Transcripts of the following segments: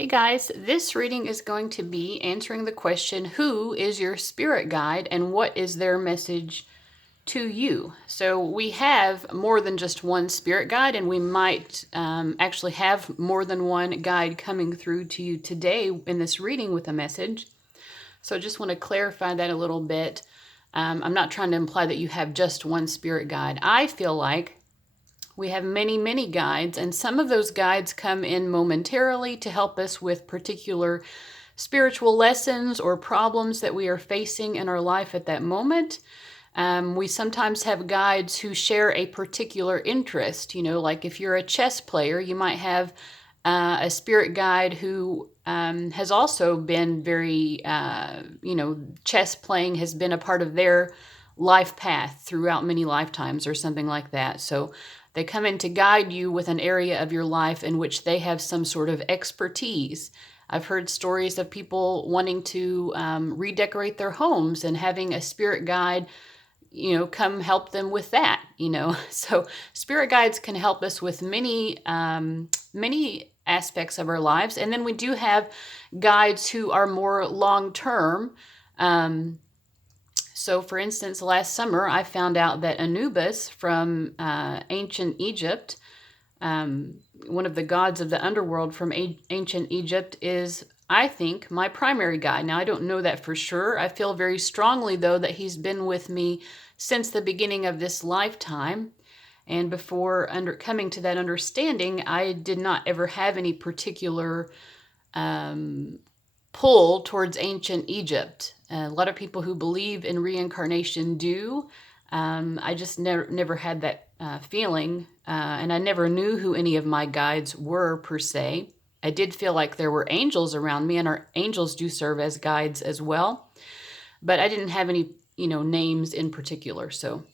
Hey guys, this reading is going to be answering the question, who is your spirit guide and what is their message to you? So we have more than just one spirit guide, and we might actually have more than one guide coming through to you today in this reading with a message. So I just want to clarify that a little bit. I'm not trying to imply that you have just one spirit guide. I feel like we have many, many guides, and some of those guides come in momentarily to help us with particular spiritual lessons or problems that we are facing in our life at that moment. We sometimes have guides who share a particular interest. You know, like if you're a chess player, you might have a spirit guide who has also been very, chess playing has been a part of their life path throughout many lifetimes or something like that. So they come in to guide you with an area of your life in which they have some sort of expertise. I've heard stories of people wanting to redecorate their homes and having a spirit guide, come help them with that, So spirit guides can help us with many aspects of our lives. And then we do have guides who are more long-term. So for instance, last summer, I found out that Anubis from ancient Egypt, one of the gods of the underworld from ancient Egypt, is, I think, my primary guide. Now, I don't know that for sure. I feel very strongly, though, that he's been with me since the beginning of this lifetime. And before coming to that understanding, I did not ever have any particular pull towards ancient Egypt. A lot of people who believe in reincarnation do. I just never had that feeling, and I never knew who any of my guides were per se. I did feel like there were angels around me, and our angels do serve as guides as well. But I didn't have any, names in particular. So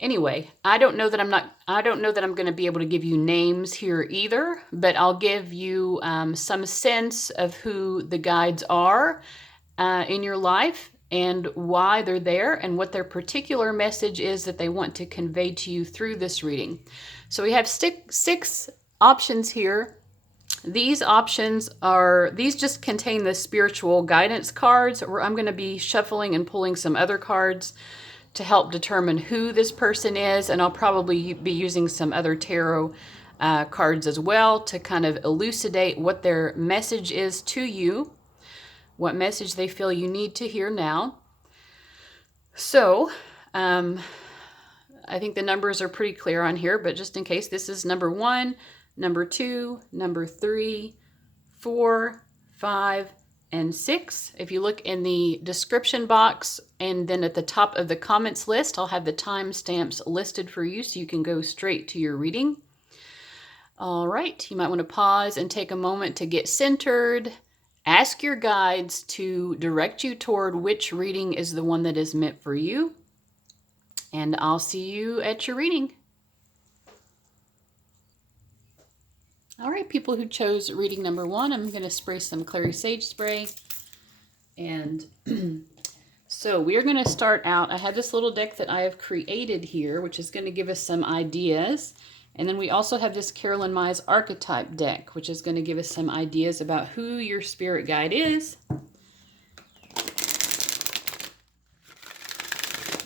anyway, I don't know that I'm going to be able to give you names here either, but I'll give you some sense of who the guides are in your life and why they're there and what their particular message is that they want to convey to you through this reading. So we have six options here. These just contain the spiritual guidance cards, where I'm going to be shuffling and pulling some other cards to help determine who this person is, and I'll probably be using some other tarot cards as well to kind of elucidate what their message is to you, what message they feel you need to hear now. So, I think the numbers are pretty clear on here, but just in case, this is number 1, number 2, number 3, 4, 5, and 6. If you look in the description box and then at the top of the comments list, I'll have the timestamps listed for you so you can go straight to your reading. All right, you might want to pause and take a moment to get centered. Ask your guides to direct you toward which reading is the one that is meant for you. And I'll see you at your reading. All right, people who chose reading number 1, I'm going to spray some clary sage spray. And so we are going to start out. I have this little deck that I have created here, which is going to give us some ideas. And then we also have this Carolyn Myers archetype deck, which is going to give us some ideas about who your spirit guide is.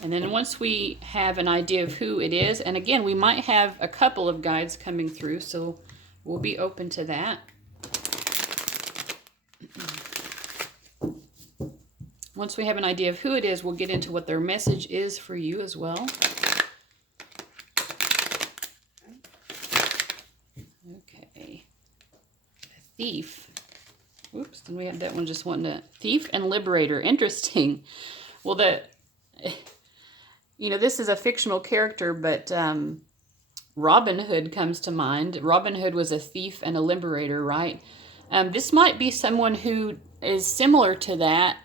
And then once we have an idea of who it is, and again, we might have a couple of guides coming through, so we'll be open to that. Once we have an idea of who it is, we'll get into what their message is for you as well. Okay. Thief. Oops, and we have that one just wanting to... Thief and Liberator. Interesting. Well, this is a fictional character, but Robin Hood comes to mind. Robin Hood was a thief and a liberator, right? This might be someone who is similar to that.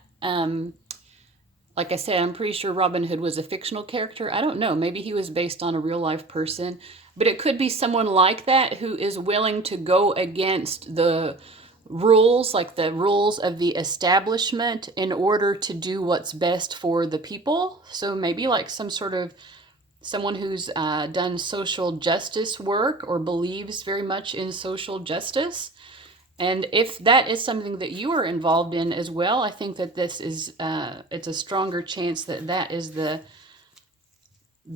Like I said, I'm pretty sure Robin Hood was a fictional character. I don't know. Maybe he was based on a real life person. But it could be someone like that who is willing to go against the rules, like the rules of the establishment, in order to do what's best for the people. So maybe like someone who's done social justice work or believes very much in social justice. And if that is something that you are involved in as well, I think that this is, it's a stronger chance that that is the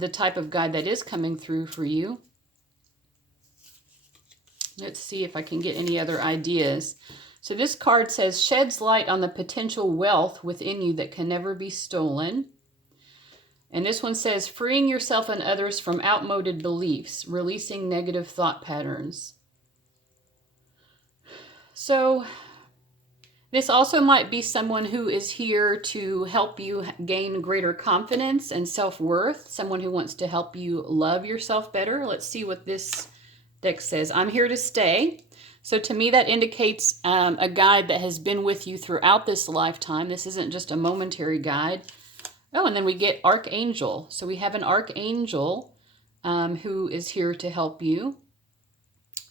type of guide that is coming through for you. Let's see if I can get any other ideas. So this card says, sheds light on the potential wealth within you that can never be stolen. And this one says, freeing yourself and others from outmoded beliefs, releasing negative thought patterns. So this also might be someone who is here to help you gain greater confidence and self-worth, someone who wants to help you love yourself better. Let's see what this deck says. I'm here to stay. So to me, that indicates a guide that has been with you throughout this lifetime. This isn't just a momentary guide. Oh, and then we get Archangel. So we have an Archangel who is here to help you.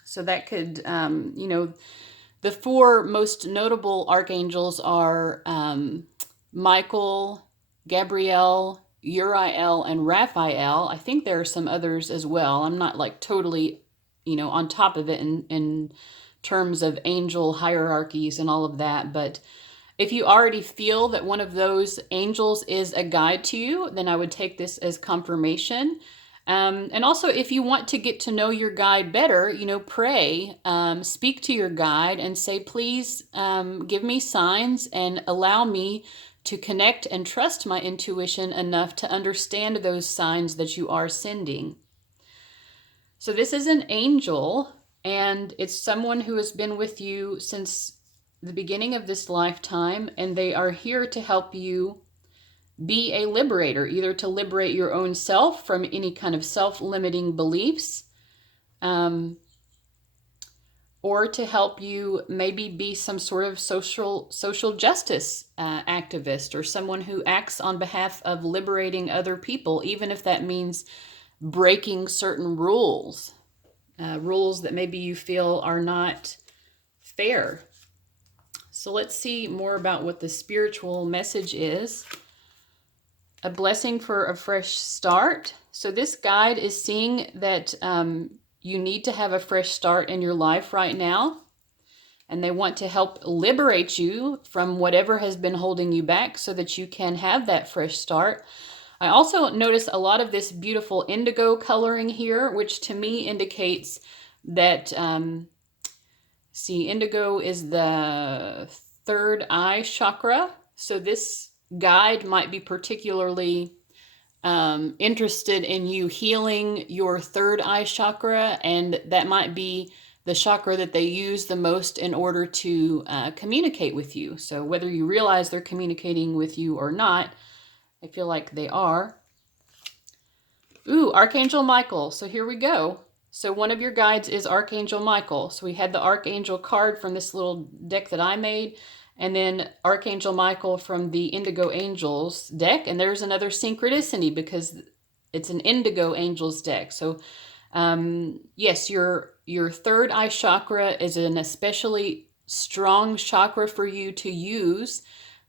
So that could, you know, the four most notable archangels are Michael, Gabriel, Uriel, and Raphael. I think there are some others as well. I'm not like totally, you know, on top of it in terms of angel hierarchies and all of that. But if you already feel that one of those angels is a guide to you, then I would take this as confirmation. And also, if you want to get to know your guide better, you know, pray, speak to your guide and say, please give me signs and allow me to connect and trust my intuition enough to understand those signs that you are sending. So this is an angel, and it's someone who has been with you since the beginning of this lifetime, and they are here to help you be a liberator, either to liberate your own self from any kind of self-limiting beliefs, or to help you maybe be some sort of social justice activist, or someone who acts on behalf of liberating other people, even if that means breaking certain rules, rules that maybe you feel are not fair. So let's see more about what the spiritual message is. A blessing for a fresh start. So this guide is seeing that you need to have a fresh start in your life right now. And they want to help liberate you from whatever has been holding you back so that you can have that fresh start. I also notice a lot of this beautiful indigo coloring here, which to me indicates that, see, indigo is the third eye chakra. So this guide might be particularly interested in you healing your third eye chakra, and that might be the chakra that they use the most in order to communicate with you. So whether you realize they're communicating with you or not, I feel like they are. Ooh, Archangel Michael. So here we go. So one of your guides is Archangel Michael. So we had the Archangel card from this little deck that I made, and then Archangel Michael from the Indigo Angels deck. And there's another synchronicity because it's an Indigo Angels deck. So yes, your third eye chakra is an especially strong chakra for you to use.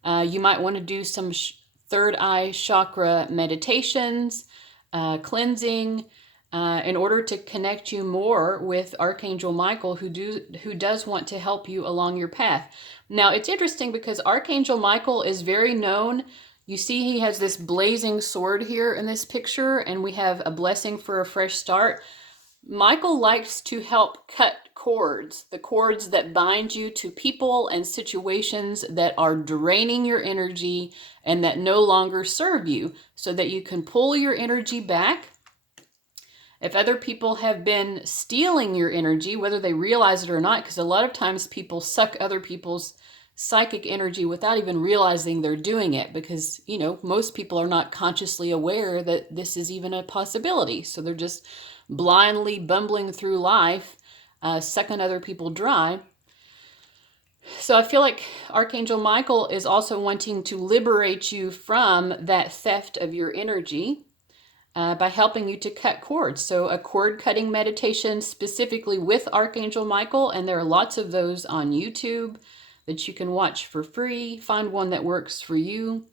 You might want to do some third eye chakra meditations, cleansing, in order to connect you more with Archangel Michael, who does want to help you along your path. Now, it's interesting because Archangel Michael is very known. You see he has this blazing sword here in this picture, and we have a blessing for a fresh start. Michael likes to help cut cords, the cords that bind you to people and situations that are draining your energy and that no longer serve you, so that you can pull your energy back. If other people have been stealing your energy, whether they realize it or not, because a lot of times people suck other people's psychic energy without even realizing they're doing it, because, you know, most people are not consciously aware that this is even a possibility. So they're just blindly bumbling through life, sucking other people dry. So I feel like Archangel Michael is also wanting to liberate you from that theft of your energy by helping you to cut cords. So a cord cutting meditation specifically with Archangel Michael, and there are lots of those on YouTube that you can watch for free. Find one that works for you.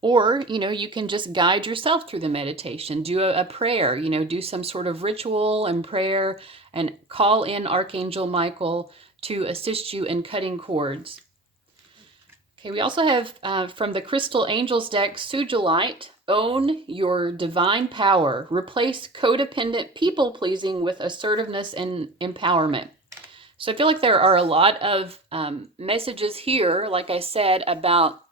Or, you can just guide yourself through the meditation. Do a prayer, do some sort of ritual and prayer and call in Archangel Michael to assist you in cutting cords. Okay, we also have from the Crystal Angels deck, Sujilite, own your divine power. Replace codependent people-pleasing with assertiveness and empowerment. So I feel like there are a lot of messages here, like I said, about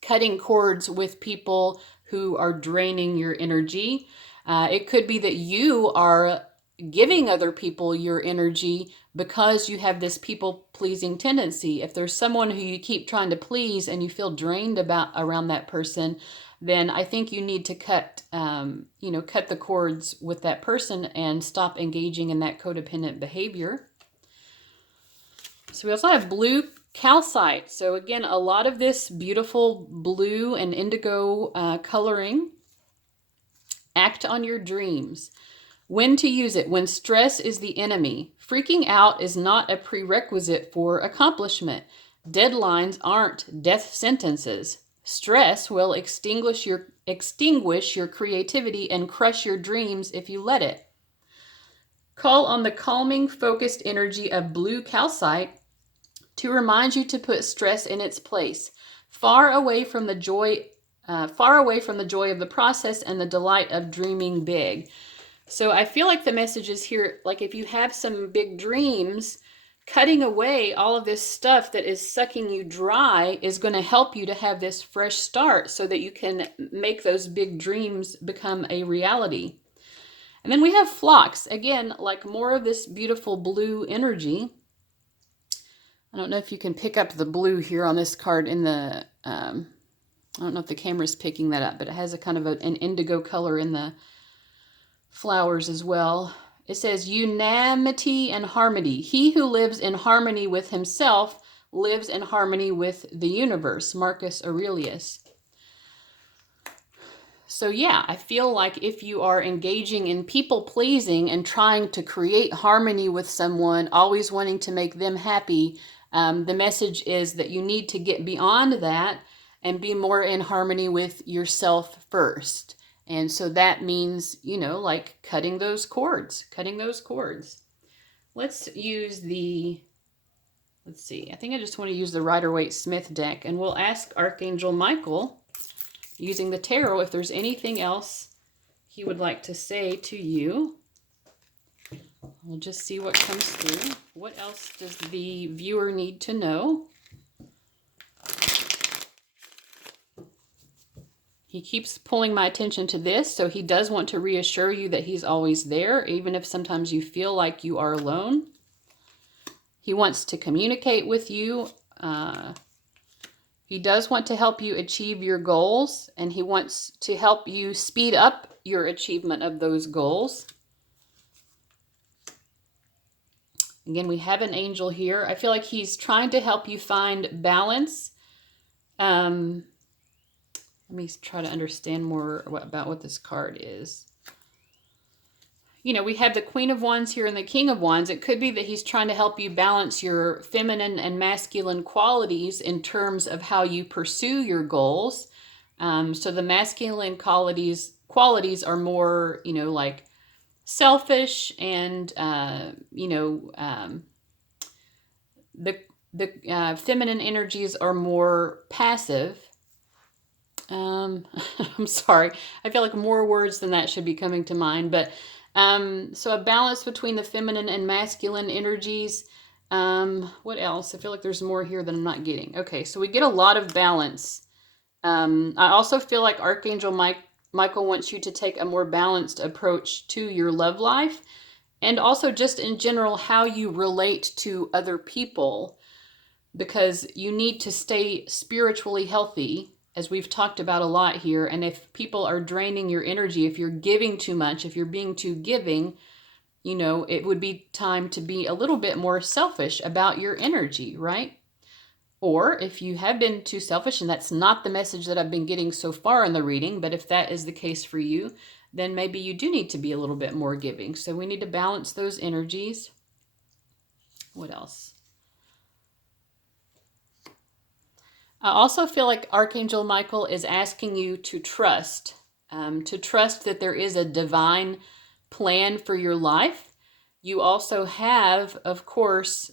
cutting cords with people who are draining your energy. It could be that you are giving other people your energy because you have this people-pleasing tendency. If there's someone who you keep trying to please and you feel drained around that person, then I think you need to cut the cords with that person and stop engaging in that codependent behavior. So we also have blue calcite. So again, a lot of this beautiful blue and indigo coloring. Act on your dreams. When to use it? When stress is the enemy. Freaking out is not a prerequisite for accomplishment. Deadlines aren't death sentences. Stress will extinguish your creativity and crush your dreams if you let it. Call on the calming, focused energy of blue calcite to remind you to put stress in its place, far away from the joy of the process and the delight of dreaming big. So I feel like the message is here, like if you have some big dreams, cutting away all of this stuff that is sucking you dry is going to help you to have this fresh start so that you can make those big dreams become a reality. And then we have phlox, again, like more of this beautiful blue energy. I don't know if you can pick up the blue here on this card in the, I don't know if the camera's picking that up, but it has a kind of an indigo color in the flowers as well. It says unanimity and harmony. He who lives in harmony with himself lives in harmony with the universe. Marcus Aurelius. So yeah, I feel like if you are engaging in people pleasing and trying to create harmony with someone, always wanting to make them happy, the message is that you need to get beyond that and be more in harmony with yourself first. And so that means, like cutting those cords. Let's use let's see, I think I just want to use the Rider-Waite-Smith deck, and we'll ask Archangel Michael, using the tarot, if there's anything else he would like to say to you. We'll just see what comes through. What else does the viewer need to know? He keeps pulling my attention to this, so he does want to reassure you that he's always there, even if sometimes you feel like you are alone. He wants to communicate with you. He does want to help you achieve your goals, and he wants to help you speed up your achievement of those goals. Again, we have an angel here. I feel like he's trying to help you find balance. Let me try to understand more about what this card is. We have the Queen of Wands here and the King of Wands. It could be that he's trying to help you balance your feminine and masculine qualities in terms of how you pursue your goals. So the masculine qualities are more, like selfish, and, the feminine energies are more passive. I'm sorry. I feel like more words than that should be coming to mind, but so a balance between the feminine and masculine energies. What else? I feel like there's more here that I'm not getting. Okay, so we get a lot of balance. I also feel like Archangel Michael wants you to take a more balanced approach to your love life, and also just in general how you relate to other people, because you need to stay spiritually healthy, as we've talked about a lot here. And if people are draining your energy, if you're giving too much, if you're being too giving, it would be time to be a little bit more selfish about your energy, right? Or if you have been too selfish, and that's not the message that I've been getting so far in the reading, but if that is the case for you, then maybe you do need to be a little bit more giving. So we need to balance those energies. What else? I also feel like Archangel Michael is asking you to trust that there is a divine plan for your life. You also have, of course,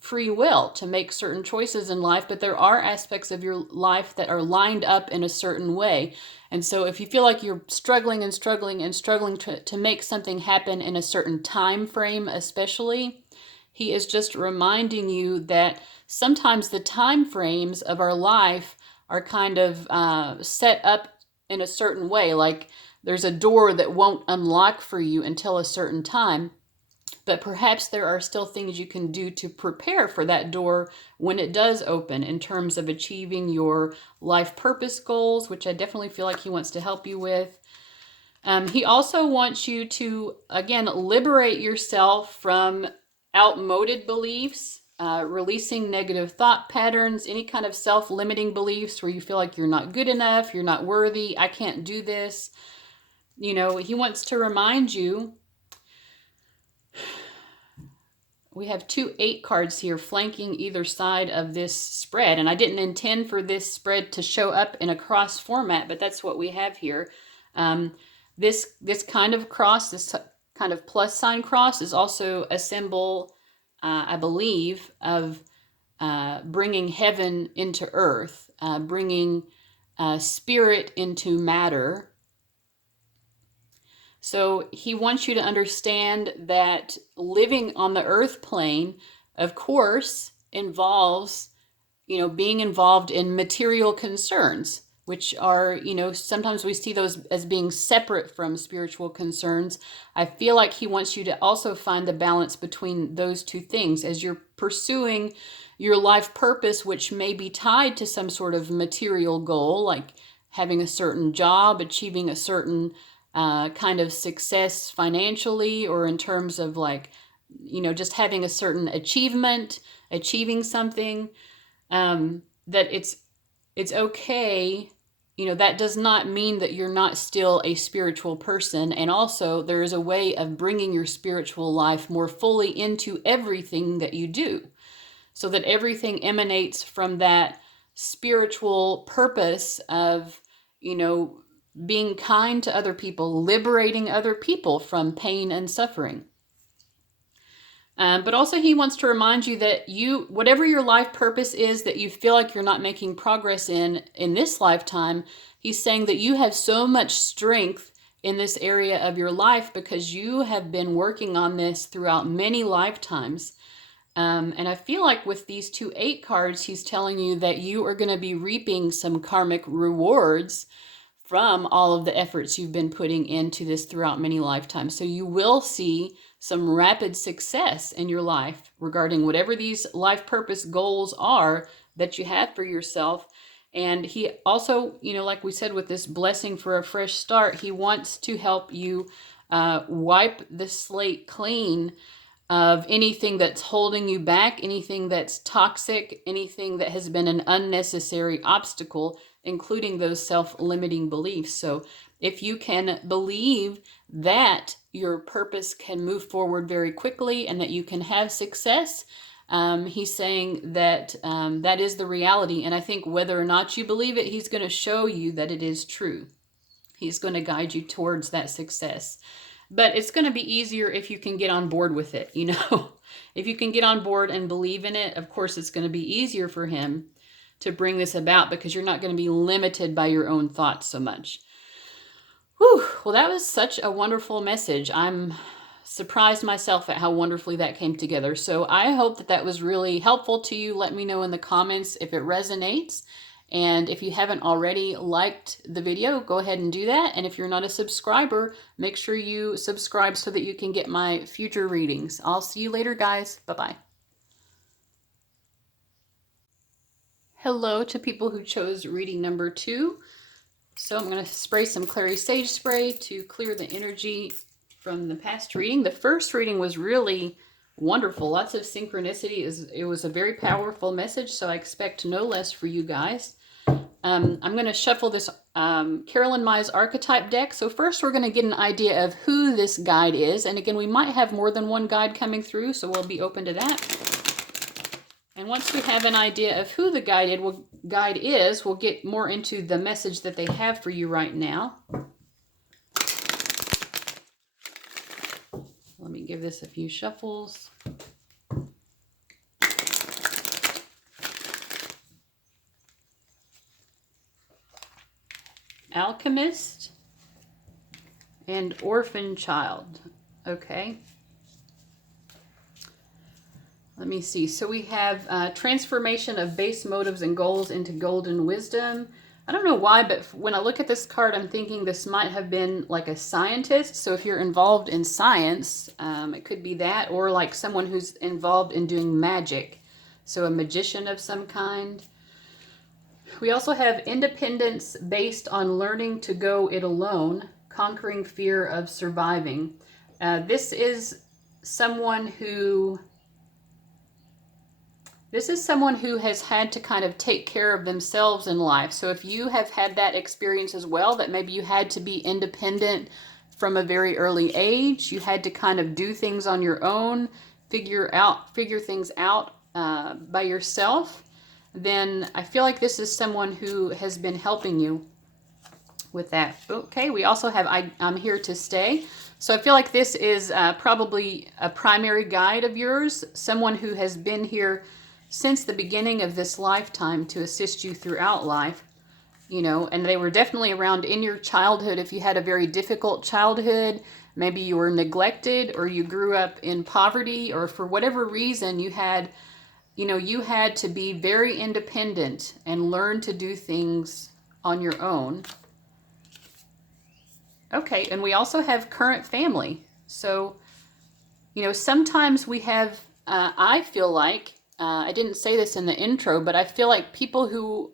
free will to make certain choices in life, but there are aspects of your life that are lined up in a certain way. And so if you feel like you're struggling and struggling and struggling to make something happen in a certain time frame, especially, he is just reminding you that sometimes the time frames of our life are kind of set up in a certain way. Like there's a door that won't unlock for you until a certain time. But perhaps there are still things you can do to prepare for that door when it does open in terms of achieving your life purpose goals, which I definitely feel like he wants to help you with. He also wants you to, again, liberate yourself from outmoded beliefs, releasing negative thought patterns, any kind of self-limiting beliefs where you feel like you're not good enough, you're not worthy, I can't do this. You know, he wants to remind you. We have 2 8 cards here flanking either side of this spread. And I didn't intend for this spread to show up in a cross format, but that's what we have here. This kind of cross, this kind of plus sign cross is also a symbol, I believe, of bringing heaven into earth, bringing spirit into matter. So he wants you to understand that living on the earth plane, of course, involves, being involved in material concerns, which are, sometimes we see those as being separate from spiritual concerns. I feel like he wants you to also find the balance between those two things as you're pursuing your life purpose, which may be tied to some sort of material goal, like having a certain job, achieving a certain kind of success financially, or in terms of like, just having a certain achievement, achieving something, that it's okay. That does not mean that you're not still a spiritual person. And also there is a way of bringing your spiritual life more fully into everything that you do, so that everything emanates from that spiritual purpose of, being kind to other people, liberating other people from pain and suffering. But also he wants to remind you that whatever your life purpose is that you feel like you're not making progress in this lifetime, he's saying that you have so much strength in this area of your life because you have been working on this throughout many lifetimes. And I feel like with these 2 8 cards, he's telling you that you are going to be reaping some karmic rewards from all of the efforts you've been putting into this throughout many lifetimes. So you will see some rapid success in your life regarding whatever these life purpose goals are that you have for yourself. And he also, like we said, with this blessing for a fresh start, he wants to help you wipe the slate clean of anything that's holding you back, anything that's toxic, anything that has been an unnecessary obstacle, including those self-limiting beliefs. So if you can believe that your purpose can move forward very quickly and that you can have success, he's saying that that is the reality. And I think whether or not you believe it, he's going to show you that it is true. He's going to guide you towards that success. But it's going to be easier if you can get on board with it, If you can get on board and believe in it, of course, it's going to be easier for him to bring this about because you're not going to be limited by your own thoughts so much. Whew. Well, that was such a wonderful message. I'm surprised myself at how wonderfully that came together. So I hope that that was really helpful to you. Let me know in the comments if it resonates. And if you haven't already liked the video, go ahead and do that. And if you're not a subscriber, make sure you subscribe so that you can get my future readings. I'll see you later, guys. Bye-bye. Hello to people who chose reading number 2. So I'm going to spray some Clary Sage spray to clear the energy from the past reading. The first reading was really wonderful. Lots of synchronicity. It was a very powerful message, so I expect no less for you guys. I'm going to shuffle this Carolyn Mize archetype deck. So first we're going to get an idea of who this guide is. And again, we might have more than one guide coming through, so we'll be open to that. And once we have an idea of who the guide is, we'll get more into the message that they have for you right now. Let me give this a few shuffles. Alchemist and orphan child. Okay. Let me see. So we have transformation of base motives and goals into golden wisdom. I don't know why, but when I look at this card, I'm thinking this might have been like a scientist. So if you're involved in science, it could be that, or like someone who's involved in doing magic. So a magician of some kind. We also have independence based on learning to go it alone, conquering fear of surviving. This is someone who has had to kind of take care of themselves in life. So if you have had that experience as well, that maybe you had to be independent from a very early age, you had to kind of do things on your own, figure things out by yourself, then I feel like this is someone who has been helping you with that. Okay, we also have I'm here to stay. So I feel like this is probably a primary guide of yours, someone who has been here since the beginning of this lifetime to assist you throughout life, you know, and they were definitely around in your childhood. If you had a very difficult childhood, maybe you were neglected or you grew up in poverty, or for whatever reason you had to be very independent and learn to do things on your own. Okay, and we also have current family. So, you know, sometimes we have, I feel like, I didn't say this in the intro, but I feel like people who,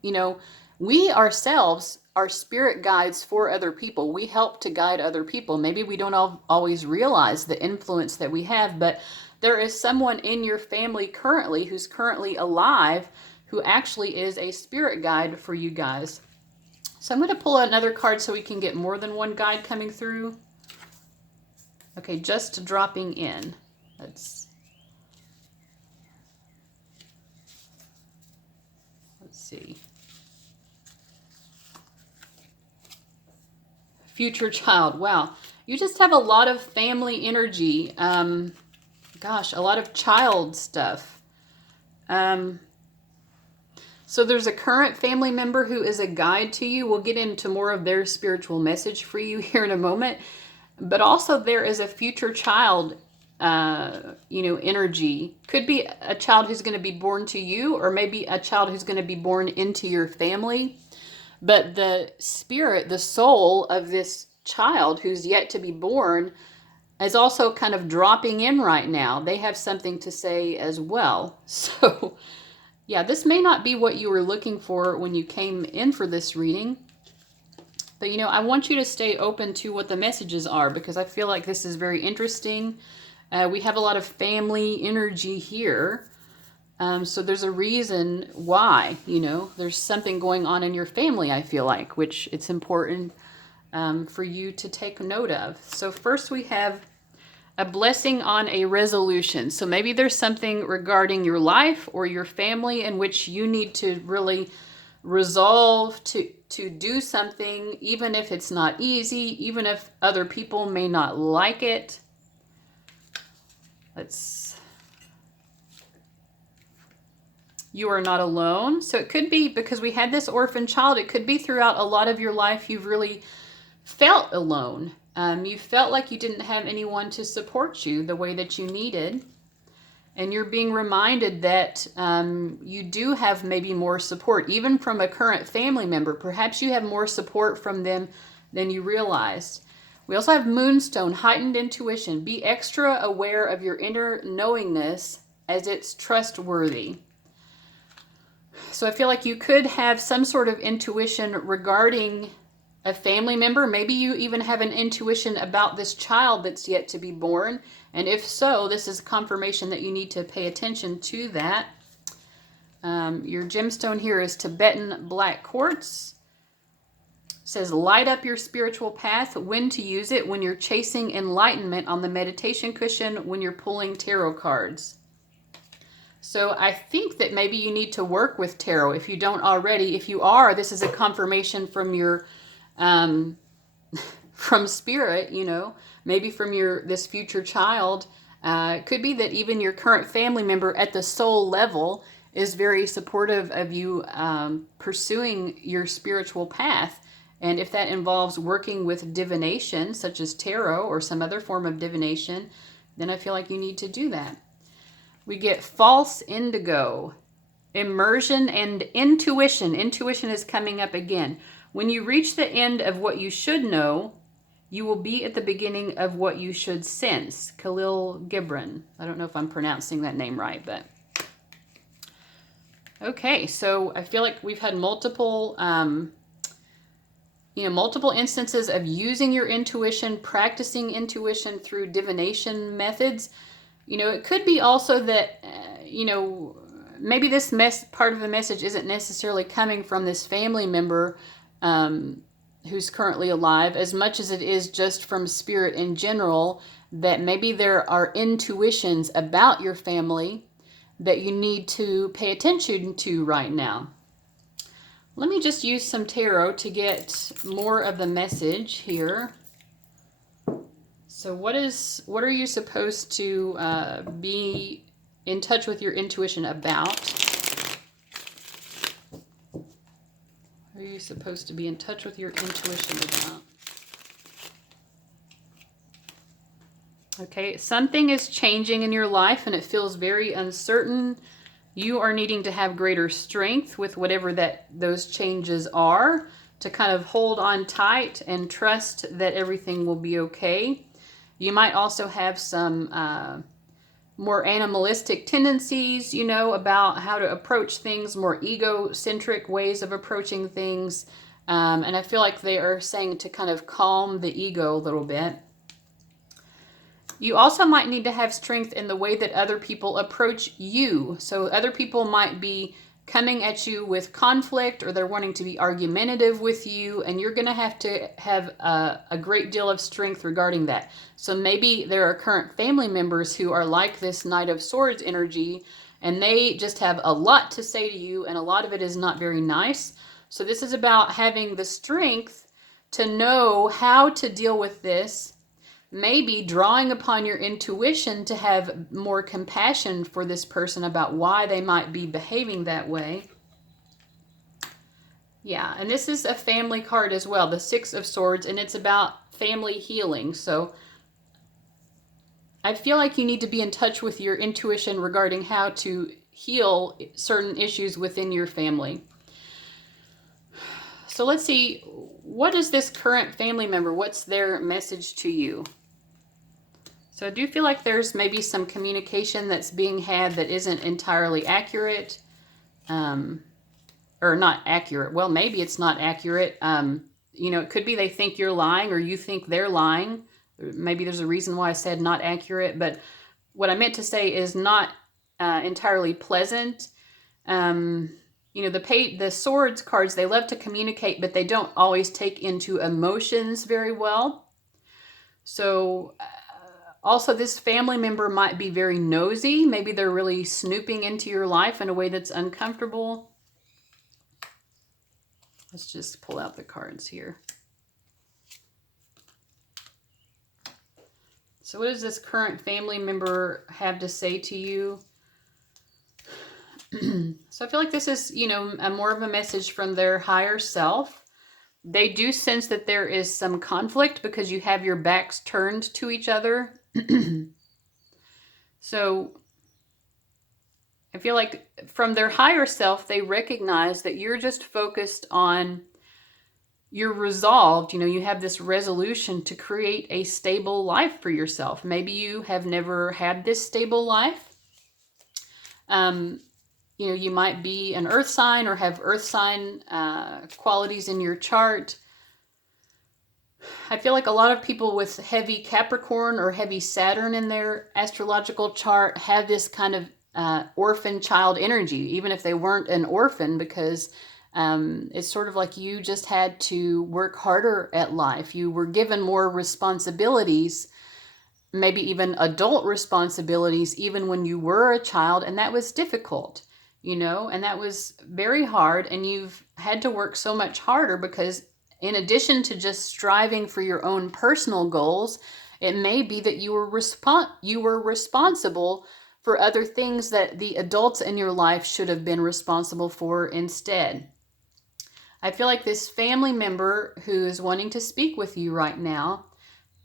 you know, we ourselves are spirit guides for other people. We help to guide other people. Maybe we don't always realize the influence that we have, but there is someone in your family currently who's currently alive who actually is a spirit guide for you guys. So I'm going to pull another card so we can get more than one guide coming through. Okay, just dropping in. Let's see. Future child. Wow. You just have a lot of family energy. Gosh, a lot of child stuff. So there's a current family member who is a guide to you. We'll get into more of their spiritual message for you here in a moment. But also there is a future child, energy. Could be a child who's going to be born to you, or maybe a child who's going to be born into your family. But the spirit, the soul of this child who's yet to be born is also kind of dropping in right now. They have something to say as well. So, yeah, this may not be what you were looking for when you came in for this reading. But, you know, I want you to stay open to what the messages are, because I feel like this is very interesting. We have a lot of family energy here. So there's a reason why, you know, there's something going on in your family, I feel like, which it's important for you to take note of. So first we have a blessing on a resolution. So maybe there's something regarding your life or your family in which you need to really resolve to do something, even if it's not easy, even if other people may not like it. You are not alone. So it could be, because we had this orphan child, it could be throughout a lot of your life you've really felt alone. You felt like you didn't have anyone to support you the way that you needed. And you're being reminded that you do have maybe more support, even from a current family member. Perhaps you have more support from them than you realized. We also have Moonstone, heightened intuition. Be extra aware of your inner knowingness as it's trustworthy. So I feel like you could have some sort of intuition regarding a family member. Maybe you even have an intuition about this child that's yet to be born. And if so, this is confirmation that you need to pay attention to that. Your gemstone here is Tibetan black quartz. It says, light up your spiritual path. When to use it: when you're chasing enlightenment on the meditation cushion, when you're pulling tarot cards. So I think that maybe you need to work with tarot if you don't already. If you are, this is a confirmation from your from spirit, you know, maybe from this future child. It could be that even your current family member at the soul level is very supportive of you pursuing your spiritual path. And if that involves working with divination, such as tarot or some other form of divination, then I feel like you need to do that. We get false indigo, immersion, and intuition. Intuition is coming up again. When you reach the end of what you should know, you will be at the beginning of what you should sense. Khalil Gibran. I don't know if I'm pronouncing that name right, but... Okay, so I feel like we've had multiple instances of using your intuition, practicing intuition through divination methods. You know, it could be also that, maybe this part of the message isn't necessarily coming from this family member who's currently alive, as much as it is just from spirit in general, that maybe there are intuitions about your family that you need to pay attention to right now. Let me just use some tarot to get more of the message here. So what are you supposed to be in touch with your intuition about? What are you supposed to be in touch with your intuition about? Okay, something is changing in your life and it feels very uncertain. You are needing to have greater strength with whatever those changes are, to kind of hold on tight and trust that everything will be okay. You might also have some more animalistic tendencies, about how to approach things, more egocentric ways of approaching things. And I feel like they are saying to kind of calm the ego a little bit. You also might need to have strength in the way that other people approach you. So other people might be coming at you with conflict, or they're wanting to be argumentative with you, and you're going to have a great deal of strength regarding that. So maybe there are current family members who are like this Knight of Swords energy, and they just have a lot to say to you, and a lot of it is not very nice. So this is about having the strength to know how to deal with this. Maybe drawing upon your intuition to have more compassion for this person about why they might be behaving that way. Yeah, and this is a family card as well, the Six of Swords, and it's about family healing. So I feel like you need to be in touch with your intuition regarding how to heal certain issues within your family. So let's see, what is this current family member? What's their message to you? So I do feel like there's maybe some communication that's being had that isn't entirely accurate, or not accurate. Well, maybe it's not accurate. It could be they think you're lying or you think they're lying. Maybe there's a reason why I said not accurate, but what I meant to say is not entirely pleasant. The swords cards, they love to communicate, but they don't always take into emotions very well. So also, this family member might be very nosy. Maybe they're really snooping into your life in a way that's uncomfortable. Let's just pull out the cards here. So what does this current family member have to say to you? So I feel like this is, more of a message from their higher self. They do sense that there is some conflict because you have your backs turned to each other. So I feel like from their higher self, they recognize that you're just focused on, you're resolved, you have this resolution to create a stable life for yourself. Maybe you have never had this stable life. You might be an earth sign or have earth sign qualities in your chart. I feel like a lot of people with heavy Capricorn or heavy Saturn in their astrological chart have this kind of orphan child energy, even if they weren't an orphan, because it's sort of like you just had to work harder at life. You were given more responsibilities maybe even adult responsibilities, even when you were a child, and that was difficult, and that was very hard, and you've had to work so much harder because in addition to just striving for your own personal goals, it may be that you were responsible for other things that the adults in your life should have been responsible for instead. I feel like this family member who is wanting to speak with you right now,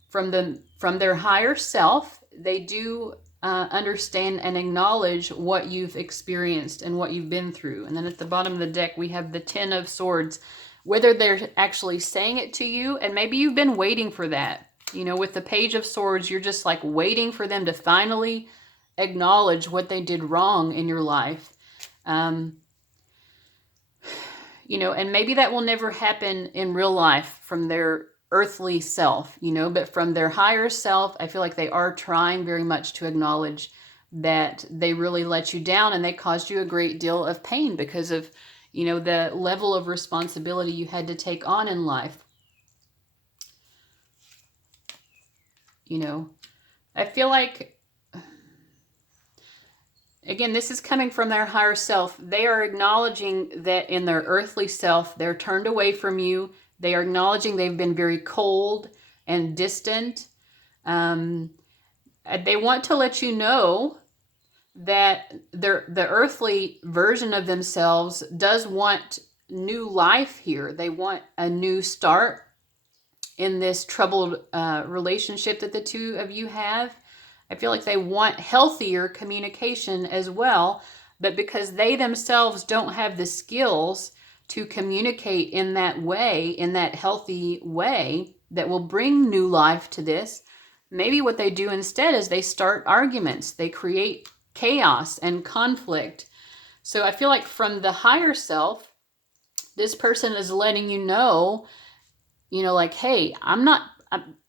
from their higher self, they do understand and acknowledge what you've experienced and what you've been through. And then at the bottom of the deck, we have the Ten of Swords, whether they're actually saying it to you, and maybe you've been waiting for that. With the Page of Swords, you're just like waiting for them to finally acknowledge what they did wrong in your life. And maybe that will never happen in real life from their earthly self, but from their higher self, I feel like they are trying very much to acknowledge that they really let you down and they caused you a great deal of pain because of, the level of responsibility you had to take on in life. I feel like, again, this is coming from their higher self. They are acknowledging that in their earthly self, they're turned away from you. They are acknowledging they've been very cold and distant. They want to let you know that the earthly version of themselves does want new life here. They want a new start in this troubled relationship that the two of you have. I feel like they want healthier communication as well, but because they themselves don't have the skills to communicate in that way, in that healthy way that will bring new life to this, maybe what they do instead is they start arguments. They create chaos and conflict. So I feel like from the higher self, this person is letting you know, like, hey,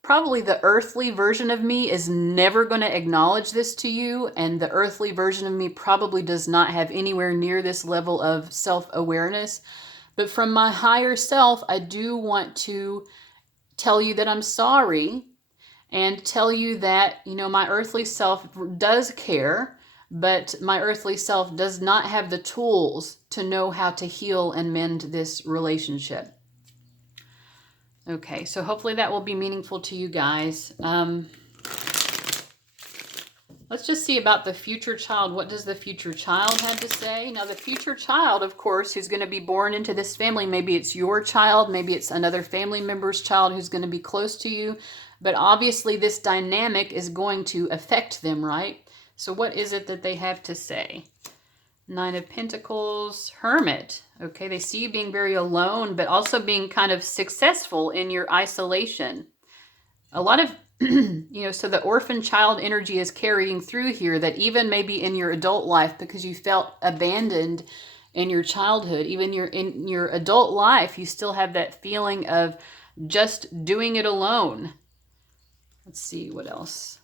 probably the earthly version of me is never going to acknowledge this to you, and the earthly version of me probably does not have anywhere near this level of self-awareness. But from my higher self, I do want to tell you that I'm sorry and tell you that, my earthly self does care, but my earthly self does not have the tools to know how to heal and mend this relationship. Okay, so hopefully that will be meaningful to you guys. Let's just see about the future child. What does the future child have to say? Now, the future child, of course, who's going to be born into this family, maybe it's your child, maybe it's another family member's child who's going to be close to you. But obviously, this dynamic is going to affect them, right? So what is it that they have to say? Nine of Pentacles, Hermit. Okay, they see you being very alone, but also being kind of successful in your isolation. A lot of, so the orphan child energy is carrying through here, that even maybe in your adult life, because you felt abandoned in your childhood, even in your adult life, you still have that feeling of just doing it alone. Let's see what else.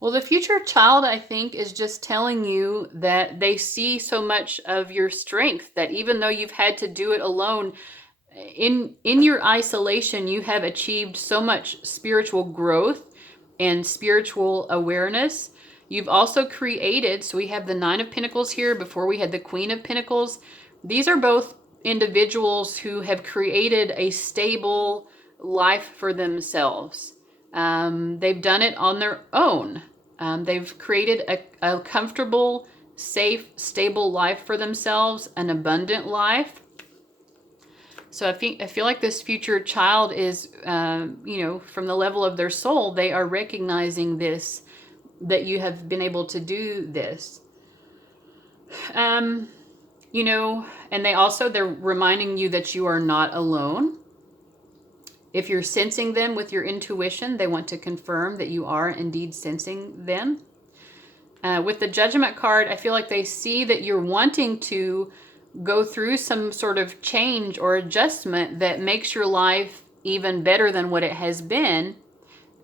Well, the future child, I think, is just telling you that they see so much of your strength, that even though you've had to do it alone, in your isolation, you have achieved so much spiritual growth and spiritual awareness. You've also created, so we have the Nine of Pentacles here, before we had the Queen of Pentacles. These are both individuals who have created a stable life for themselves. They've done it on their own. They've created a comfortable, safe, stable life for themselves, an abundant life. So I feel like this future child is, from the level of their soul, they are recognizing this, that you have been able to do this. And they're reminding you that you are not alone. If you're sensing them with your intuition, they want to confirm that you are indeed sensing them. With the Judgment card, I feel like they see that you're wanting to go through some sort of change or adjustment that makes your life even better than what it has been.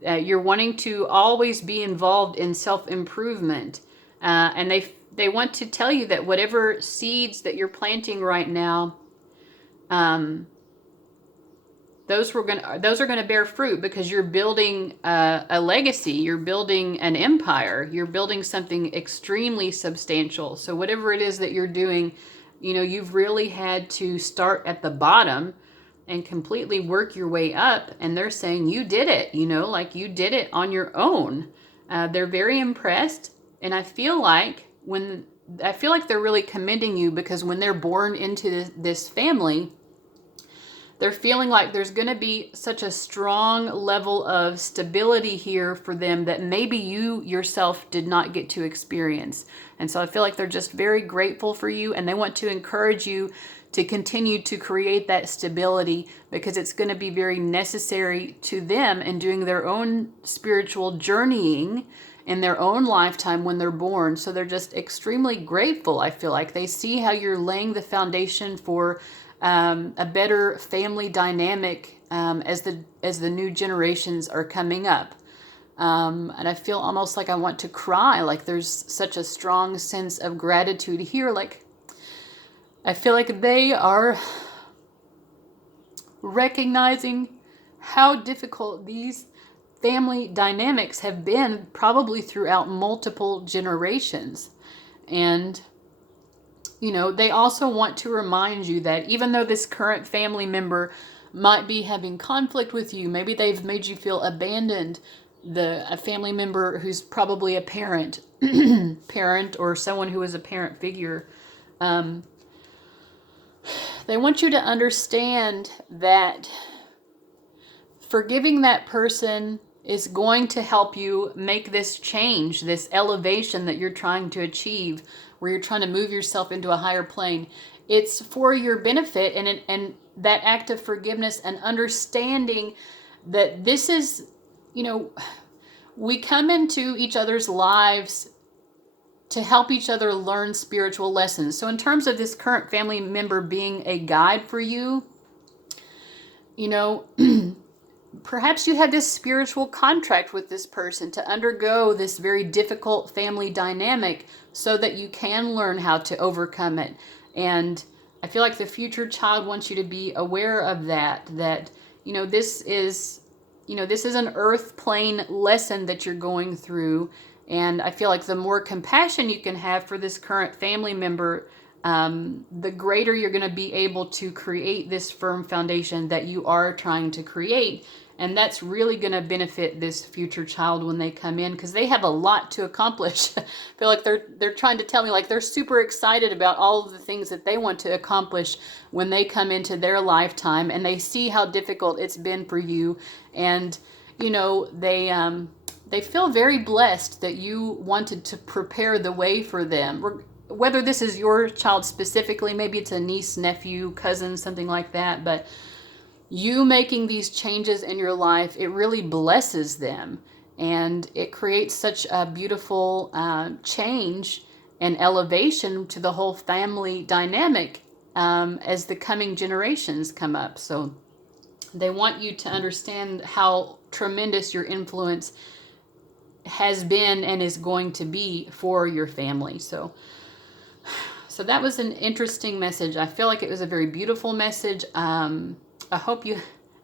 You're wanting to always be involved in self-improvement. And they want to tell you that whatever seeds that you're planting right now, those are going to bear fruit because you're building a legacy. You're building an empire. You're building something extremely substantial. So whatever it is that you're doing, you've really had to start at the bottom and completely work your way up. And they're saying you did it, like you did it on your own. They're very impressed. And I feel like they're really commending you, because when they're born into this family, they're feeling like there's going to be such a strong level of stability here for them that maybe you yourself did not get to experience. And so I feel like they're just very grateful for you, and they want to encourage you to continue to create that stability, because it's going to be very necessary to them in doing their own spiritual journeying in their own lifetime when they're born. So they're just extremely grateful. I feel like they see how you're laying the foundation for a better family dynamic as the new generations are coming up. And I feel almost like I want to cry. Like there's such a strong sense of gratitude here. Like I feel like they are recognizing how difficult these family dynamics have been, probably throughout multiple generations. And they also want to remind you that even though this current family member might be having conflict with you, maybe they've made you feel abandoned, a family member who's probably a parent, or someone who is a parent figure, they want you to understand that forgiving that person is going to help you make this change, this elevation that you're trying to achieve, where you're trying to move yourself into a higher plane. It's for your benefit, and that act of forgiveness and understanding that this is, we come into each other's lives to help each other learn spiritual lessons. So in terms of this current family member being a guide for you, perhaps you have this spiritual contract with this person to undergo this very difficult family dynamic so that you can learn how to overcome it. And I feel like the future child wants you to be aware of that this is an earth plane lesson that you're going through. And I feel like the more compassion you can have for this current family member, the greater you're going to be able to create this firm foundation that you are trying to create. And that's really going to benefit this future child when they come in, because they have a lot to accomplish. I feel like they're trying to tell me, like, they're super excited about all of the things that they want to accomplish when they come into their lifetime, and they see how difficult it's been for you. And, they feel very blessed that you wanted to prepare the way for them. Whether this is your child specifically, maybe it's a niece, nephew, cousin, something like that, but you making these changes in your life, it really blesses them, and it creates such a beautiful change and elevation to the whole family dynamic as the coming generations come up. So they want you to understand how tremendous your influence has been and is going to be for your family. So that was an interesting message. I feel like it was a very beautiful message. I hope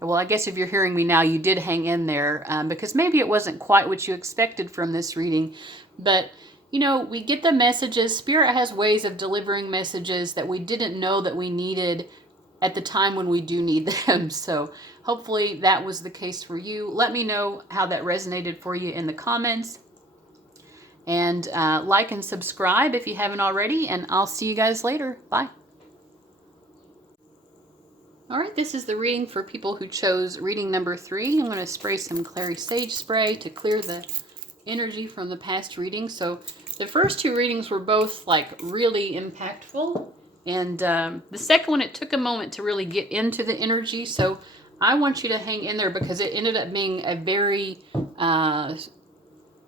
I guess if you're hearing me now, you did hang in there, because maybe it wasn't quite what you expected from this reading. But, we get the messages. Spirit has ways of delivering messages that we didn't know that we needed at the time when we do need them. So hopefully that was the case for you. Let me know how that resonated for you in the comments. And like and subscribe if you haven't already. And I'll see you guys later. Bye. All right, this is the reading for people who chose reading number 3. I'm going to spray some clary sage spray to clear the energy from the past readings. So the first 2 readings were both really impactful. And the second one, it took a moment to really get into the energy. So I want you to hang in there, because it ended up being a very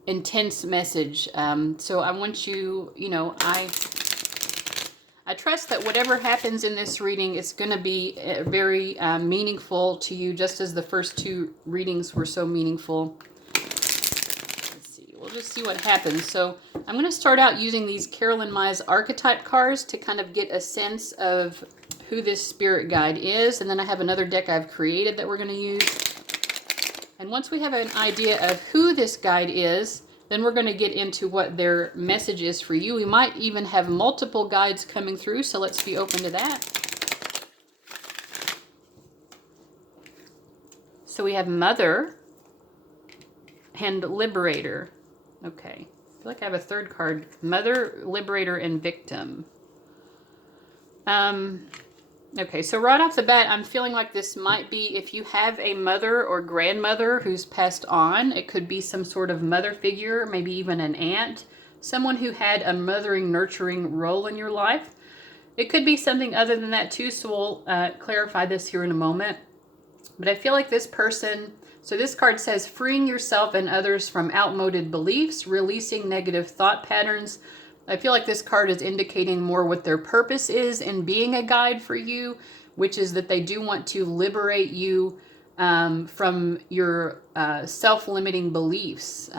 intense message. So I want you, I trust that whatever happens in this reading is going to be very meaningful to you, just as the first 2 readings were so meaningful. Let's see. We'll just see what happens. So I'm going to start out using these Carolyn Myers archetype cards to kind of get a sense of who this spirit guide is. And then I have another deck I've created that we're going to use. And once we have an idea of who this guide is, then we're going to get into what their message is for you. We might even have multiple guides coming through, so let's be open to that. So we have Mother and Liberator. Okay. I feel like I have a third card. Mother, Liberator, and Victim. Okay, so right off the bat, I'm feeling like this might be if you have a mother or grandmother who's passed on. It could be some sort of mother figure, maybe even an aunt. Someone who had a mothering, nurturing role in your life. It could be something other than that too, so we'll clarify this here in a moment. But I feel like this person, so this card says, freeing yourself and others from outmoded beliefs, releasing negative thought patterns. I feel like this card is indicating more what their purpose is in being a guide for you, which is that they do want to liberate you from your self-limiting beliefs.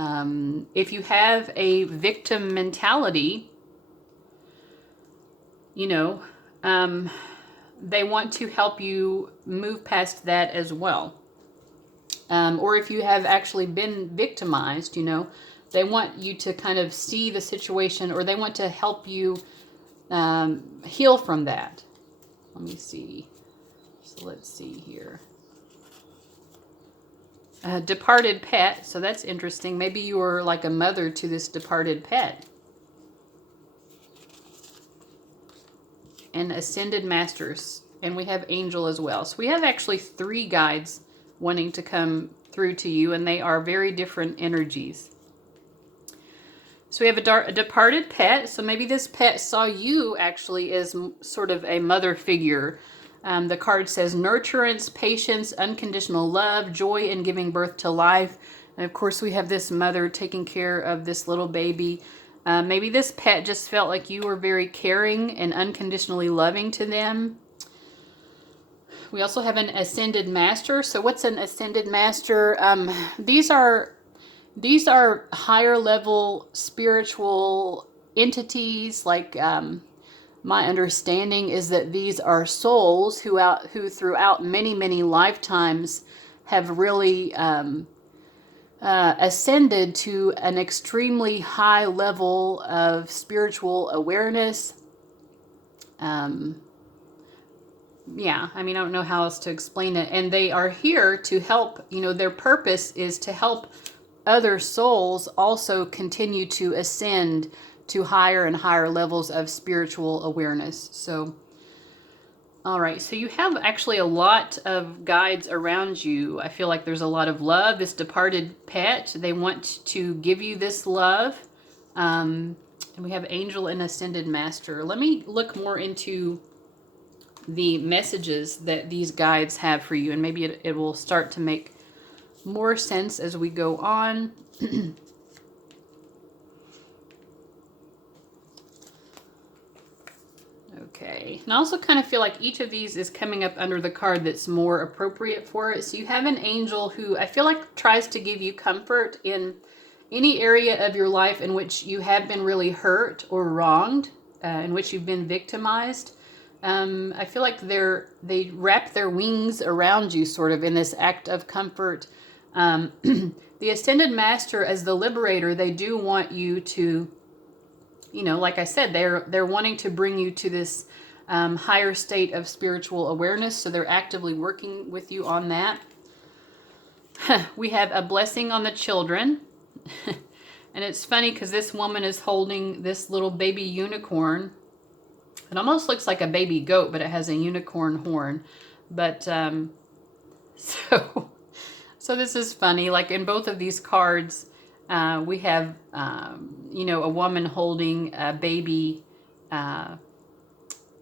If you have a victim mentality, you know, they want to help you move past that as well. Or if you have actually been victimized, you know, they want you to kind of see the situation, or they want to help you heal from that. Let me see. So let's see here. Departed pet. So that's interesting. Maybe you were like a mother to this departed pet. And Ascended Masters. And we have Angel as well. So we have actually 3 guides wanting to come through to you, and they are very different energies. So we have a departed pet. So maybe this pet saw you actually as sort of a mother figure. The card says nurturance, patience, unconditional love, joy in giving birth to life. And of course we have this mother taking care of this little baby. Maybe this pet just felt like you were very caring and unconditionally loving to them. We also have an Ascended Master. So what's an Ascended Master? These are higher level spiritual entities. Like my understanding is that these are souls who throughout many, many lifetimes have really ascended to an extremely high level of spiritual awareness. Yeah, I mean, I don't know how else to explain it. And they are here to help, you know, their purpose is to help other souls also continue to ascend to higher and higher levels of spiritual awareness. So, all right, so you have actually a lot of guides around you. I feel like there's a lot of love. This departed pet, they want to give you this love. And we have Angel and Ascended Master. Let me look more into the messages that these guides have for you, and maybe it will start to make more sense as we go on. Okay, and I also kind of feel like each of these is coming up under the card that's more appropriate for it. So you have an angel who I feel like tries to give you comfort in any area of your life in which you have been really hurt or wronged, in which you've been victimized. I feel like they wrap their wings around you sort of in this act of comfort. The Ascended Master, as the liberator, they do want you to, you know, like I said, they're wanting to bring you to this higher state of spiritual awareness. So they're actively working with you on that. We have a blessing on the children. And it's funny because this woman is holding this little baby unicorn. It almost looks like a baby goat, but it has a unicorn horn. But so this is funny. Like in both of these cards, we have, you know, a woman holding a baby,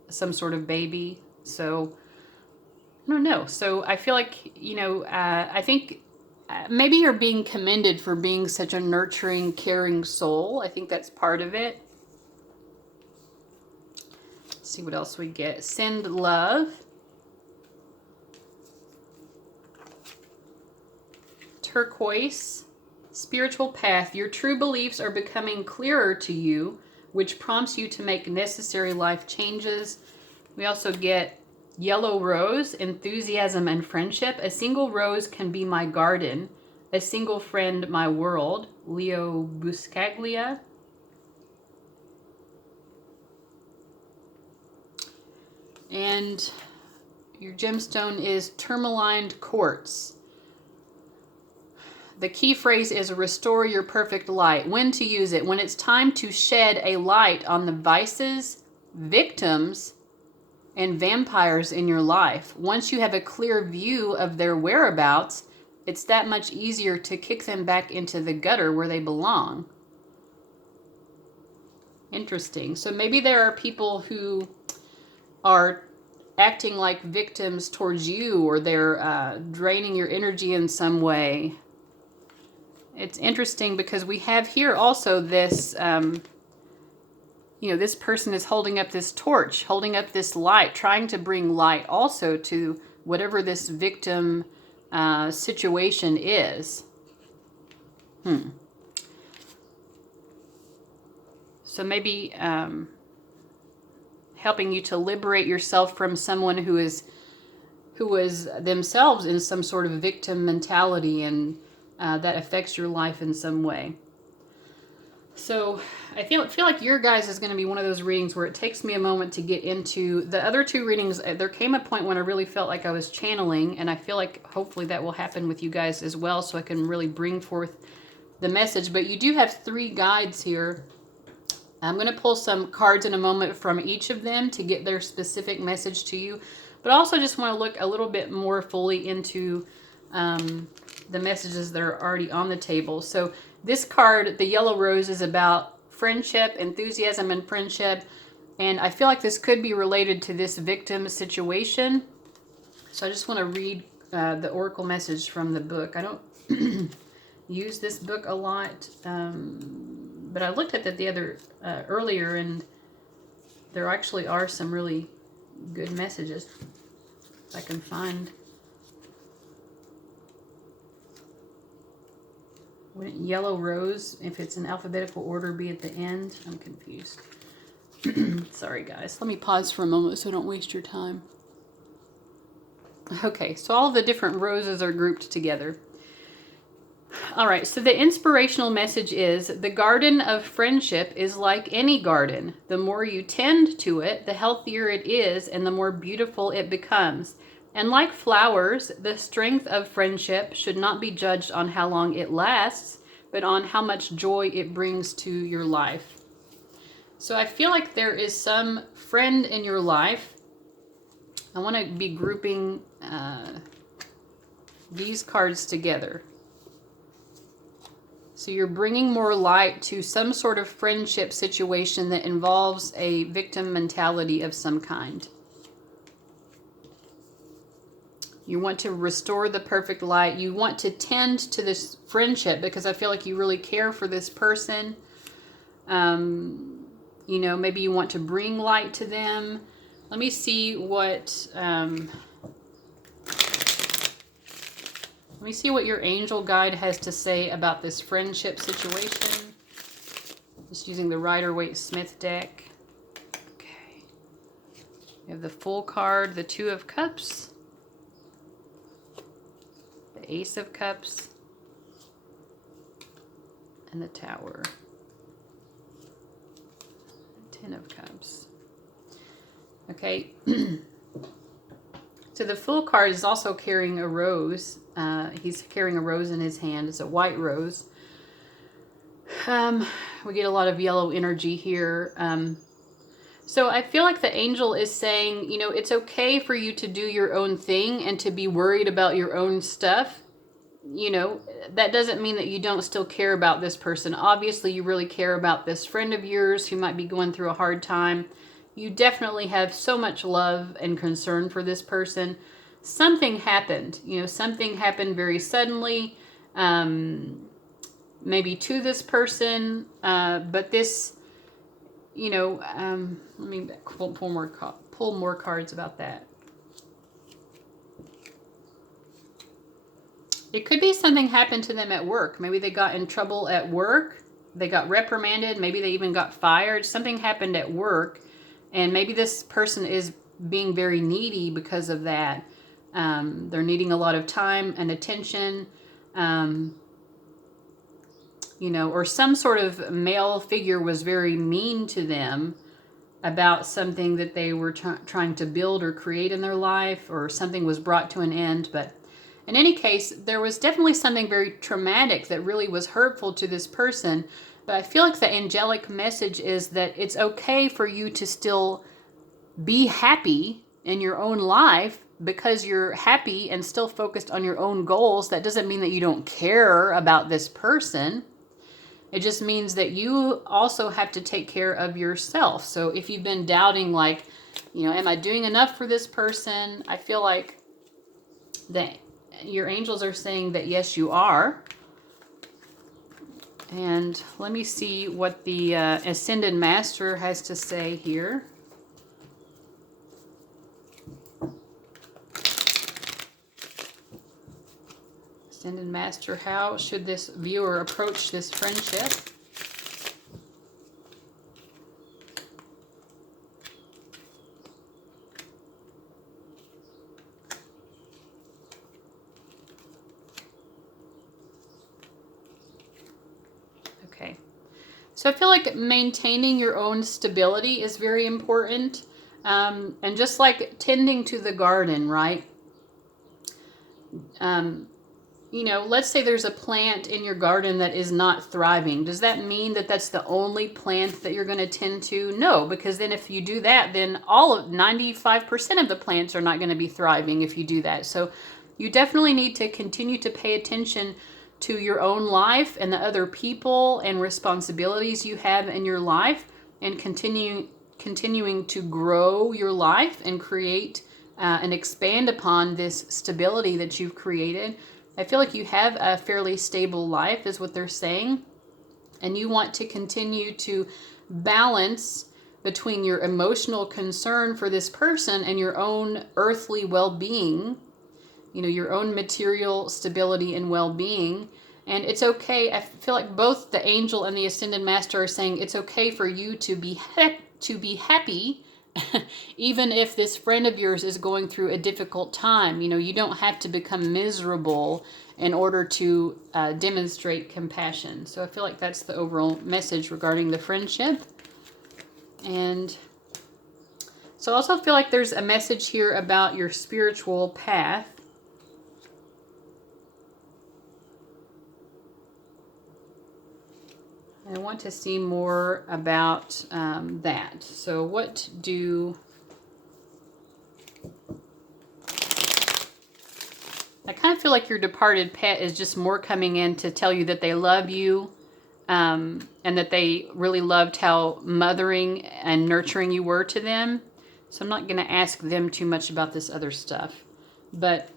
some sort of baby. So, I don't know. So I feel like, you know, I think maybe you're being commended for being such a nurturing, caring soul. I think that's part of it. Let's see what else we get. Send love. Turquoise. Spiritual path. Your true beliefs are becoming clearer to you, which prompts you to make necessary life changes. We also get Yellow rose, enthusiasm and friendship. A single rose can be my garden. A single friend, my world. Leo Buscaglia. And your gemstone is tourmalined quartz. The key phrase is restore your perfect light. When to use it? When it's time to shed a light on the vices, victims, and vampires in your life. Once you have a clear view of their whereabouts, it's that much easier to kick them back into the gutter where they belong. Interesting. So maybe there are people who are acting like victims towards you, or they're draining your energy in some way. It's interesting because we have here also this, this person is holding up this torch, holding up this light, trying to bring light also to whatever this victim situation is. So maybe helping you to liberate yourself from someone who is themselves in some sort of victim mentality, and that affects your life in some way. So I feel like your guys is going to be one of those readings where it takes me a moment to get into the other two readings. There came a point when I really felt like I was channeling, and I feel like hopefully that will happen with you guys as well, so I can really bring forth the message. But you do have 3 guides here. I'm going to pull some cards in a moment from each of them to get their specific message to you. But I also just want to look a little bit more fully into the messages that are already on the table. So this card, the yellow rose, is about friendship, enthusiasm, and friendship. And I feel like this could be related to this victim situation. So I just want to read the oracle message from the book. I don't use this book a lot, but I looked at it the other earlier, and there actually are some really good messages. If I can find. Wouldn't yellow rose, if it's in alphabetical order, be at the end? I'm confused. Sorry, guys. Let me pause for a moment so I don't waste your time. Okay, so all the different roses are grouped together. All right, so the inspirational message is, the garden of friendship is like any garden. The more you tend to it, the healthier it is, and the more beautiful it becomes. And like flowers, the strength of friendship should not be judged on how long it lasts, but on how much joy it brings to your life. So I feel like there is some friend in your life. I want to be grouping these cards together. So you're bringing more light to some sort of friendship situation that involves a victim mentality of some kind. You want to restore the perfect light. You want to tend to this friendship because I feel like you really care for this person. Maybe you want to bring light to them. Let me see what your angel guide has to say about this friendship situation. Just using the Rider-Waite-Smith deck. Okay. You have the Fool card, the 2 of Cups, the Ace of Cups, and the Tower. 10 of Cups. Okay. So the Fool card is also carrying a rose. He's carrying a rose in his hand. It's a white rose. We get a lot of yellow energy here. So I feel like the angel is saying, it's okay for you to do your own thing and to be worried about your own stuff. That doesn't mean that you don't still care about this person. Obviously, you really care about this friend of yours who might be going through a hard time. You definitely have so much love and concern for this person. Something happened. Something happened very suddenly, maybe to this person. But this, let me pull more cards about that. It could be something happened to them at work. Maybe they got in trouble at work. They got reprimanded. Maybe they even got fired. Something happened at work. And maybe this person is being very needy because of that. They're needing a lot of time and attention, or some sort of male figure was very mean to them about something that they were trying to build or create in their life, or something was brought to an end. But in any case, there was definitely something very traumatic that really was hurtful to this person. But I feel like the angelic message is that it's okay for you to still be happy in your own life because you're happy and still focused on your own goals. That doesn't mean that you don't care about this person. It just means that you also have to take care of yourself. So if you've been doubting, like, am I doing enough for this person? I feel like that your angels are saying that yes, you are. And let me see what the Ascended Master has to say here. Ascended Master, how should this viewer approach this friendship? Okay. So I feel like maintaining your own stability is very important. And just like tending to the garden, right? Let's say there's a plant in your garden that is not thriving. Does that mean that that's the only plant that you're going to tend to? No, because then if you do that, then all of 95% of the plants are not going to be thriving if you do that. So you definitely need to continue to pay attention to your own life and the other people and responsibilities you have in your life, and continuing to grow your life and create and expand upon this stability that you've created. I feel like you have a fairly stable life, is what they're saying. And you want to continue to balance between your emotional concern for this person and your own earthly well-being, your own material stability and well-being. And it's okay. I feel like both the angel and the Ascended Master are saying it's okay for you to be happy even if this friend of yours is going through a difficult time. You don't have to become miserable in order to demonstrate compassion. So I feel like that's the overall message regarding the friendship. And so I also feel like there's a message here about your spiritual path. I want to see more about that. So what do... I kind of feel like your departed pet is just more coming in to tell you that they love you, and that they really loved how mothering and nurturing you were to them. So I'm not going to ask them too much about this other stuff. But...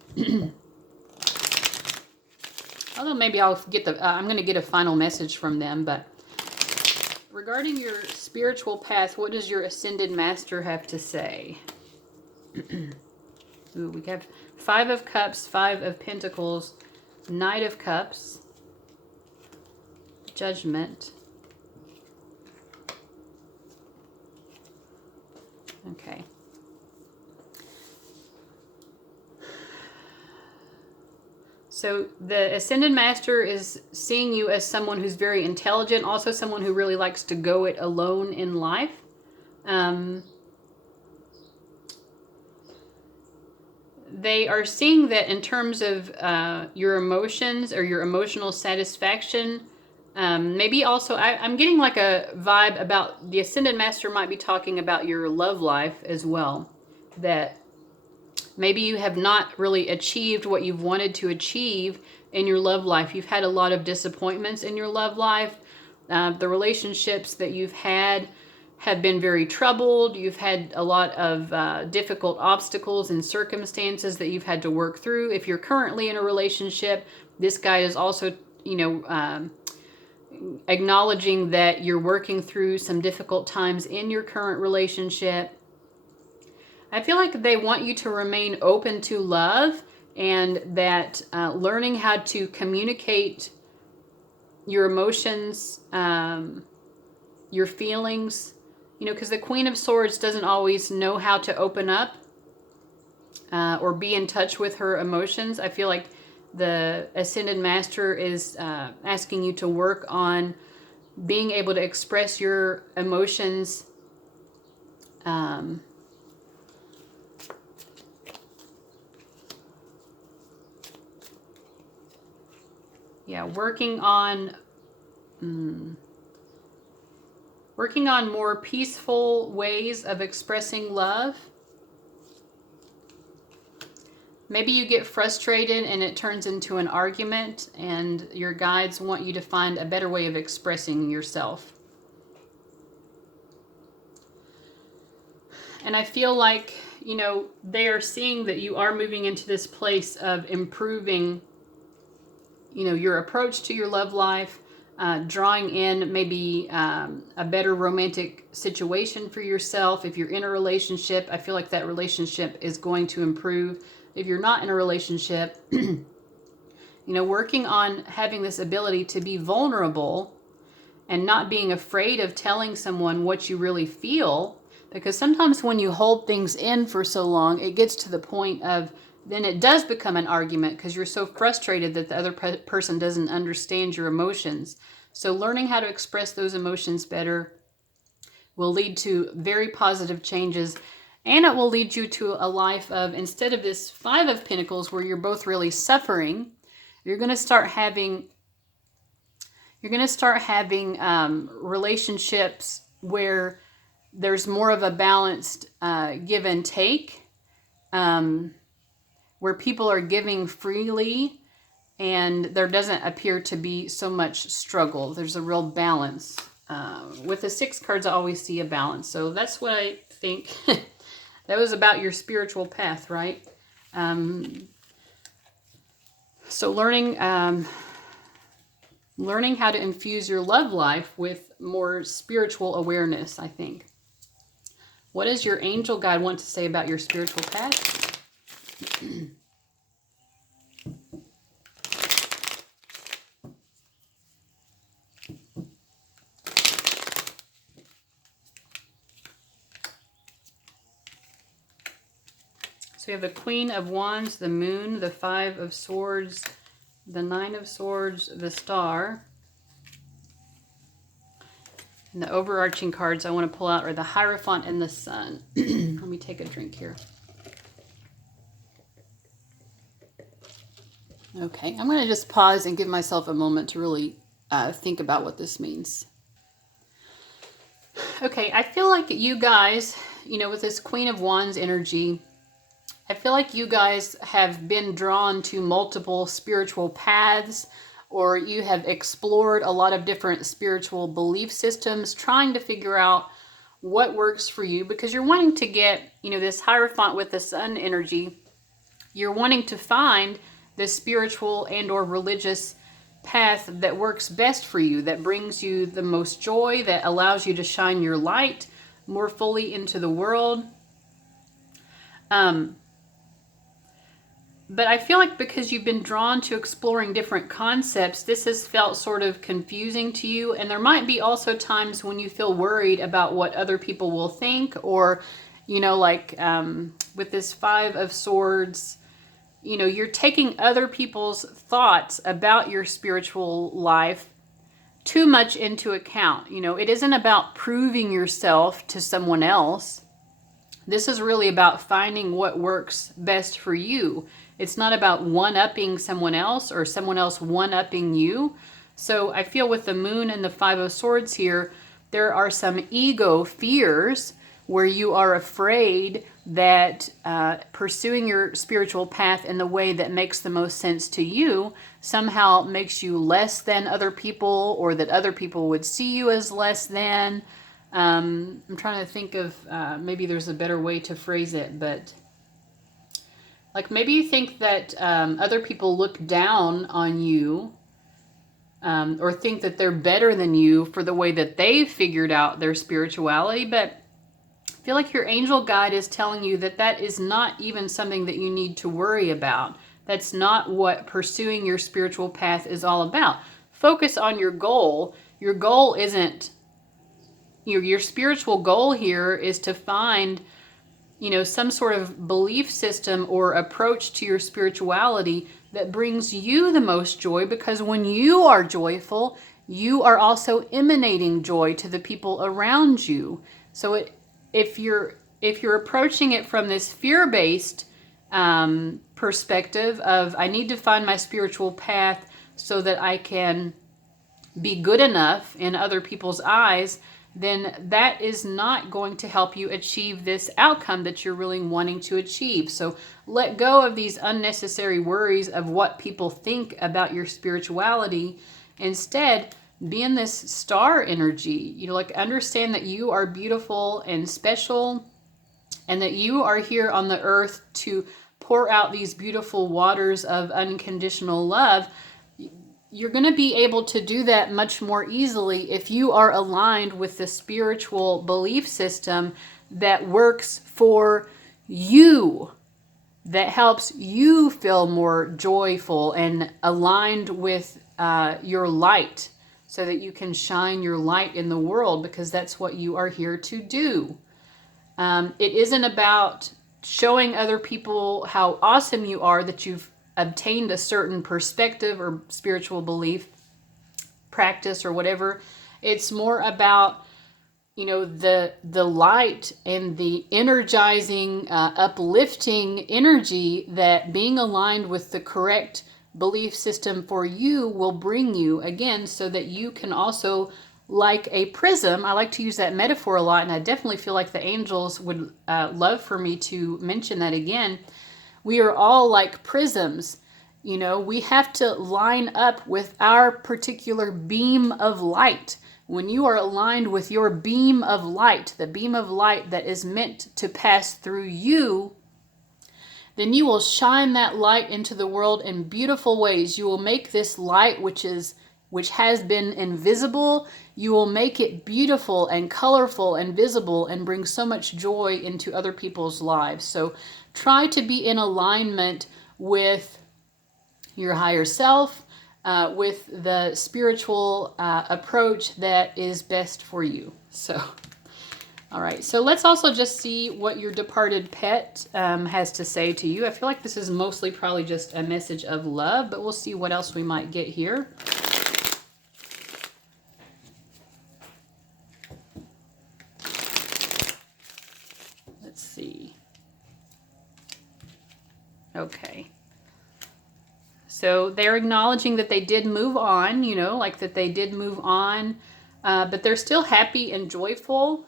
although maybe I'll get I'm going to get a final message from them. But regarding your spiritual path, what does your Ascended Master have to say? Ooh, we have 5 of Cups, 5 of Pentacles, Knight of Cups, Judgment. Okay. So the Ascended Master is seeing you as someone who's very intelligent, also someone who really likes to go it alone in life. They are seeing that in terms of your emotions or your emotional satisfaction. Maybe also, I'm getting like a vibe about the Ascended Master might be talking about your love life as well. That maybe you have not really achieved what you've wanted to achieve in your love life. You've had a lot of disappointments in your love life. The relationships that you've had have been very troubled. You've had a lot of difficult obstacles and circumstances that you've had to work through. If you're currently in a relationship, this guy is also, acknowledging that you're working through some difficult times in your current relationship. I feel like they want you to remain open to love, and that learning how to communicate your emotions, your feelings, You know, because the Queen of Swords doesn't always know how to open up or be in touch with her emotions. I feel like the Ascended Master is asking you to work on being able to express your emotions yeah, working on more peaceful ways of expressing love. Maybe you get frustrated and it turns into an argument, and your guides want you to find a better way of expressing yourself. And I feel like, you know, they are seeing that you are moving into this place of improving, you know, your approach to your love life, drawing in maybe a better romantic situation for yourself. If you're in a relationship, I feel like that relationship is going to improve. If you're not in a relationship, you know, working on having this ability to be vulnerable and not being afraid of telling someone what you really feel. Because sometimes when you hold things in for so long, it gets to the point of, then it does become an argument because you're so frustrated that the other person doesn't understand your emotions. So learning how to express those emotions better will lead to very positive changes. And it will lead you to a life of, instead of this 5 of Pentacles where you're both really suffering, you're going to start having relationships where there's more of a balanced give and take, where people are giving freely and there doesn't appear to be so much struggle. There's a real balance. With the 6 cards, I always see a balance. So that's what I think. That was about your spiritual path, right? So learning how to infuse your love life with more spiritual awareness, I think. What does your angel guide want to say about your spiritual path? So we have the Queen of Wands, the Moon, the 5 of Swords, the 9 of Swords, the Star. And the overarching cards I want to pull out are the Hierophant and the Sun. Let me take a drink here. Okay, I'm going to just pause and give myself a moment to really think about what this means. Okay, I feel like you guys, you know, with this Queen of Wands energy, I feel like you guys have been drawn to multiple spiritual paths, or you have explored a lot of different spiritual belief systems, trying to figure out what works for you, because you're wanting to get, you know, this Hierophant with the Sun energy. You're wanting to find the spiritual and or religious path that works best for you, that brings you the most joy, that allows you to shine your light more fully into the world. But I feel like because you've been drawn to exploring different concepts, this has felt sort of confusing to you. And there might be also times when you feel worried about what other people will think, or, you know, like with this 5 of Swords, you know, you're taking other people's thoughts about your spiritual life too much into account. You know, it isn't about proving yourself to someone else. This is really about finding what works best for you. It's not about one-upping someone else or someone else one-upping you. So I feel with the Moon and the 5 of Swords here, there are some ego fears where you are afraid that pursuing your spiritual path in the way that makes the most sense to you somehow makes you less than other people, or that other people would see you as less than. I'm trying to think of maybe there's a better way to phrase it, but like maybe you think that other people look down on you, or think that they're better than you for the way that they've figured out their spirituality. But I feel like your angel guide is telling you that that is not even something that you need to worry about. That's not what pursuing your spiritual path is all about. Focus on your goal. Your goal isn't your spiritual goal here is to find, some sort of belief system or approach to your spirituality that brings you the most joy, because when you are joyful, you are also emanating joy to the people around you. So if you're approaching it from this fear-based perspective of, I need to find my spiritual path so that I can be good enough in other people's eyes, then that is not going to help you achieve this outcome that you're really wanting to achieve. So let go of these unnecessary worries of what people think about your spirituality. Instead, be in this star energy. Like, understand that you are beautiful and special, and that you are here on the earth to pour out these beautiful waters of unconditional love. You're going to be able to do that much more easily if you are aligned with the spiritual belief system that works for you, that helps you feel more joyful and aligned with your light, so that you can shine your light in the world, because that's what you are here to do. It isn't about showing other people how awesome you are, that you've obtained a certain perspective or spiritual belief, practice, or whatever. It's more about, the light and the energizing, uplifting energy that being aligned with the correct belief system for you will bring you, again, so that you can also, like a prism. I like to use that metaphor a lot, and I definitely feel like the angels would love for me to mention that again. We are all like prisms. We have to line up with our particular beam of light. When you are aligned with your beam of light, the beam of light that is meant to pass through you, then you will shine that light into the world in beautiful ways. You will make this light, which has been invisible, you will make it beautiful and colorful and visible, and bring so much joy into other people's lives. So try to be in alignment with your higher self, with the spiritual approach that is best for you. So, all right. So let's also just see what your departed pet has to say to you. I feel like this is mostly probably just a message of love, but we'll see what else we might get here. Let's see. Okay. So they're acknowledging that they did move on, like that they did move on, but they're still happy and joyful.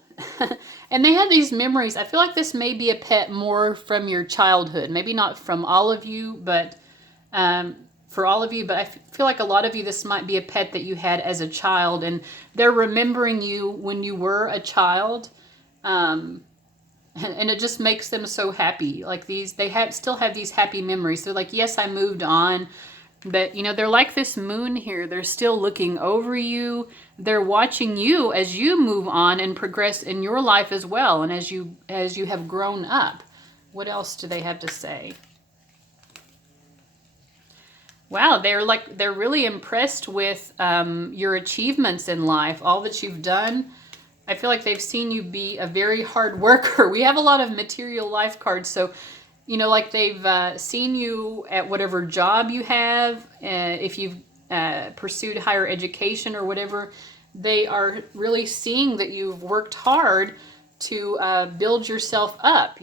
And they have these memories. I feel like this may be a pet more from your childhood. Maybe not from all of you, but for all of you. But I feel like a lot of you, this might be a pet that you had as a child. And they're remembering you when you were a child. And it just makes them so happy. Like they still have these happy memories. They're like, yes, I moved on. But, they're like this moon here. They're still looking over you. They're watching you as you move on and progress in your life as well. And as you have grown up. What else do they have to say? Wow, they're really impressed with your achievements in life, all that you've done. I feel like they've seen you be a very hard worker. We have a lot of material life cards, so like they've seen you at whatever job you have, if you've pursued higher education or whatever. They are really seeing that you've worked hard to build yourself up.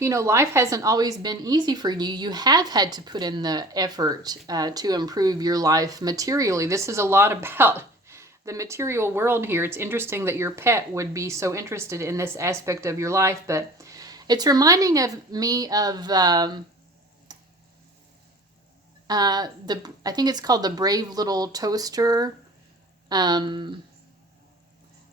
Life hasn't always been easy for you. You have had to put in the effort to improve your life materially. This is a lot about the material world here. It's interesting that your pet would be so interested in this aspect of your life, but it's reminding me of I think it's called The Brave Little Toaster. But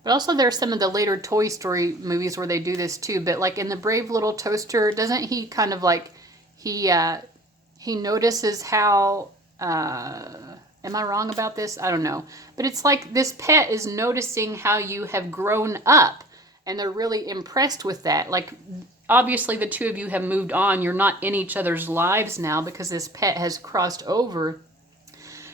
also there's some of the later Toy Story movies where they do this too. But like in The Brave Little Toaster, doesn't he kind of like, he notices how, am I wrong about this? I don't know. But it's like this pet is noticing how you have grown up, and they're really impressed with that. Like, obviously the two of you have moved on. You're not in each other's lives now because this pet has crossed over.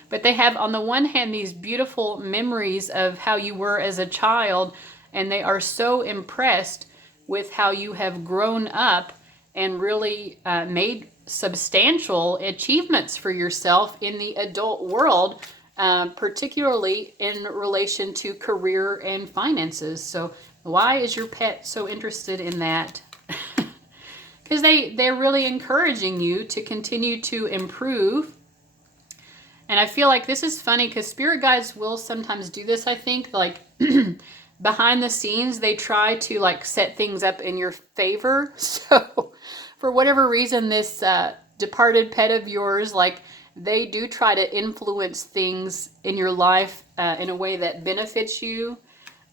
But they have, on the one hand, these beautiful memories of how you were as a child, and they are so impressed with how you have grown up and really made substantial achievements for yourself in the adult world, particularly in relation to career and finances. So why is your pet so interested in that? Because they're really encouraging you to continue to improve. And I feel like this is funny because spirit guides will sometimes do this, I think. Like behind the scenes, they try to like set things up in your favor. So for whatever reason, this departed pet of yours, like they do try to influence things in your life in a way that benefits you.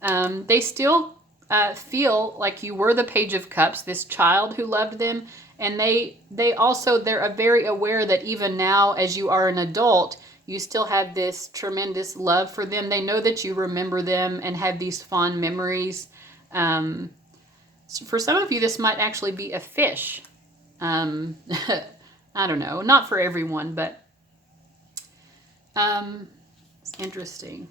They still feel like you were the Page of Cups, this child who loved them. And they're very aware that even now, as you are an adult, you still have this tremendous love for them. They know that you remember them and have these fond memories. So for some of you, this might actually be a fish. I don't know, not for everyone, but it's interesting.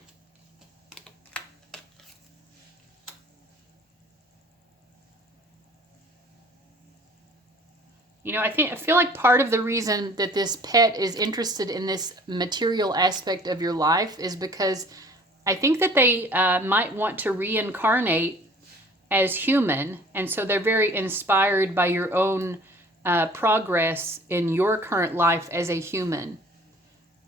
You know, I feel like part of the reason that this pet is interested in this material aspect of your life is because I think that they might want to reincarnate as human, and so they're very inspired by your own progress in your current life as a human.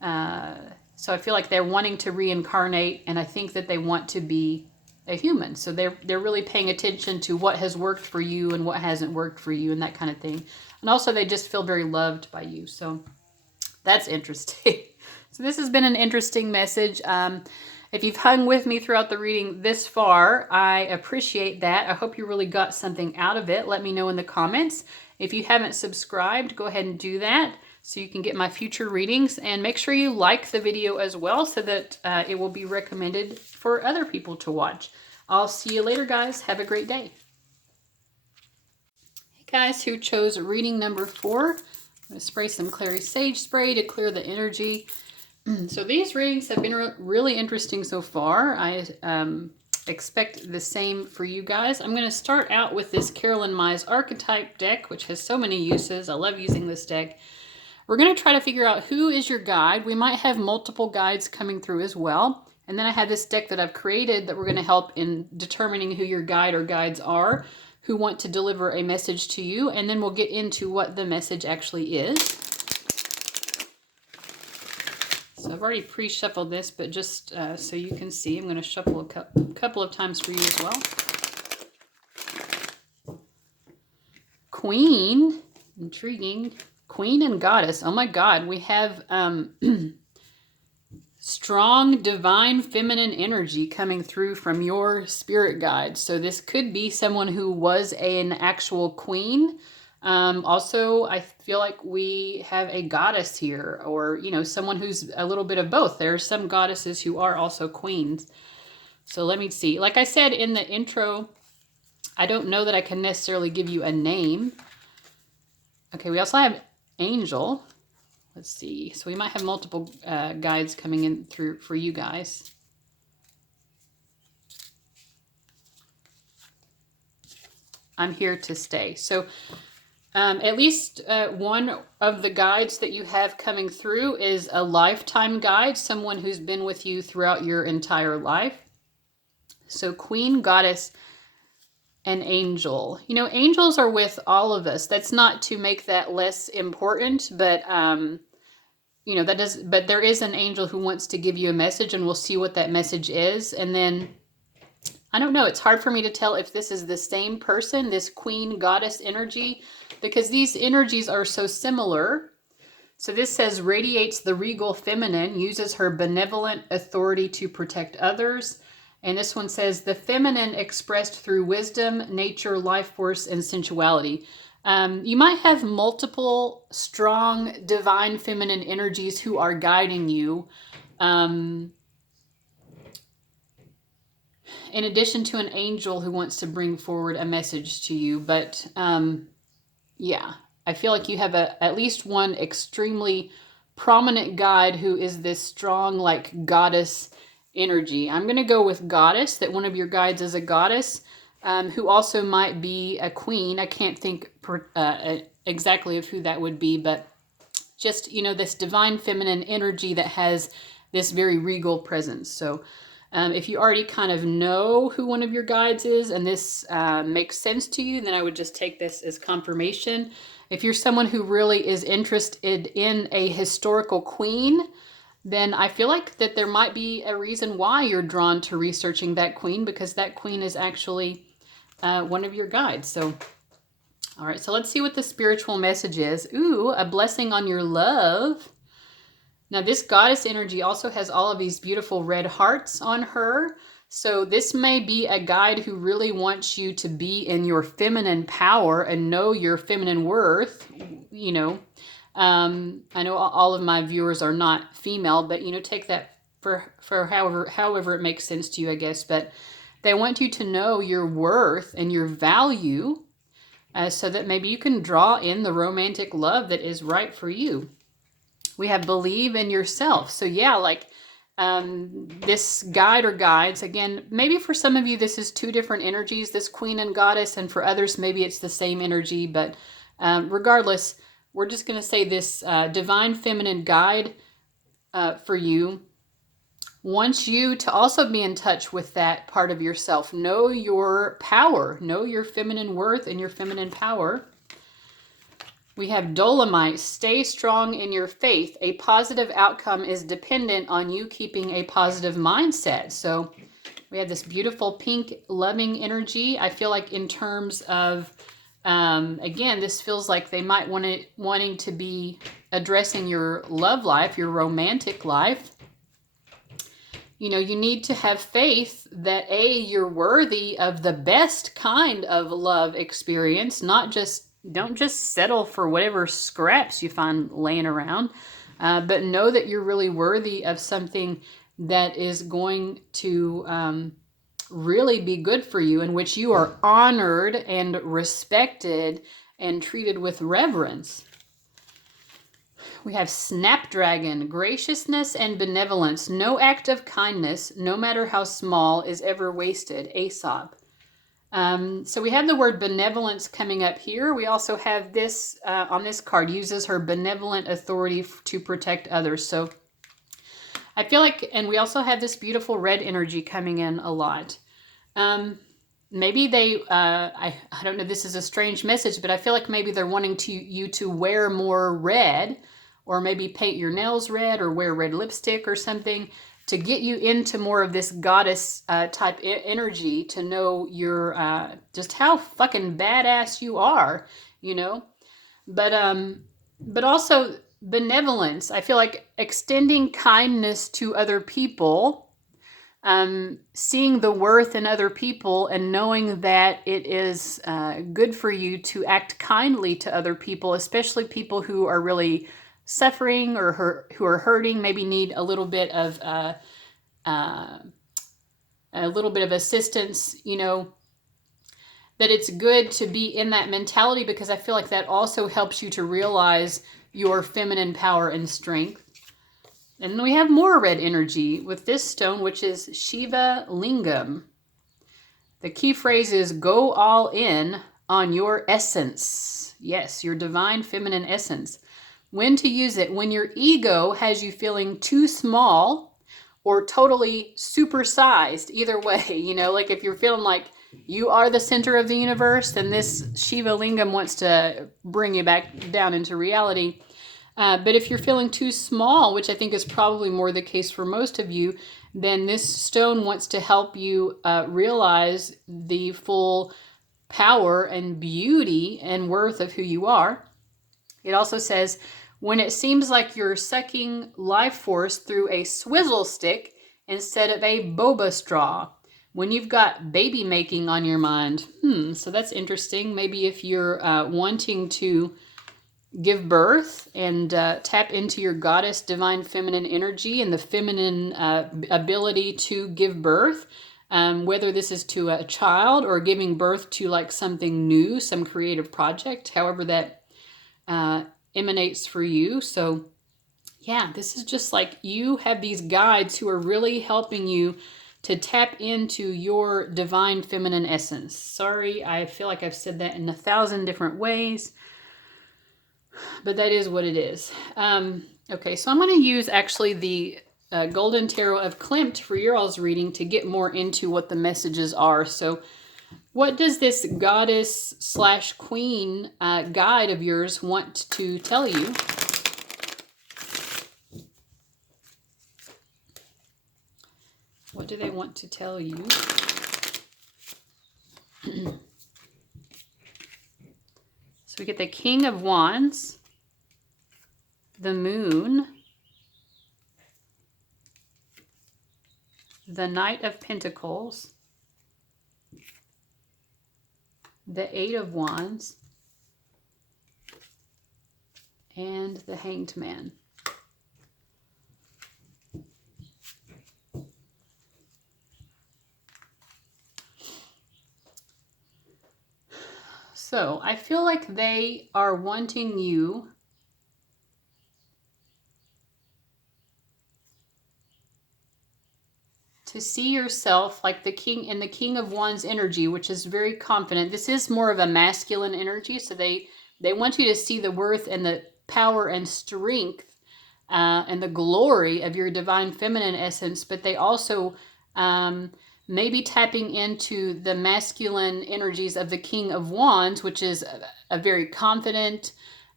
So I feel like they're wanting to reincarnate, and I think that they want to be a human. So they're really paying attention to what has worked for you and what hasn't worked for you and that kind of thing. And also they just feel very loved by you. So that's interesting. So this has been an interesting message. If you've hung with me throughout the reading this far, I appreciate that. I hope you really got something out of it. Let me know in the comments. If you haven't subscribed, go ahead and do that so you can get my future readings. And make sure you like the video as well so that it will be recommended for other people to watch. I'll see you later, guys. Have a great day. Hey, guys who chose reading number 4. I'm going to spray some Clary Sage spray to clear the energy. So these readings have been really interesting so far. I expect the same for you guys. I'm going to start out with this Carolyn Mize Archetype deck, which has so many uses. I love using this deck. We're going to try to figure out who is your guide. We might have multiple guides coming through as well. And then I have this deck that I've created that we're going to help in determining who your guide or guides are, who want to deliver a message to you. And then we'll get into what the message actually is. So I've already pre-shuffled this, but just so you can see, I'm going to shuffle a couple of times for you as well. Queen, intriguing. Queen and Goddess. Oh my God, we have strong divine feminine energy coming through from your spirit guide. So this could be someone who was an actual queen. Also, I feel like we have a goddess here, or, you know, someone who's a little bit of both. There are some goddesses who are also queens. So let me see. Like I said in the intro, I don't know that I can necessarily give you a name. Okay, we also have Angel. Let's see. So we might have multiple guides coming in through for you guys. I'm here to stay. So at least one of the guides that you have coming through is a lifetime guide, someone who's been with you throughout your entire life. So Queen, Goddess, and Angel. You know, angels are with all of us. That's not to make that less important, but you know, but there is an angel who wants to give you a message, and we'll see what that message is. And then I don't know, it's hard for me to tell if this is the same person, this Queen Goddess energy, because these energies are so similar. So this says radiates the regal feminine, uses her benevolent authority to protect others. And this one says the feminine expressed through wisdom, nature, life force, and sensuality. You might have multiple strong divine feminine energies who are guiding you. In addition to an angel who wants to bring forward a message to you. But yeah, I feel like you have at least one extremely prominent guide who is this strong, like, goddess energy. I'm going to go with goddess, that one of your guides is a goddess, who also might be a queen. I can't think exactly of who that would be, but just, this divine feminine energy that has this very regal presence. So if you already kind of know who one of your guides is and this makes sense to you, then I would just take this as confirmation. If you're someone who really is interested in a historical queen, then I feel like that there might be a reason why you're drawn to researching that queen, because that queen is actually one of your guides. So, all right, so let's see what the spiritual message is. Ooh, a blessing on your love. Now, this goddess energy also has all of these beautiful red hearts on her. So this may be a guide who really wants you to be in your feminine power and know your feminine worth. I know all of my viewers are not female, but, take that for however it makes sense to you, I guess. But they want you to know your worth and your value, so that maybe you can draw in the romantic love that is right for you. We have believe in yourself. So yeah, like this guide or guides, again, maybe for some of you, this is two different energies, this queen and goddess, and for others, maybe it's the same energy. But regardless, we're just going to say this divine feminine guide for you wants you to also be in touch with that part of yourself. Know your power, know your feminine worth and your feminine power. We have Dolomite. Stay strong in your faith. A positive outcome is dependent on you keeping a positive mindset. So we have this beautiful pink loving energy. I feel like in terms of, again, this feels like they might wanting to be addressing your love life, your romantic life. You need to have faith that you're worthy of the best kind of love experience, don't just settle for whatever scraps you find laying around, but know that you're really worthy of something that is going to really be good for you, in which you are honored and respected and treated with reverence. We have Snapdragon, graciousness and benevolence. No act of kindness, no matter how small, is ever wasted. Aesop. So we have the word benevolence coming up here. We also have this on this card, uses her benevolent authority to protect others. So I feel like, and we also have this beautiful red energy coming in a lot. Maybe they, I don't know, this is a strange message, but I feel like maybe they're wanting you to wear more red, or maybe paint your nails red or wear red lipstick or something, to get you into more of this goddess type energy, to know your just how fucking badass you are, But also benevolence. I feel like extending kindness to other people, seeing the worth in other people, and knowing that it is good for you to act kindly to other people, especially people who are really suffering or who are hurting, maybe need a little bit of assistance, that it's good to be in that mentality, because I feel like that also helps you to realize your feminine power and strength. And we have more red energy with this stone, which is Shiva Lingam. The key phrase is go all in on your essence. Yes, your divine feminine essence. When to use it? When your ego has you feeling too small or totally supersized. Either way, like if you're feeling like you are the center of the universe, then this Shiva Lingam wants to bring you back down into reality. But if you're feeling too small, which I think is probably more the case for most of you, then this stone wants to help you realize the full power and beauty and worth of who you are. It also says, when it seems like you're sucking life force through a swizzle stick instead of a boba straw. When you've got baby making on your mind. So that's interesting. Maybe if you're wanting to give birth and tap into your goddess divine feminine energy and the feminine ability to give birth, whether this is to a child or giving birth to like something new, some creative project, however that emanates for you. So Yeah, this is just like you have these guides who are really helping you to tap into your divine feminine essence. Sorry, I feel like I've said that in 1,000 different ways, but that is what it is. Okay, so I'm going to use actually the Golden Tarot of Klimt for your all's reading to get more into what the messages are. So what does this goddess / queen guide of yours want to tell you? What do they want to tell you? So we get the King of Wands, the Moon, the Knight of Pentacles, the Eight of Wands, and the Hanged Man. So I feel like they are wanting you to see yourself like the king in the King of Wands energy, which is very confident. This is more of a masculine energy, so they want you to see the worth and the power and strength and the glory of your divine feminine essence, but they also may be tapping into the masculine energies of the King of Wands, which is a very confident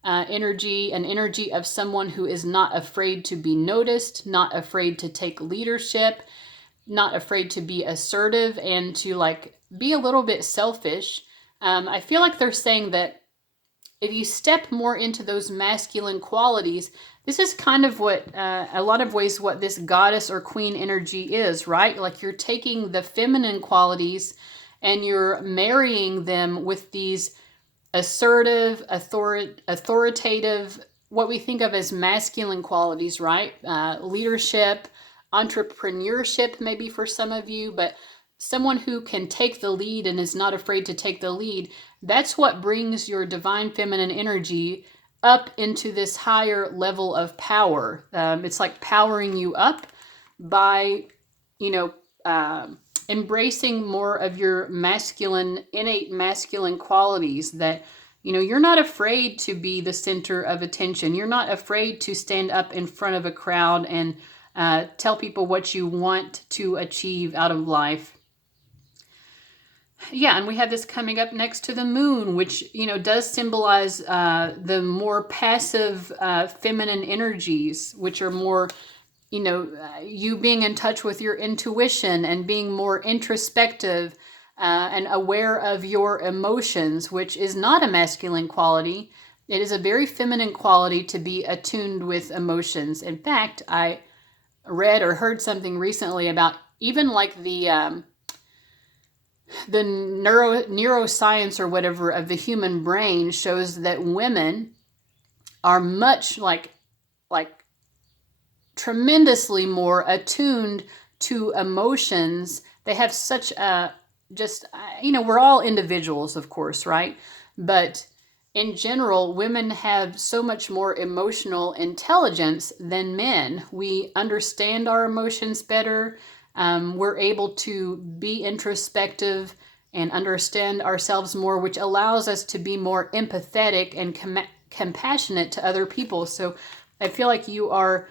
energy, an energy of someone who is not afraid to be noticed, not afraid to take leadership, not afraid to be assertive and to like be a little bit selfish. I feel like they're saying that if you step more into those masculine qualities, this is kind of what, a lot of ways, what this goddess or queen energy is, right? Like you're taking the feminine qualities and you're marrying them with these assertive, authoritative, what we think of as masculine qualities, right? Leadership, entrepreneurship, maybe for some of you, but someone who can take the lead and is not afraid to take the lead. That's what brings your divine feminine energy up into this higher level of power. It's like powering you up by, embracing more of your masculine, innate masculine qualities that, you're not afraid to be the center of attention. You're not afraid to stand up in front of a crowd and tell people what you want to achieve out of life. Yeah, and we have this coming up next to the Moon, which, does symbolize the more passive feminine energies, which are more, you being in touch with your intuition and being more introspective and aware of your emotions, which is not a masculine quality. It is a very feminine quality to be attuned with emotions. In fact, I read or heard something recently about even like the neuroscience or whatever of the human brain shows that women are much like tremendously more attuned to emotions. They have such a we're all individuals, of course, right? But in general, women have so much more emotional intelligence than men. We understand our emotions better. We're able to be introspective and understand ourselves more, which allows us to be more empathetic and compassionate to other people. So I feel like you are,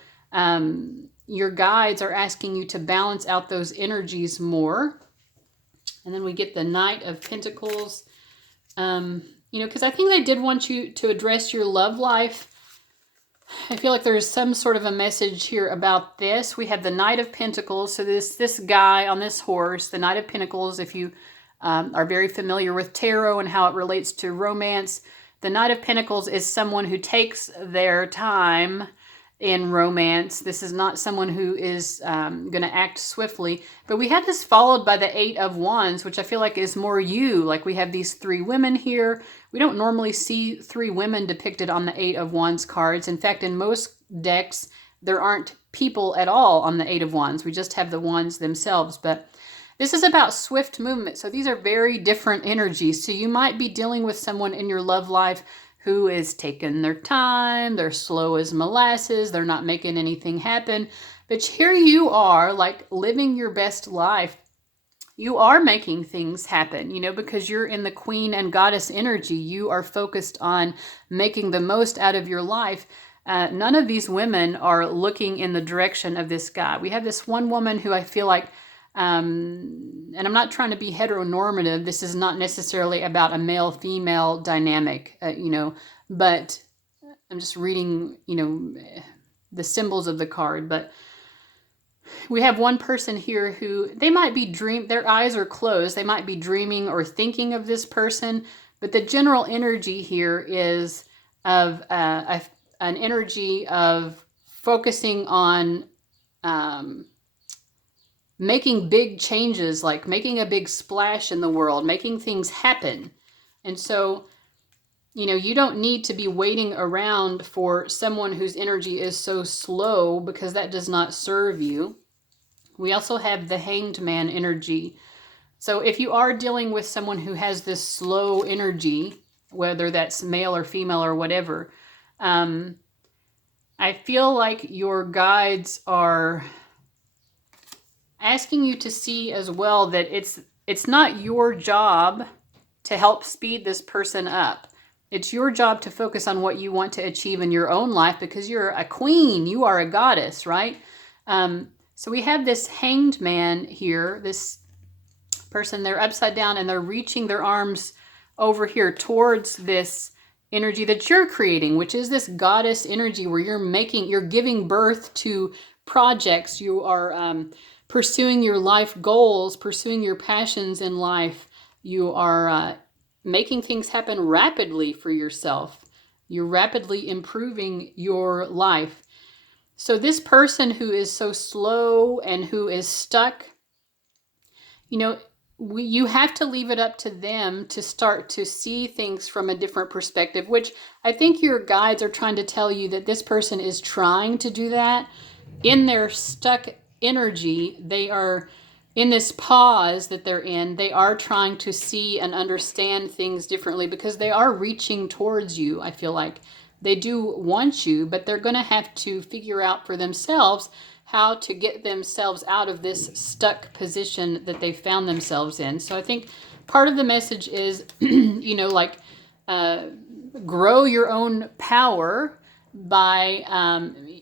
your guides are asking you to balance out those energies more. And then we get the Knight of Pentacles, because I think they did want you to address your love life. I feel like there's some sort of a message here about this. We have the Knight of Pentacles. So this guy on this horse, the Knight of Pentacles, if you are very familiar with tarot and how it relates to romance, the Knight of Pentacles is someone who takes their time in romance. This is not someone who is going to act swiftly. But we had this followed by the Eight of Wands, which I feel like is more you. Like we have these three women here. We don't normally see three women depicted on the Eight of Wands cards. In fact, in most decks, there aren't people at all on the Eight of Wands. We just have the wands themselves. But this is about swift movement. So these are very different energies. So you might be dealing with someone in your love life who is taking their time, they're slow as molasses, they're not making anything happen. But here you are, like living your best life. You are making things happen, you know, because you're in the queen and goddess energy. You are focused on making the most out of your life. None of these women are looking in the direction of this guy. We have this one woman who I feel like, and I'm not trying to be heteronormative. This is not necessarily about a male-female dynamic, you know, but I'm just reading, you know, the symbols of the card. But we have one person here who they might be their eyes are closed. They might be dreaming or thinking of this person, but the general energy here is of an energy of focusing on making big changes, like making a big splash in the world, making things happen. And so, you know, you don't need to be waiting around for someone whose energy is so slow, because that does not serve you. We also have the Hanged Man energy. So if you are dealing with someone who has this slow energy, whether that's male or female or whatever, I feel like your guides are asking you to see as well that it's not your job to help speed this person up. It's your job to focus on what you want to achieve in your own life, because you're a queen, you are a goddess, right? So we have this Hanged Man here, this person, they're upside down and they're reaching their arms over here towards this energy that you're creating, which is this goddess energy where you're giving birth to projects. You are pursuing your life goals, pursuing your passions in life. You are making things happen rapidly for yourself. You're rapidly improving your life. So this person who is so slow and who is stuck, you know, you have to leave it up to them to start to see things from a different perspective, which I think your guides are trying to tell you that this person is trying to do that. In their stuck energy, they are in this pause that they're in. They are trying to see and understand things differently, because they are reaching towards you. I feel like they do want you, but they're going to have to figure out for themselves how to get themselves out of this stuck position that they found themselves in. So I think part of the message is, you know, like grow your own power by,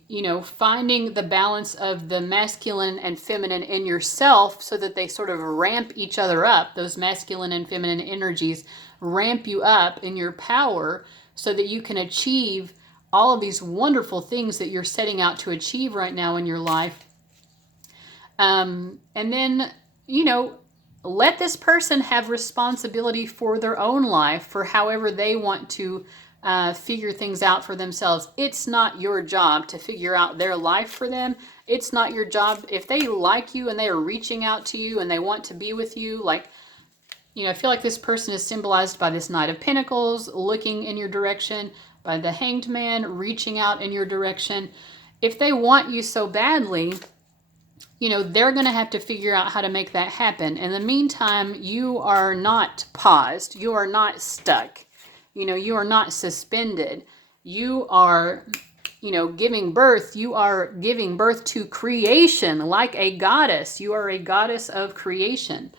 you know, finding the balance of the masculine and feminine in yourself, so that they sort of ramp each other up. Those masculine and feminine energies ramp you up in your power, so that you can achieve all of these wonderful things that you're setting out to achieve right now in your life. And then, you know, let this person have responsibility for their own life, for however they want to figure things out for themselves. It's not your job to figure out their life for them. It's not your job. If they like you and they are reaching out to you and they want to be with you, like, you know, I feel like this person is symbolized by this Knight of Pentacles looking in your direction, by the Hanged Man reaching out in your direction. If they want you so badly, you know, they're going to have to figure out how to make that happen. In the meantime, you are not paused. You are not stuck. You know, you are not suspended. You are, you know, giving birth. You are giving birth to creation like a goddess. You are a goddess of creation.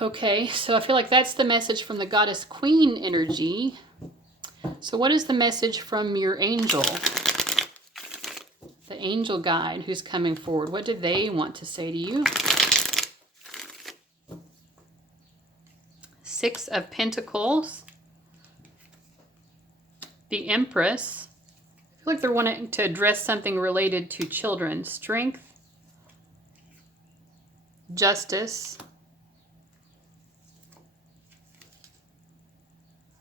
Okay, so I feel like that's the message from the Goddess Queen energy. So what is the message from your angel? The angel guide who's coming forward. What do they want to say to you? Six of Pentacles. The Empress. I feel like they're wanting to address something related to children. Strength. Justice.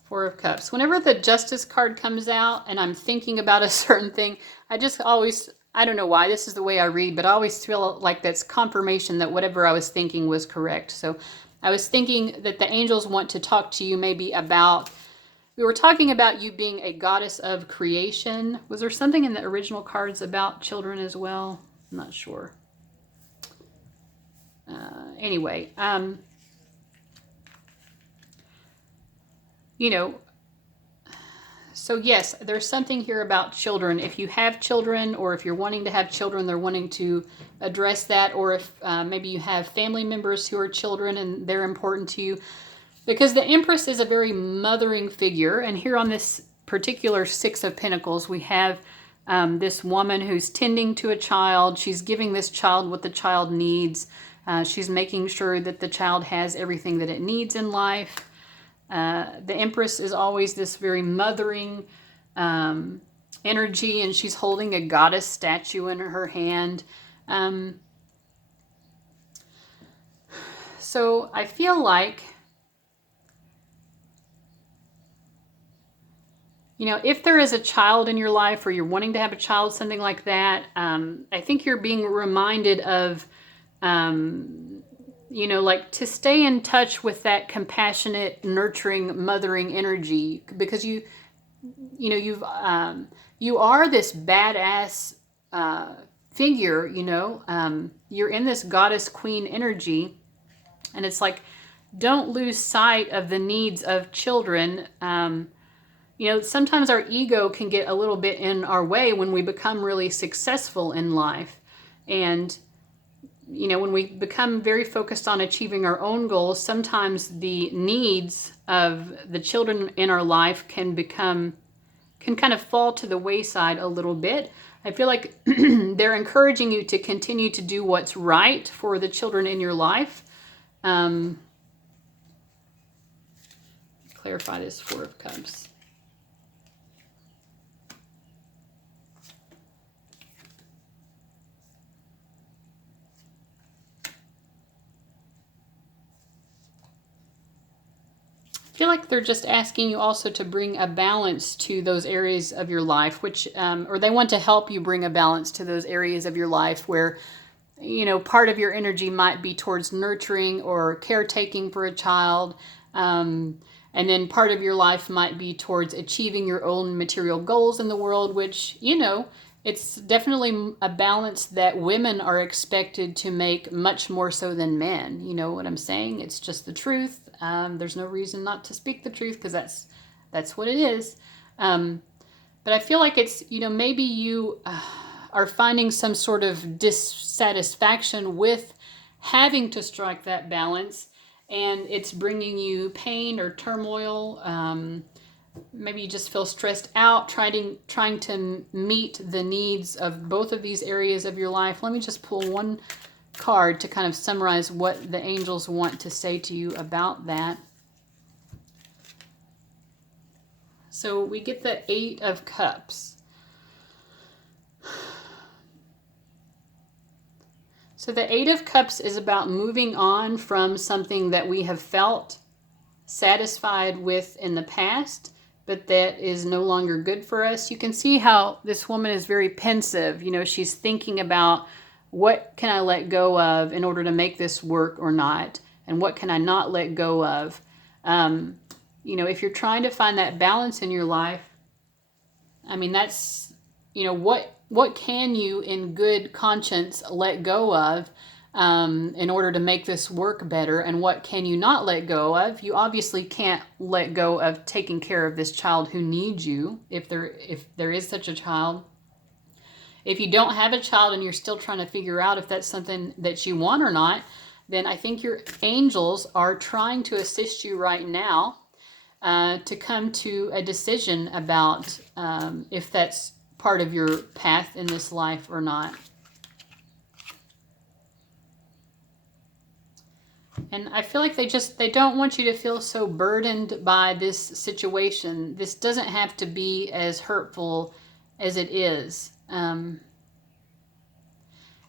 Four of Cups. Whenever the Justice card comes out and I'm thinking about a certain thing, I just always, I don't know why, this is the way I read, but I always feel like that's confirmation that whatever I was thinking was correct. So I was thinking that the angels want to talk to you maybe about, we were talking about you being a goddess of creation. Was there something in the original cards about children as well? I'm not sure. Anyway, you know, So yes, there's something here about children. If you have children, or if you're wanting to have children, they're wanting to address that. Or if maybe you have family members who are children and they're important to you. Because the Empress is a very mothering figure. And here on this particular Six of Pentacles, we have this woman who's tending to a child. She's giving this child what the child needs. She's making sure that the child has everything that it needs in life. The Empress is always this very mothering energy, and she's holding a goddess statue in her hand. So I feel like, you know, if there is a child in your life, or you're wanting to have a child, something like that, I think you're being reminded of, you know, like to stay in touch with that compassionate, nurturing, mothering energy, because you are this badass figure, you know, you're in this goddess queen energy, and it's like, don't lose sight of the needs of children. You know, sometimes our ego can get a little bit in our way when we become really successful in life. And, you know, when we become very focused on achieving our own goals, sometimes the needs of the children in our life can kind of fall to the wayside a little bit. I feel like they're encouraging you to continue to do what's right for the children in your life. Clarify this Four of Cups. I feel like they're just asking you also to bring a balance to those areas of your life, which, or they want to help you bring a balance to those areas of your life where, you know, part of your energy might be towards nurturing or caretaking for a child. And then part of your life might be towards achieving your own material goals in the world, which, you know, it's definitely a balance that women are expected to make much more so than men. You know what I'm saying? It's just the truth. There's no reason not to speak the truth, because that's what it is. But I feel like it's, you know, maybe you are finding some sort of dissatisfaction with having to strike that balance, and it's bringing you pain or turmoil. Maybe you just feel stressed out trying to meet the needs of both of these areas of your life. Let me just pull one card to kind of summarize what the angels want to say to you about that. So we get the Eight of Cups. So the Eight of Cups is about moving on from something that we have felt satisfied with in the past, but that is no longer good for us. You can see how this woman is very pensive. You know, she's thinking about, what can I let go of in order to make this work or not? And what can I not let go of? You know, if you're trying to find that balance in your life, I mean, that's, you know, what can you in good conscience let go of in order to make this work better? And what can you not let go of? You obviously can't let go of taking care of this child who needs you, if there is such a child. If you don't have a child and you're still trying to figure out if that's something that you want or not, then I think your angels are trying to assist you right now to come to a decision about if that's part of your path in this life or not. And I feel like they don't want you to feel so burdened by this situation. This doesn't have to be as hurtful as it is. You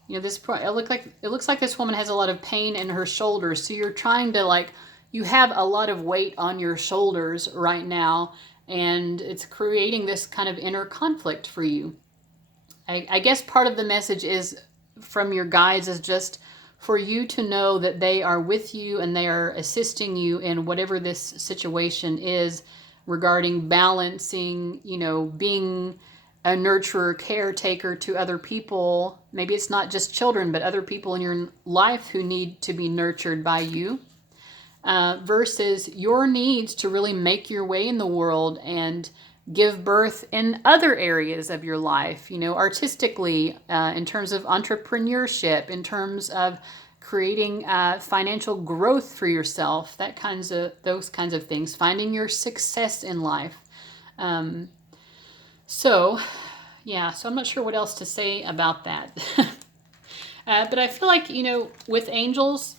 know, it looks like this woman has a lot of pain in her shoulders. So you're trying to, like, you have a lot of weight on your shoulders right now, and it's creating this kind of inner conflict for you. I guess part of the message is from your guides is just for you to know that they are with you and they are assisting you in whatever this situation is regarding balancing, you know, being a nurturer, caretaker to other people. Maybe it's not just children, but other people in your life who need to be nurtured by you, versus your needs to really make your way in the world and give birth in other areas of your life, artistically, in terms of entrepreneurship, in terms of creating financial growth for yourself, those kinds of things, finding your success in life. So I'm not sure what else to say about that. But I feel like, with angels,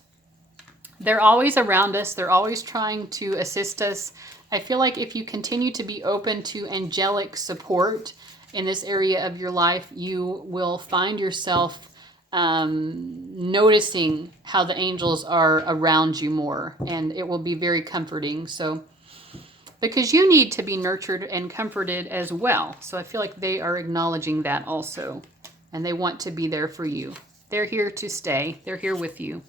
they're always around us. They're always trying to assist us. I feel like if you continue to be open to angelic support in this area of your life, you will find yourself noticing how the angels are around you more, and it will be very comforting. So, because you need to be nurtured and comforted as well. So I feel like they are acknowledging that also, and they want to be there for you. They're here to stay. They're here with you.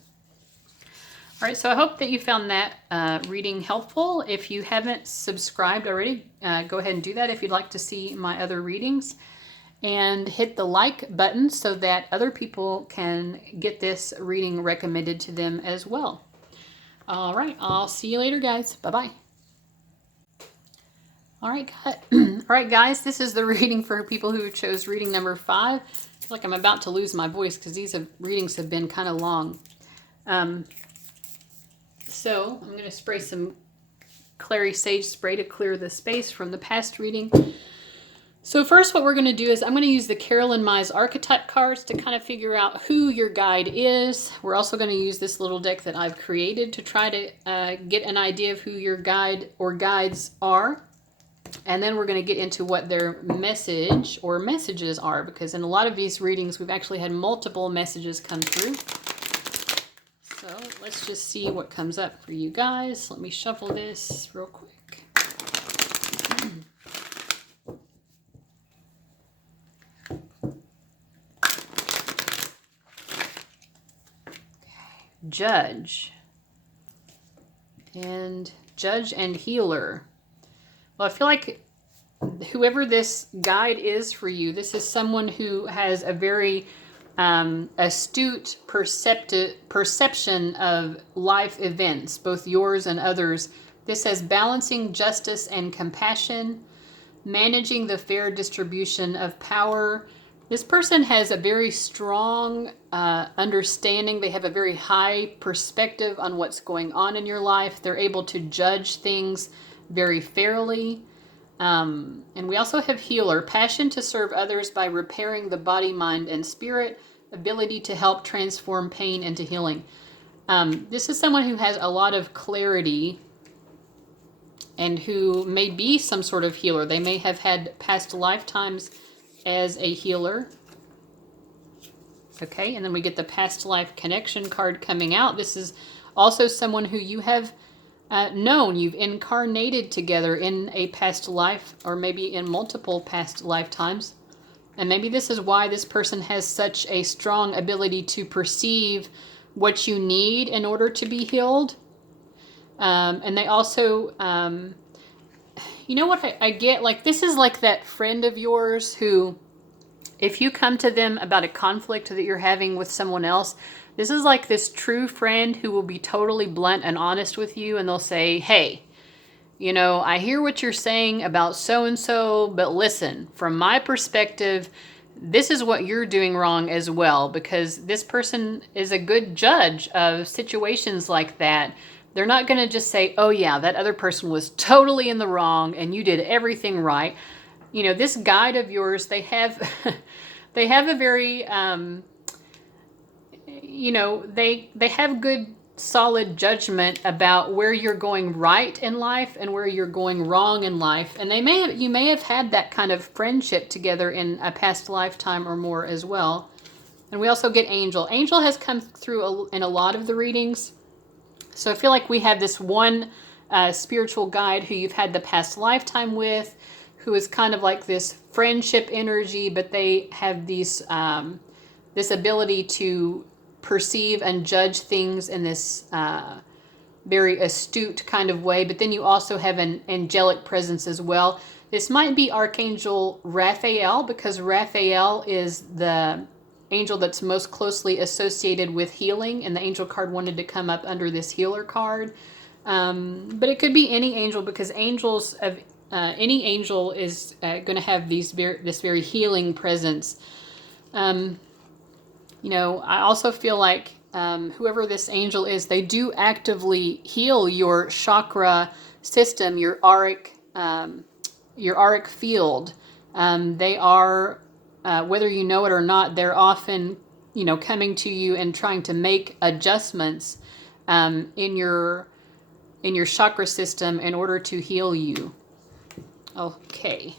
All right, so I hope that you found that reading helpful. If you haven't subscribed already, go ahead and do that if you'd like to see my other readings. And hit the like button so that other people can get this reading recommended to them as well. All right, I'll see you later, guys. Bye-bye. All right, guys, this is the reading for people who chose reading number 5. I feel like I'm about to lose my voice because these readings have been kind of long. So I'm going to spray some Clary Sage spray to clear the space from the past reading. So first what we're going to do is I'm going to use the Carolyn Mize Archetype cards to kind of figure out who your guide is. We're also going to use this little deck that I've created to try to get an idea of who your guide or guides are. And then we're going to get into what their message or messages are, because in a lot of these readings we've actually had multiple messages come through. So let's just see what comes up for you guys. Let me shuffle this real quick. Judge and healer. Well, I feel like whoever this guide is for you, this is someone who has a very astute perception of life events, both yours and others. This says balancing justice and compassion, managing the fair distribution of power. This person has a very strong understanding. They have a very high perspective on what's going on in your life. They're able to judge things very fairly. And we also have healer, passion to serve others by repairing the body, mind, and spirit, ability to help transform pain into healing. This is someone who has a lot of clarity and who may be some sort of healer. They may have had past lifetimes as a healer. Okay, and then we get the past life connection card coming out. This is also someone who you have known. You've incarnated together in a past life, or maybe in multiple past lifetimes. And maybe this is why this person has such a strong ability to perceive what you need in order to be healed. And they also, you know what I get? Like, this is like that friend of yours who, if you come to them about a conflict that you're having with someone else, this is like this true friend who will be totally blunt and honest with you, and they'll say, hey, I hear what you're saying about so-and-so, but listen, from my perspective, this is what you're doing wrong as well, because this person is a good judge of situations like that. They're not going to just say, oh yeah, that other person was totally in the wrong and you did everything right. This guide of yours, they have they have a very they have good solid judgment about where you're going right in life and where you're going wrong in life. And you may have had that kind of friendship together in a past lifetime or more as well. And we also get angel. Angel has come through in a lot of the readings. So I feel like we have this one spiritual guide who you've had the past lifetime with, who is kind of like this friendship energy, but they have these this ability to perceive and judge things in this very astute kind of way. But then you also have an angelic presence as well. This might be Archangel Raphael, because Raphael is the angel that's most closely associated with healing, and the angel card wanted to come up under this healer card. But it could be any angel, because angels of any angel is going to have this very healing presence. I also feel like whoever this angel is, they do actively heal your chakra system, your auric field. They are, whether you know it or not, they're often, coming to you and trying to make adjustments in your chakra system in order to heal you. Okay.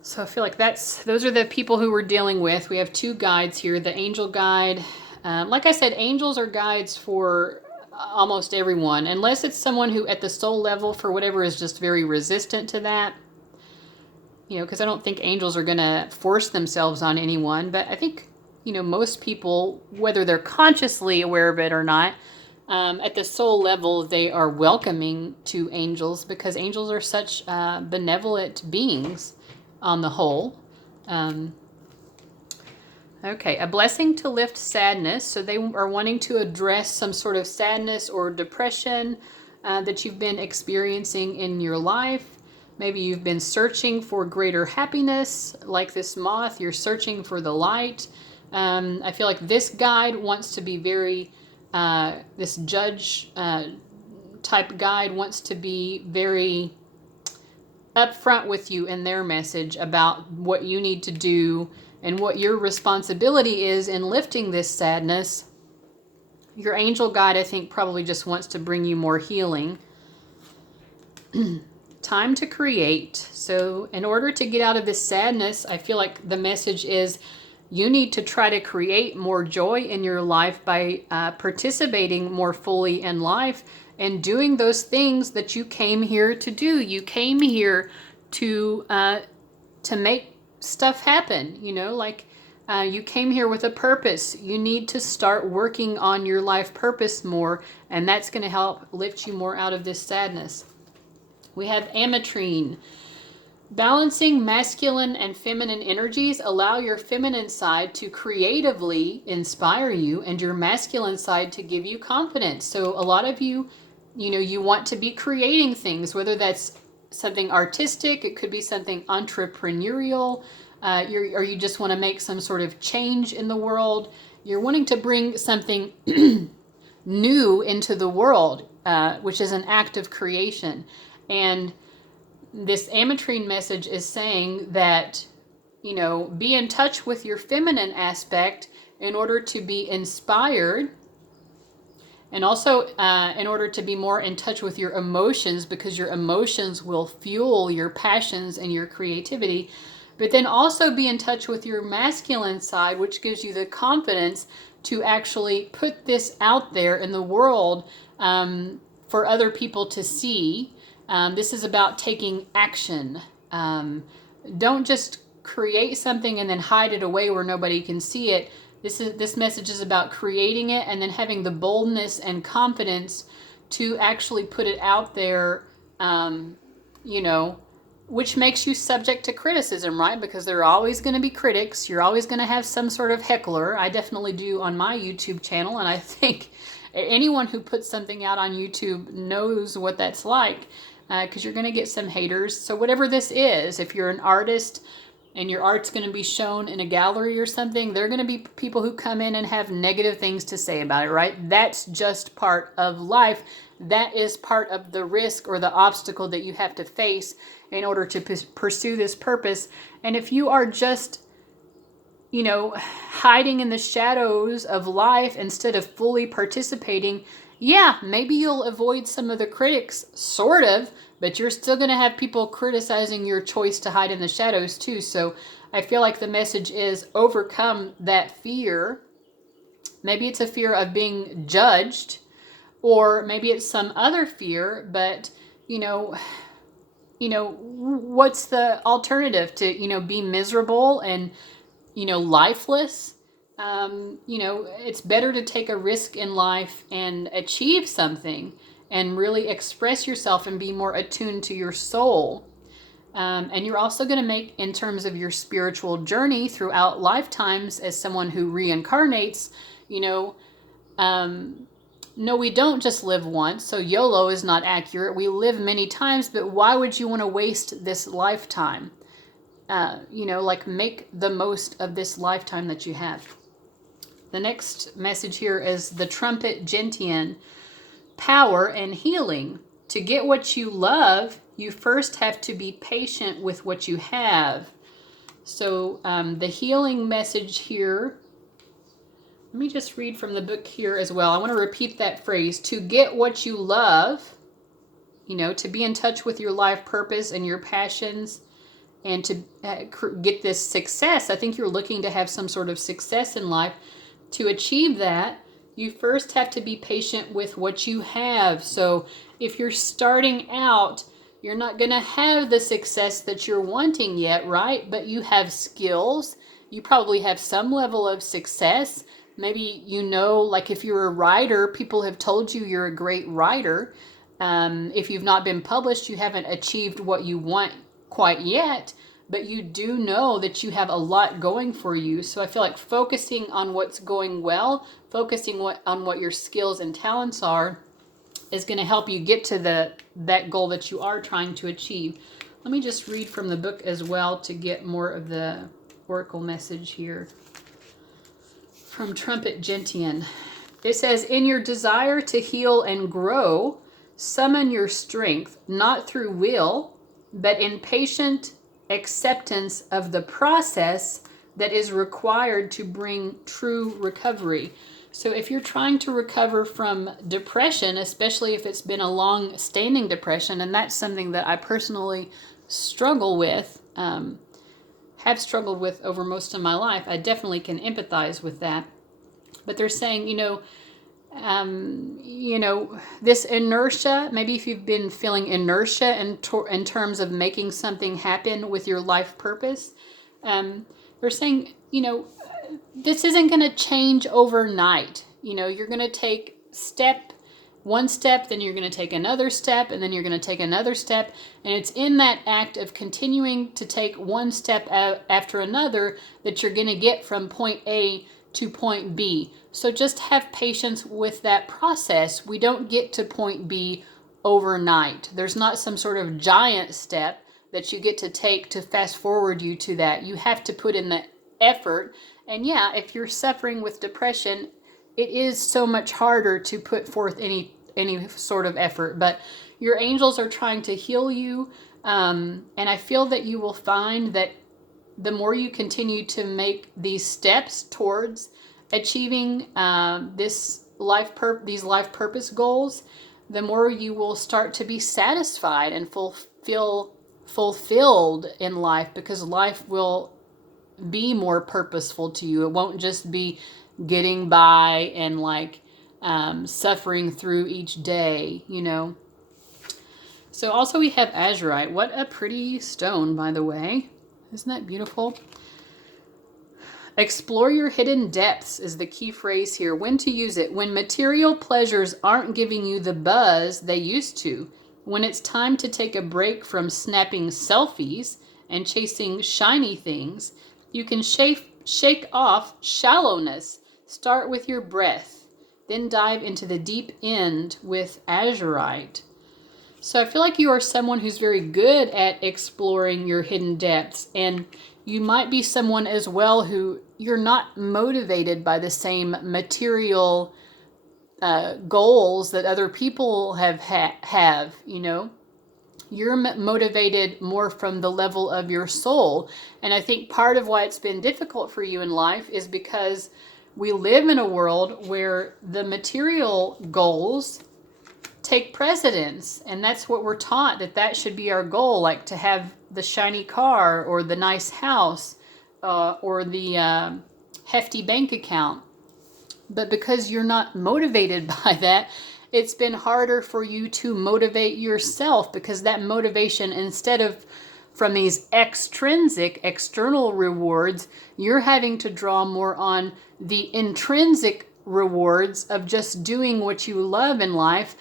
So I feel like those are the people who we're dealing with. We have two guides here. The angel guide. Like I said, angels are guides for almost everyone, unless it's someone who at the soul level, for whatever, is just very resistant to that. Because I don't think angels are going to force themselves on anyone. But I think, most people, whether they're consciously aware of it or not, at the soul level, they are welcoming to angels because angels are such benevolent beings on the whole. Okay, a blessing to lift sadness. So they are wanting to address some sort of sadness or depression that you've been experiencing in your life. Maybe you've been searching for greater happiness, like this moth. You're searching for the light. I feel like this guide wants to be very, this judge type guide wants to be very upfront with you in their message about what you need to do and what your responsibility is in lifting this sadness. Your angel guide, I think, probably just wants to bring you more healing. Time to create. So in order to get out of this sadness, I feel like the message is you need to try to create more joy in your life by participating more fully in life and doing those things that you came here to do. You came here to make stuff happen, you came here with a purpose. You need to start working on your life purpose more, and that's going to help lift you more out of this sadness. We have ametrine. Balancing masculine and feminine energies allow your feminine side to creatively inspire you and your masculine side to give you confidence. So a lot of you, you want to be creating things, whether that's something artistic, it could be something entrepreneurial, or you just want to make some sort of change in the world. You're wanting to bring something new into the world, which is an act of creation. And this ametrine message is saying that, be in touch with your feminine aspect in order to be inspired, and also in order to be more in touch with your emotions, because your emotions will fuel your passions and your creativity. But then also be in touch with your masculine side, which gives you the confidence to actually put this out there in the world for other people to see. This is about taking action. Don't just create something and then hide it away where nobody can see it. This message is about creating it and then having the boldness and confidence to actually put it out there, which makes you subject to criticism, right? Because there are always going to be critics. You're always going to have some sort of heckler. I definitely do on my YouTube channel, and I think anyone who puts something out on YouTube knows what that's like, because you're going to get some haters. So whatever this is, if you're an artist and your art's going to be shown in a gallery or something, there are going to be people who come in and have negative things to say about it, right? That's just part of life. That is part of the risk or the obstacle that you have to face in order to pursue this purpose. And if you are just, hiding in the shadows of life instead of fully participating, yeah, maybe you'll avoid some of the critics, sort of, but you're still going to have people criticizing your choice to hide in the shadows too. So I feel like the message is overcome that fear. Maybe it's a fear of being judged, or maybe it's some other fear, but, what's the alternative to, be miserable and, lifeless? It's better to take a risk in life and achieve something and really express yourself and be more attuned to your soul. And you're also going to make, in terms of your spiritual journey throughout lifetimes as someone who reincarnates, No, we don't just live once, so YOLO is not accurate. We live many times, but why would you want to waste this lifetime? Like make the most of this lifetime that you have. The next message here is the trumpet gentian, power and healing. To get what you love, you first have to be patient with what you have. So the healing message here, let me just read from the book here as well. I want to repeat that phrase. To get what you love, to be in touch with your life purpose and your passions, and to get this success. I think you're looking to have some sort of success in life. To achieve that, you first have to be patient with what you have. So if you're starting out, you're not going to have the success that you're wanting yet, right? But you have skills. You probably have some level of success. Maybe, like if you're a writer, people have told you you're a great writer. If you've not been published, you haven't achieved what you want quite yet, but you do know that you have a lot going for you. So I feel like focusing on what's going well, focusing on what your skills and talents are, is going to help you get to that goal that you are trying to achieve. Let me just read from the book as well to get more of the oracle message here. From Trumpet Gentian. It says, in your desire to heal and grow, summon your strength, not through will, but in patient acceptance of the process that is required to bring true recovery. So if you're trying to recover from depression, especially if it's been a long-standing depression, and that's something that I personally struggle with, have struggled with over most of my life, I definitely can empathize with that. But they're saying, this inertia, maybe if you've been feeling inertia in terms of making something happen with your life purpose, they're saying, this isn't going to change overnight. You're going to take one step, then you're going to take another step, and then you're going to take another step. And it's in that act of continuing to take one step after another that you're going to get from point A to point B. So just have patience with that process. We don't get to point B overnight. There's not some sort of giant step that you get to take to fast forward you to that. You have to put in the effort. And yeah, if you're suffering with depression, it is so much harder to put forth any sort of effort. But your angels are trying to heal you. And I feel that you will find that the more you continue to make these steps towards achieving these life purpose goals, the more you will start to be satisfied and fulfilled in life, because life will be more purposeful to you. It won't just be getting by and suffering through each day, So also we have azurite. What a pretty stone, by the way. Isn't that beautiful? Explore your hidden depths is the key phrase here. When to use it? When material pleasures aren't giving you the buzz they used to. When it's time to take a break from snapping selfies and chasing shiny things, you can shake off shallowness. Start with your breath. Then dive into the deep end with azurite. So I feel like you are someone who's very good at exploring your hidden depths, and you might be someone as well who you're not motivated by the same material goals that other people have. You're motivated more from the level of your soul. And I think part of why it's been difficult for you in life is because we live in a world where the material goals take precedence, and that's what we're taught, that should be our goal, like to have the shiny car or the nice house or the hefty bank account. But because you're not motivated by that, it's been harder for you to motivate yourself, because that motivation, instead of from these extrinsic external rewards, you're having to draw more on the intrinsic rewards of just doing what you love in life.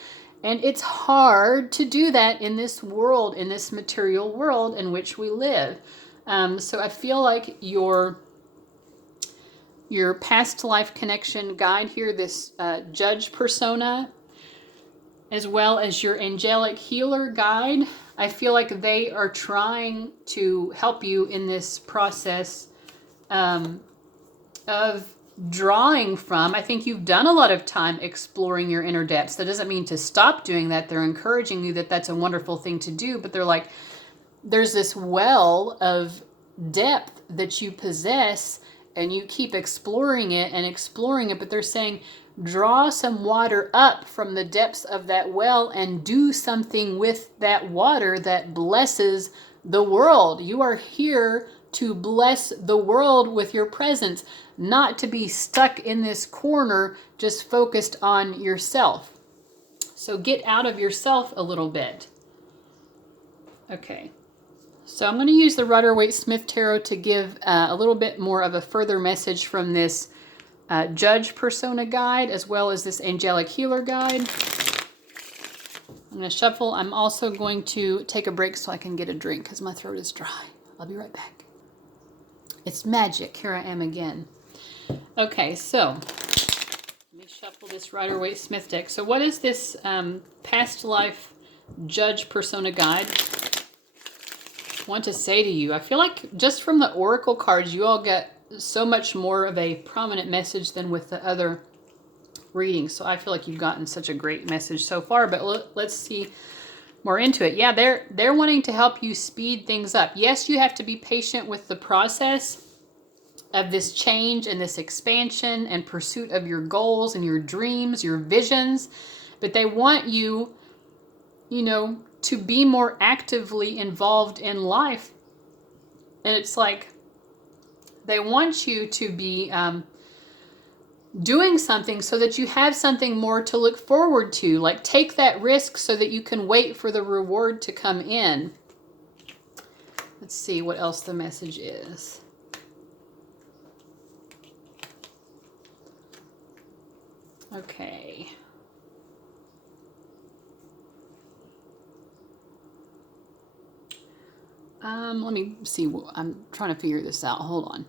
And it's hard to do that in this world, in this material world in which we live. So I feel like your your past life connection guide here, this judge persona, as well as your angelic healer guide. I feel like they are trying to help you in this process of drawing from. I think you've done a lot of time exploring your inner depths. That doesn't mean to stop doing that. They're encouraging you that that's a wonderful thing to do, but they're like, there's this well of depth that you possess and you keep exploring it and exploring it, but they're saying draw some water up from the depths of that well and do something with that water that blesses the world. You are here to bless the world with your presence, not to be stuck in this corner just focused on yourself. So get out of yourself a little bit. Okay. So I'm going to use the Rider-Waite-Smith Tarot to give a little bit more of a further message from this Judge Persona guide, as well as this Angelic Healer guide. I'm going to shuffle. I'm also going to take a break so I can get a drink because my throat is dry. I'll be right back. It's magic. Here I am again. Okay, so let me shuffle this Rider-Waite-Smith deck. So what is this past life Judge Persona guide want to say to you? I feel like just from the oracle cards, you all get so much more of a prominent message than with the other readings. So I feel like you've gotten such a great message so far, but let's see more into it. Yeah, they're wanting to help you speed things up. Yes, you have to be patient with the process of this change and this expansion and pursuit of your goals and your dreams, your visions, but they want you, you know, to be more actively involved in life. And it's like they want you to be doing something so that you have something more to look forward to. Like take that risk so that you can wait for the reward to come in. Let's see what else the message is. Okay. Let me see. I'm trying to figure this out. Hold on.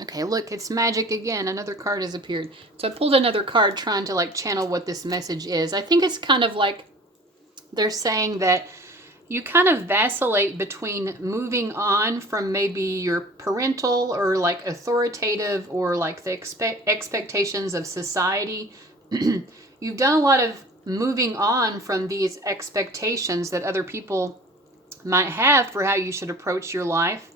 Okay, look, it's magic again. Another card has appeared. So I pulled another card trying to like channel what this message is. I think it's kind of like they're saying that you kind of vacillate between moving on from maybe your parental or like authoritative or like the expectations of society. You've done a lot of moving on from these expectations that other people might have for how you should approach your life.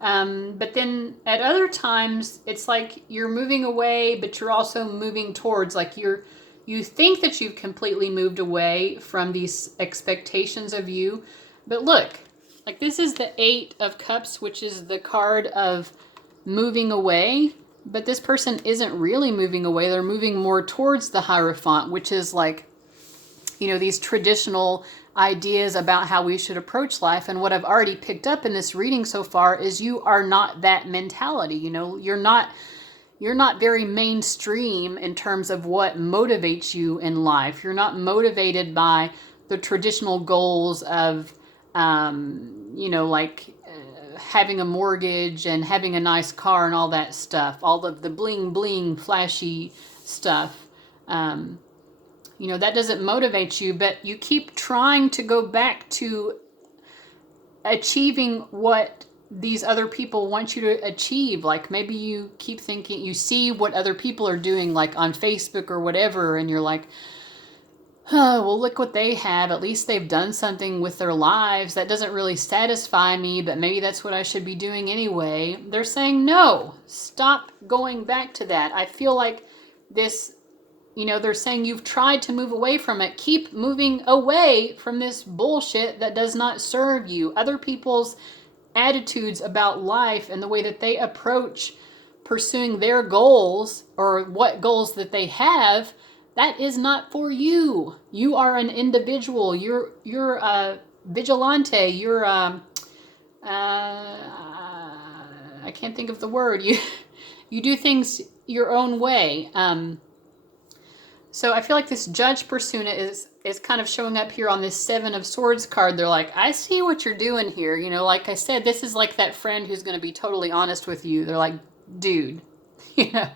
But then at other times, it's like you're moving away, but you're also moving towards, like you think that you've completely moved away from these expectations of you. But look, like this is the 8 of Cups, which is the card of moving away. But this person isn't really moving away. They're moving more towards the Hierophant, which is like, you know, these traditional ideas about how we should approach life. And what I've already picked up in this reading so far is you are not that mentality. You know, you're not very mainstream in terms of what motivates you in life. You're not motivated by the traditional goals of, you know, like having a mortgage and having a nice car and all that stuff, all of the bling bling flashy stuff. You know, that doesn't motivate you, but you keep trying to go back to achieving what these other people want you to achieve. Like maybe you keep thinking, you see what other people are doing like on Facebook or whatever, and you're like, oh, well, look what they have. At least they've done something with their lives. That doesn't really satisfy me, but maybe that's what I should be doing anyway. They're saying, no, stop going back to that. I feel like this, you know, they're saying you've tried to move away from it. Keep moving away from this bullshit that does not serve you. Other people's attitudes about life and the way that they approach pursuing their goals or what goals that they have, that is not for you. You are an individual. You're a vigilante. You're I can't think of the word. You do things your own way. So I feel like this Judge persona is kind of showing up here on this 7 of Swords card. They're like, I see what you're doing here. You know, like I said, this is like that friend who's going to be totally honest with you. They're like, dude, You know,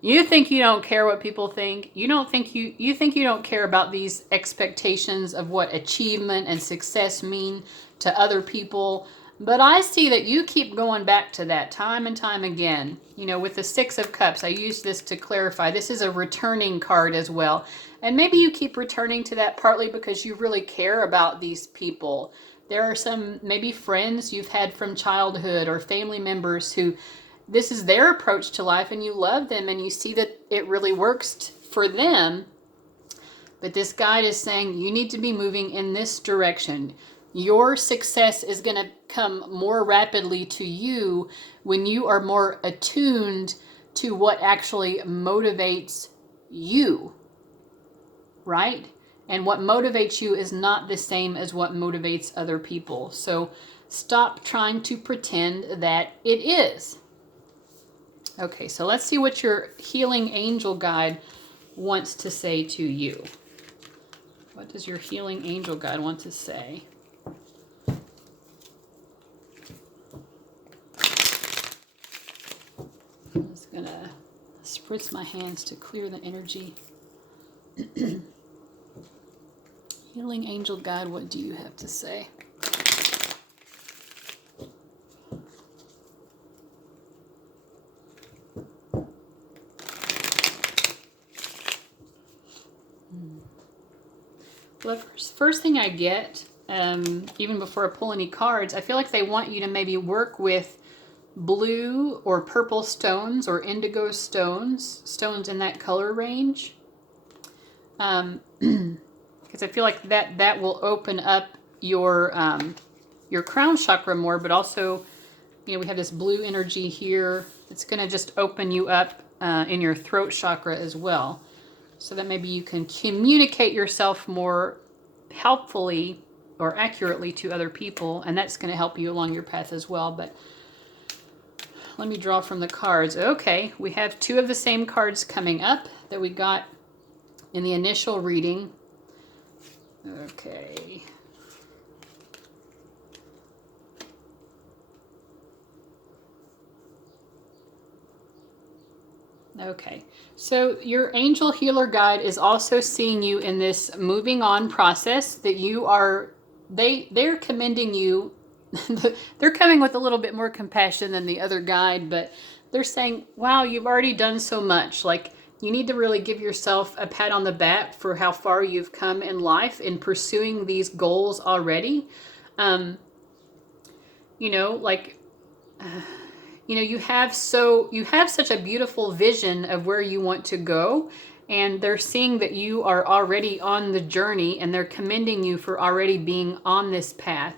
you think you don't care what people think. You think you don't care about these expectations of what achievement and success mean to other people. But I see that you keep going back to that time and time again. You know, with the Six of Cups, I use this to clarify. This is a returning card as well. And maybe you keep returning to that partly because you really care about these people. There are some maybe friends you've had from childhood or family members who this is their approach to life and you love them and you see that it really works for them. But this guide is saying you need to be moving in this direction. Your success is going to come more rapidly to you when you are more attuned to what actually motivates you, right? And what motivates you is not the same as what motivates other people. So stop trying to pretend that it is. Okay, so let's see what your healing angel guide wants to say to you. What does your healing angel guide want to say? I'm just going to spritz my hands to clear the energy. Healing angel guide, what do you have to say? Well, the first thing I get, even before I pull any cards, I feel like they want you to maybe work with blue or purple stones or indigo stones in that color range. Because I feel like that will open up your crown chakra more, but also, you know, we have this blue energy here. It's going to just open you up in your throat chakra as well. So that maybe you can communicate yourself more helpfully or accurately to other people, and that's going to help you along your path as well. But let me draw from the cards. Okay, we have two of the same cards coming up that we got in the initial reading. Okay. Okay, so your angel healer guide is also seeing you in this moving on process that you are, they're commending you. They're coming with a little bit more compassion than the other guide, but they're saying, wow, you've already done so much. Like, you need to really give yourself a pat on the back for how far you've come in life in pursuing these goals already. You know, like... you know, you have such a beautiful vision of where you want to go, and they're seeing that you are already on the journey, and they're commending you for already being on this path.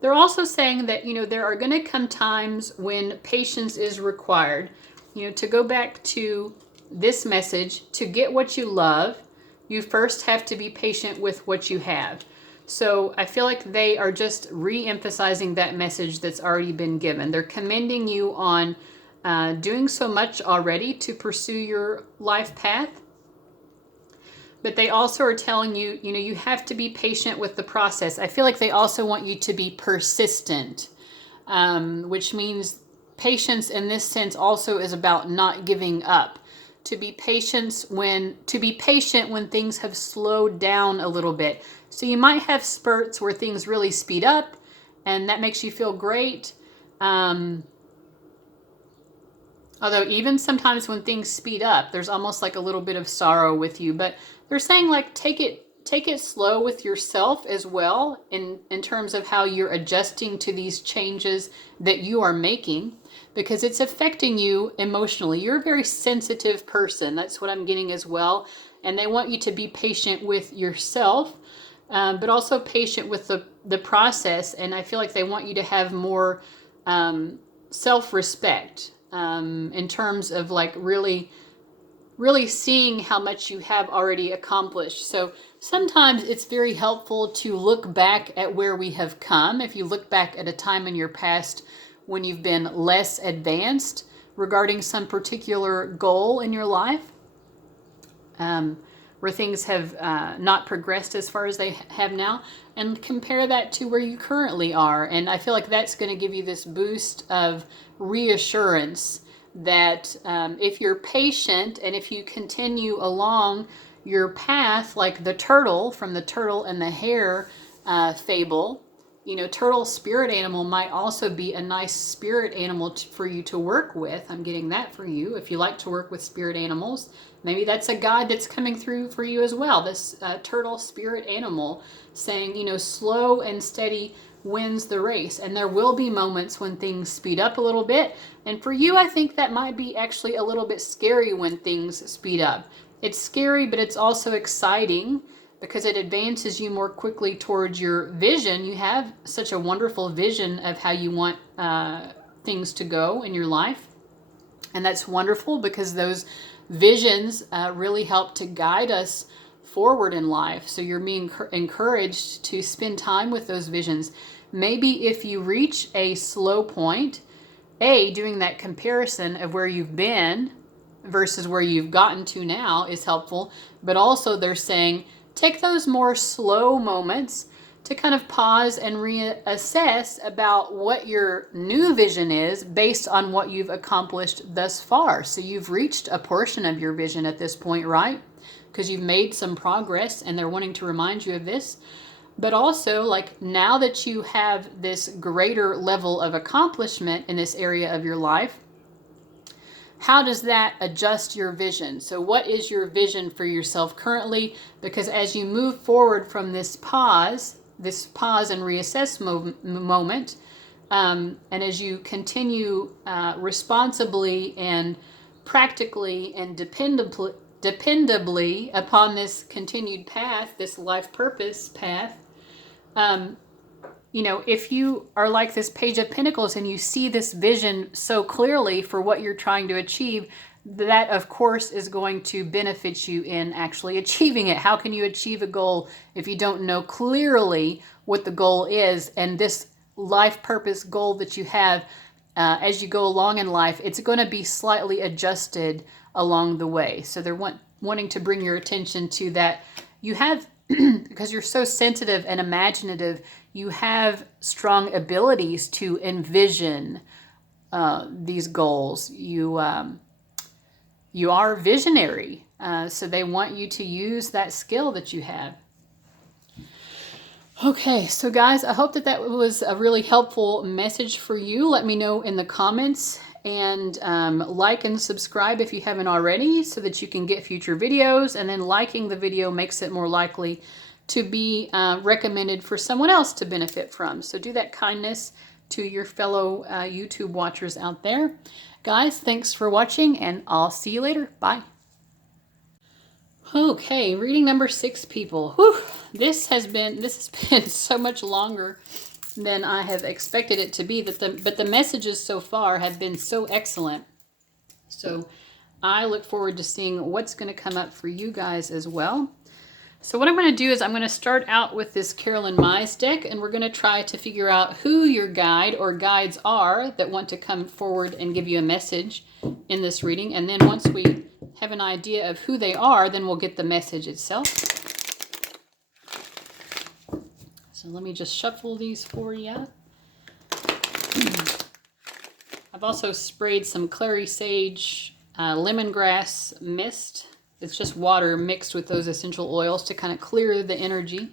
They're also saying that, you know, there are going to come times when patience is required. You know, to go back to this message, to get what you love, you first have to be patient with what you have. So I feel like they are just re-emphasizing that message that's already been given. They're commending you on doing so much already to pursue your life path. But they also are telling you, you know, you have to be patient with the process. I feel like they also want you to be persistent, which means patience in this sense also is about not giving up. To be patient when things have slowed down a little bit. So you might have spurts where things really speed up, and that makes you feel great. Although even sometimes when things speed up, there's almost like a little bit of sorrow with you. But they're saying, like, take it slow with yourself as well in terms of how you're adjusting to these changes that you are making, because it's affecting you emotionally. You're a very sensitive person. That's what I'm getting as well. And they want you to be patient with yourself, but also patient with the process. And I feel like they want you to have more self-respect in terms of, like, really seeing how much you have already accomplished. So sometimes it's very helpful to look back at where we have come. If you look back at a time in your past when you've been less advanced regarding some particular goal in your life, where things have not progressed as far as they have now, and compare that to where you currently are. And I feel like that's going to give you this boost of reassurance that if you're patient and if you continue along your path, like the turtle from the Turtle and the Hare fable, you know, turtle spirit animal might also be a nice spirit animal for you to work with. I'm getting that for you. If you like to work with spirit animals, maybe that's a guide that's coming through for you as well. This turtle spirit animal saying, you know, slow and steady wins the race. And there will be moments when things speed up a little bit. And for you, I think that might be actually a little bit scary when things speed up. It's scary, but it's also exciting because it advances you more quickly towards your vision. You have such a wonderful vision of how you want things to go in your life. And that's wonderful because those visions really help to guide us forward in life. So you're being encouraged to spend time with those visions. Maybe if you reach a slow point, doing that comparison of where you've been versus where you've gotten to now is helpful. But also they're saying, take those more slow moments to kind of pause and reassess about what your new vision is based on what you've accomplished thus far. So you've reached a portion of your vision at this point, right? Because you've made some progress and they're wanting to remind you of this. But also, like, now that you have this greater level of accomplishment in this area of your life, how does that adjust your vision? So what is your vision for yourself currently? Because as you move forward from this pause and reassess moment, and as you continue responsibly and practically and dependably upon this continued path, this life purpose path, you know, if you are like this Page of Pentacles and you see this vision so clearly for what you're trying to achieve, that of course is going to benefit you in actually achieving it. How can you achieve a goal if you don't know clearly what the goal is? And this life purpose goal that you have, as you go along in life, it's going to be slightly adjusted along the way. So they're wanting to bring your attention to that. You have, because you're so sensitive and imaginative, you have strong abilities to envision these goals. You are visionary, so they want you to use that skill that you have. Okay, so guys, I hope that was a really helpful message for you. Let me know in the comments, and like and subscribe if you haven't already so that you can get future videos. And then liking the video makes it more likely to be recommended for someone else to benefit from. So do that kindness to your fellow YouTube watchers out there. Guys, thanks for watching, and I'll see you later. Bye. Okay, reading number 6, people. Whew, this has been so much longer than I have expected it to be, but the messages so far have been so excellent. So I look forward to seeing what's going to come up for you guys as well. So what I'm going to do is I'm going to start out with this Carolyn Mize deck, and we're going to try to figure out who your guide or guides are that want to come forward and give you a message in this reading. And then once we have an idea of who they are, then we'll get the message itself. So let me just shuffle these for you. I've also sprayed some clary sage lemongrass mist. It's just water mixed with those essential oils to kind of clear the energy.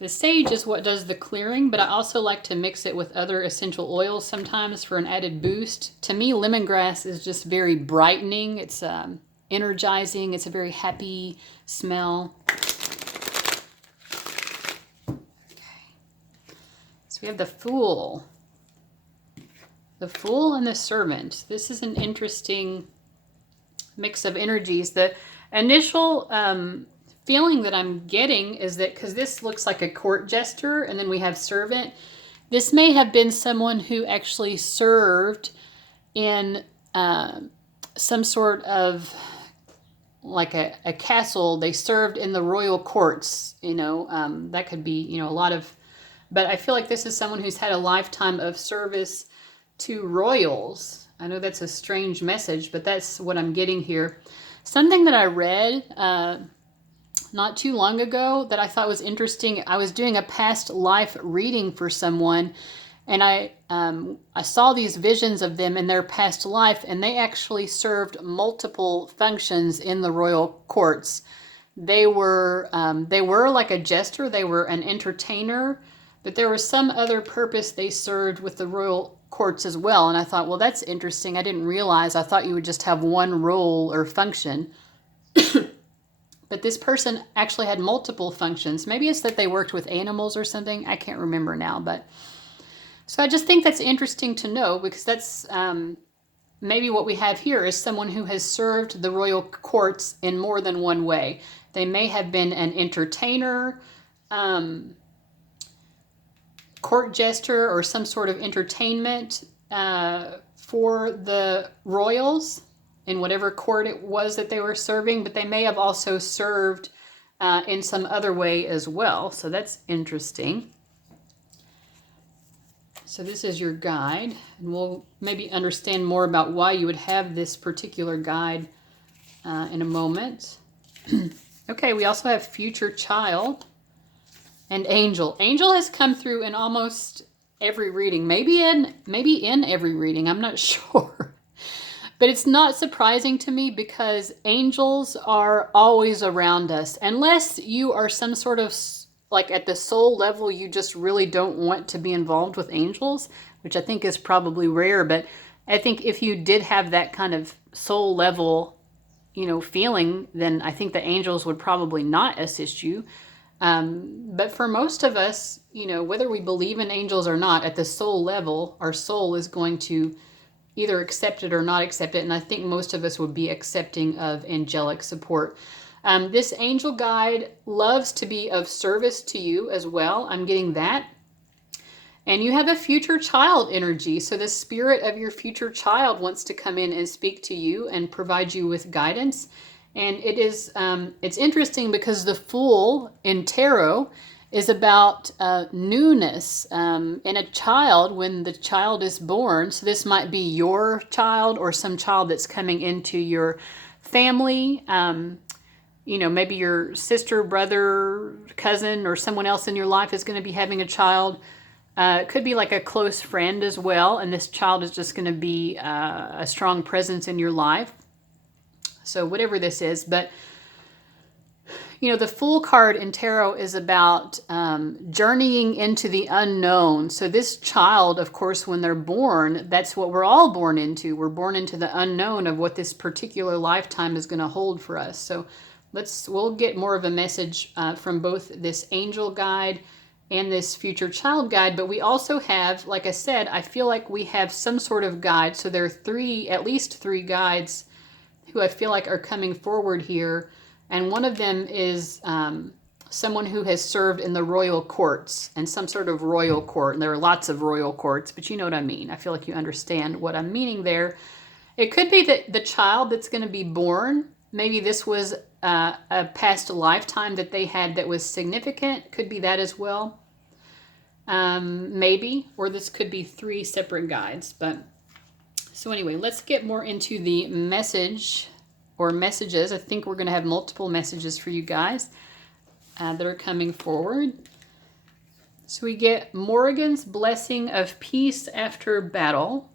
The sage is what does the clearing, but I also like to mix it with other essential oils sometimes for an added boost. To me, lemongrass is just very brightening. It's energizing. It's a very happy smell. Okay. So we have the Fool. The Fool and the Servant. This is an interesting mix of energies. The initial feeling that I'm getting is that, because this looks like a court jester and then we have servant, this may have been someone who actually served in some sort of like a castle. They served in the royal courts, you know, that could be, you know, a lot of, but I feel like this is someone who's had a lifetime of service to royals. I know that's a strange message, but that's what I'm getting here. Something that I read not too long ago that I thought was interesting. I was doing a past life reading for someone, And I saw these visions of them in their past life, and they actually served multiple functions in the royal courts. They were like a jester. They were an entertainer, but there was some other purpose they served with the royal courts as well. And I thought, well, that's interesting. I didn't realize. I thought you would just have one role or function. But this person actually had multiple functions. Maybe it's that they worked with animals or something. I can't remember now. But so I just think that's interesting to know, because that's maybe what we have here is someone who has served the royal courts in more than one way. They may have been an entertainer, court jester, or some sort of entertainment for the royals in whatever court it was that they were serving, but they may have also served in some other way as well. So that's interesting. So this is your guide, and we'll maybe understand more about why you would have this particular guide in a moment. Okay, we also have future child and angel. Angel has come through in almost every reading, maybe in every reading, I'm not sure. But it's not surprising to me, because angels are always around us, unless you are some sort of, like at the soul level, you just really don't want to be involved with angels, which I think is probably rare. But I think if you did have that kind of soul level, feeling, then I think the angels would probably not assist you. But for most of us, whether we believe in angels or not, at the soul level, our soul is going to either accept it or not accept it. And I think most of us would be accepting of angelic support. This angel guide loves to be of service to you as well. I'm getting that. And you have a future child energy. So the spirit of your future child wants to come in and speak to you and provide you with guidance. And it's interesting, because the Fool in tarot is about newness in a child when the child is born. So this might be your child or some child that's coming into your family. Maybe your sister, brother, cousin, or someone else in your life is going to be having a child. It could be like a close friend as well, and this child is just going to be a strong presence in your life. So whatever this is, but the Fool card in tarot is about journeying into the unknown. So this child, of course, when they're born, that's what we're all born into. We're born into the unknown of what this particular lifetime is going to hold for us. So we'll get more of a message from both this angel guide and this future child guide. But we also have, like I said, I feel like we have some sort of guide. So there are at least three guides who I feel like are coming forward here. And one of them is someone who has served in the royal courts, and some sort of royal court. And there are lots of royal courts, but you know what I mean. I feel like you understand what I'm meaning there. It could be that the child that's going to be born, maybe this was a past lifetime that they had that was significant. Could be that as well. Maybe. Or this could be three separate guides. But so anyway, let's get more into the message or messages. I think we're going to have multiple messages for you guys that are coming forward. So we get Morrigan's blessing of peace after battle.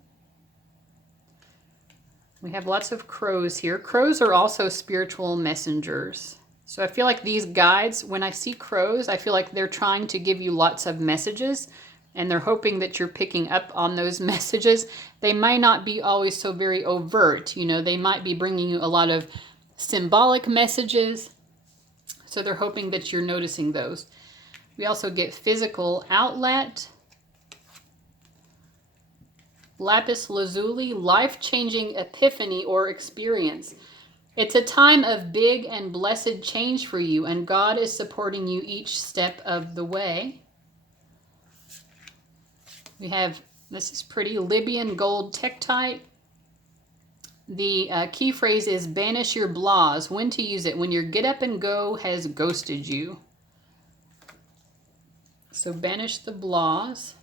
We have lots of crows here. Crows are also spiritual messengers. So I feel like these guides, when I see crows, I feel like they're trying to give you lots of messages, and they're hoping that you're picking up on those messages. They might not be always so very overt. They might be bringing you a lot of symbolic messages. So they're hoping that you're noticing those. We also get physical outlet. Lapis lazuli, life-changing epiphany or experience. It's a time of big and blessed change for you, and God is supporting you each step of the way. We have, this is pretty, Libyan gold tektite. The key phrase is banish your blahs. When to use it? When your get up and go has ghosted you. So banish the blahs.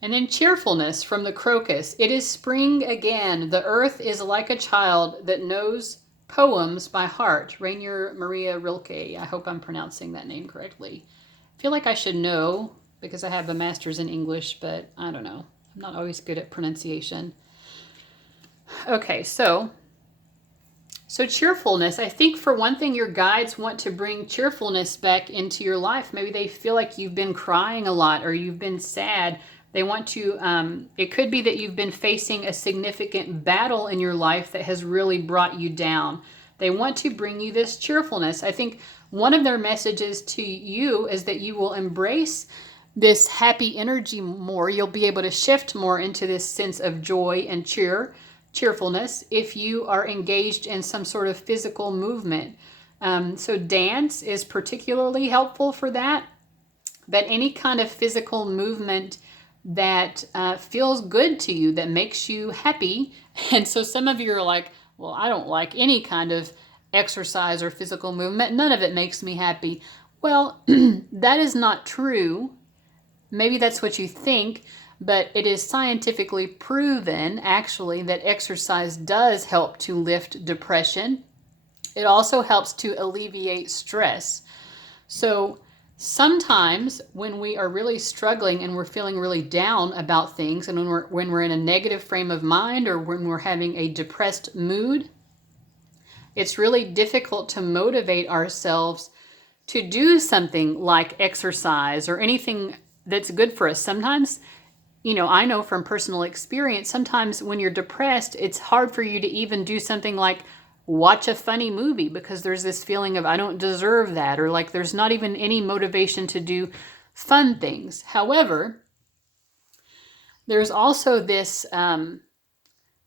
And then cheerfulness from the crocus. It is spring again. The earth is like a child that knows poems by heart. Rainier Maria Rilke. I hope I'm pronouncing that name correctly. feel like I should know because I have a master's in English, but I don't know. I'm not always good at pronunciation. Okay, so cheerfulness. I think for one thing, your guides want to bring cheerfulness back into your life. Maybe they feel like you've been crying a lot or you've been sad. They want to, it could be that you've been facing a significant battle in your life that has really brought you down. They want to bring you this cheerfulness. I think one of their messages to you is that you will embrace this happy energy more. You'll be able to shift more into this sense of joy and cheerfulness if you are engaged in some sort of physical movement. So dance is particularly helpful for that, but any kind of physical movement that feels good to you, that makes you happy. And so some of you are like, well, I don't like any kind of exercise or physical movement. None of it makes me happy. Well, that is not true. Maybe that's what you think, but it is scientifically proven, actually, that exercise does help to lift depression. It also helps to alleviate stress. So sometimes when we are really struggling and we're feeling really down about things, and when we're in a negative frame of mind or when we're having a depressed mood, it's really difficult to motivate ourselves to do something like exercise or anything that's good for us. Sometimes, I know from personal experience, sometimes when you're depressed, it's hard for you to even do something like watch a funny movie because there's this feeling of I don't deserve that, or like there's not even any motivation to do fun things. However, there's also this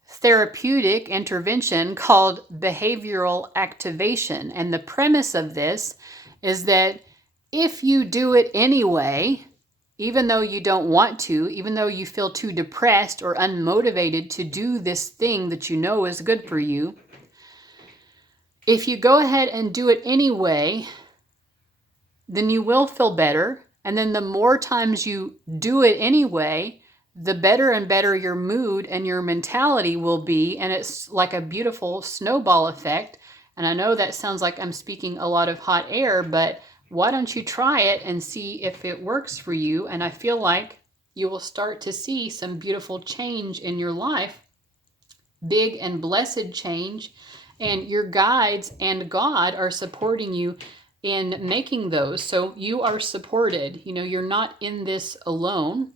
therapeutic intervention called behavioral activation. And the premise of this is that if you do it anyway, even though you don't want to, even though you feel too depressed or unmotivated to do this thing that you know is good for you, if you go ahead and do it anyway, then you will feel better. And then the more times you do it anyway, the better and better your mood and your mentality will be. And it's like a beautiful snowball effect. And I know that sounds like I'm speaking a lot of hot air, but why don't you try it and see if it works for you? And I feel like you will start to see some beautiful change in your life, big and blessed change. And your guides and God are supporting you in making those. So you are supported. You're not in this alone.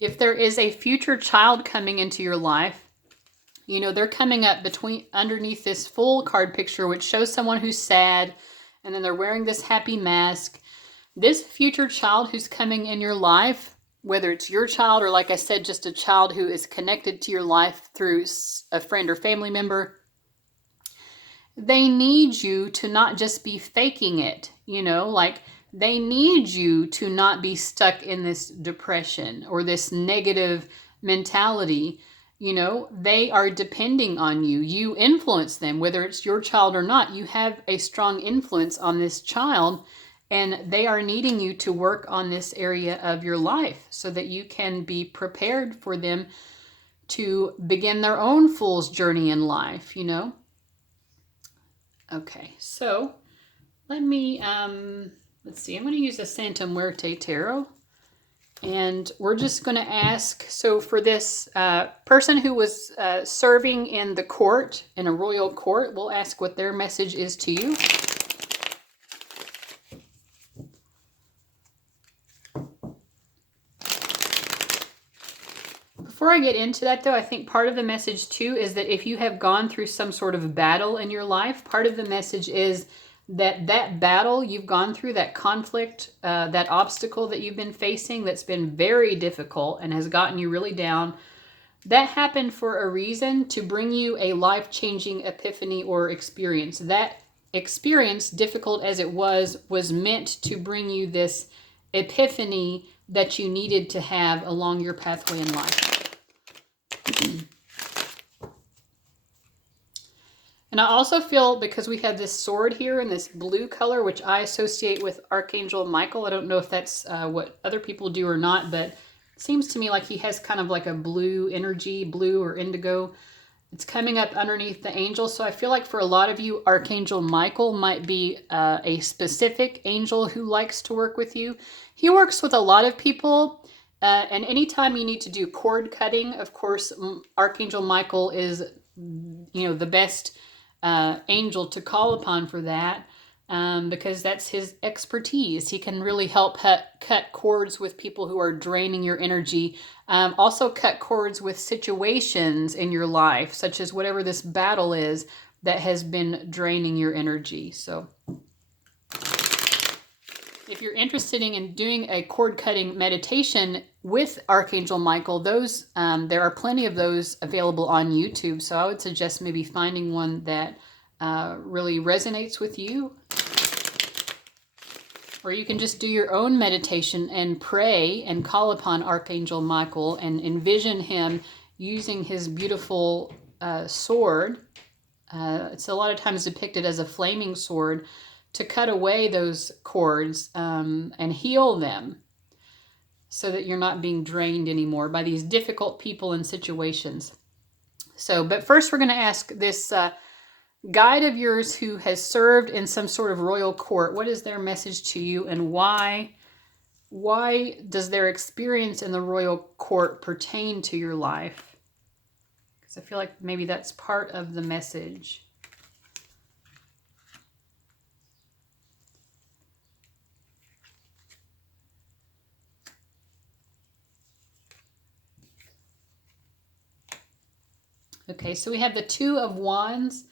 If there is a future child coming into your life, they're coming up underneath this full card picture, which shows someone who's sad, and then they're wearing this happy mask. This future child who's coming in your life, whether it's your child or, like I said, just a child who is connected to your life through a friend or family member, they need you to not just be faking it, like they need you to not be stuck in this depression or this negative mentality. They are depending on you. You influence them, whether it's your child or not. You have a strong influence on this child, and they are needing you to work on this area of your life so that you can be prepared for them to begin their own fool's journey in life, Okay, so let me, let's see, I'm going to use a Santa Muerte Tarot. And we're just going to ask, so for this person who was serving in the court, in a royal court, we'll ask what their message is to you. Before I get into that, though, I think part of the message, too, is that if you have gone through some sort of battle in your life, part of the message is that battle you've gone through, that conflict, that obstacle that you've been facing that's been very difficult and has gotten you really down, that happened for a reason, to bring you a life-changing epiphany or experience. That experience, difficult as it was meant to bring you this epiphany that you needed to have along your pathway in life. And I also feel, because we have this sword here in this blue color, which I associate with Archangel Michael. I don't know if that's what other people do or not, but it seems to me like he has kind of like a blue energy, blue or indigo It's coming up underneath the angel. So I feel like for a lot of you, Archangel Michael might be a specific angel who likes to work with you. He works with a lot of people. And anytime you need to do cord cutting, of course, Archangel Michael is, the best angel to call upon for that. Because that's his expertise. He can really help cut cords with people who are draining your energy. Also cut cords with situations in your life, such as whatever this battle is that has been draining your energy. So if you're interested in doing a cord cutting meditation with Archangel Michael, those there are plenty of those available on YouTube. So I would suggest maybe finding one that really resonates with you. Or you can just do your own meditation and pray and call upon Archangel Michael and envision him using his beautiful sword. It's a lot of times depicted as a flaming sword to cut away those cords and heal them so that you're not being drained anymore by these difficult people and situations. So, but first we're going to ask this guide of yours who has served in some sort of royal court. What is their message to you, and why does their experience in the royal court pertain to your life? Because I feel like maybe that's part of the message. Okay, so we have the Two of Wands,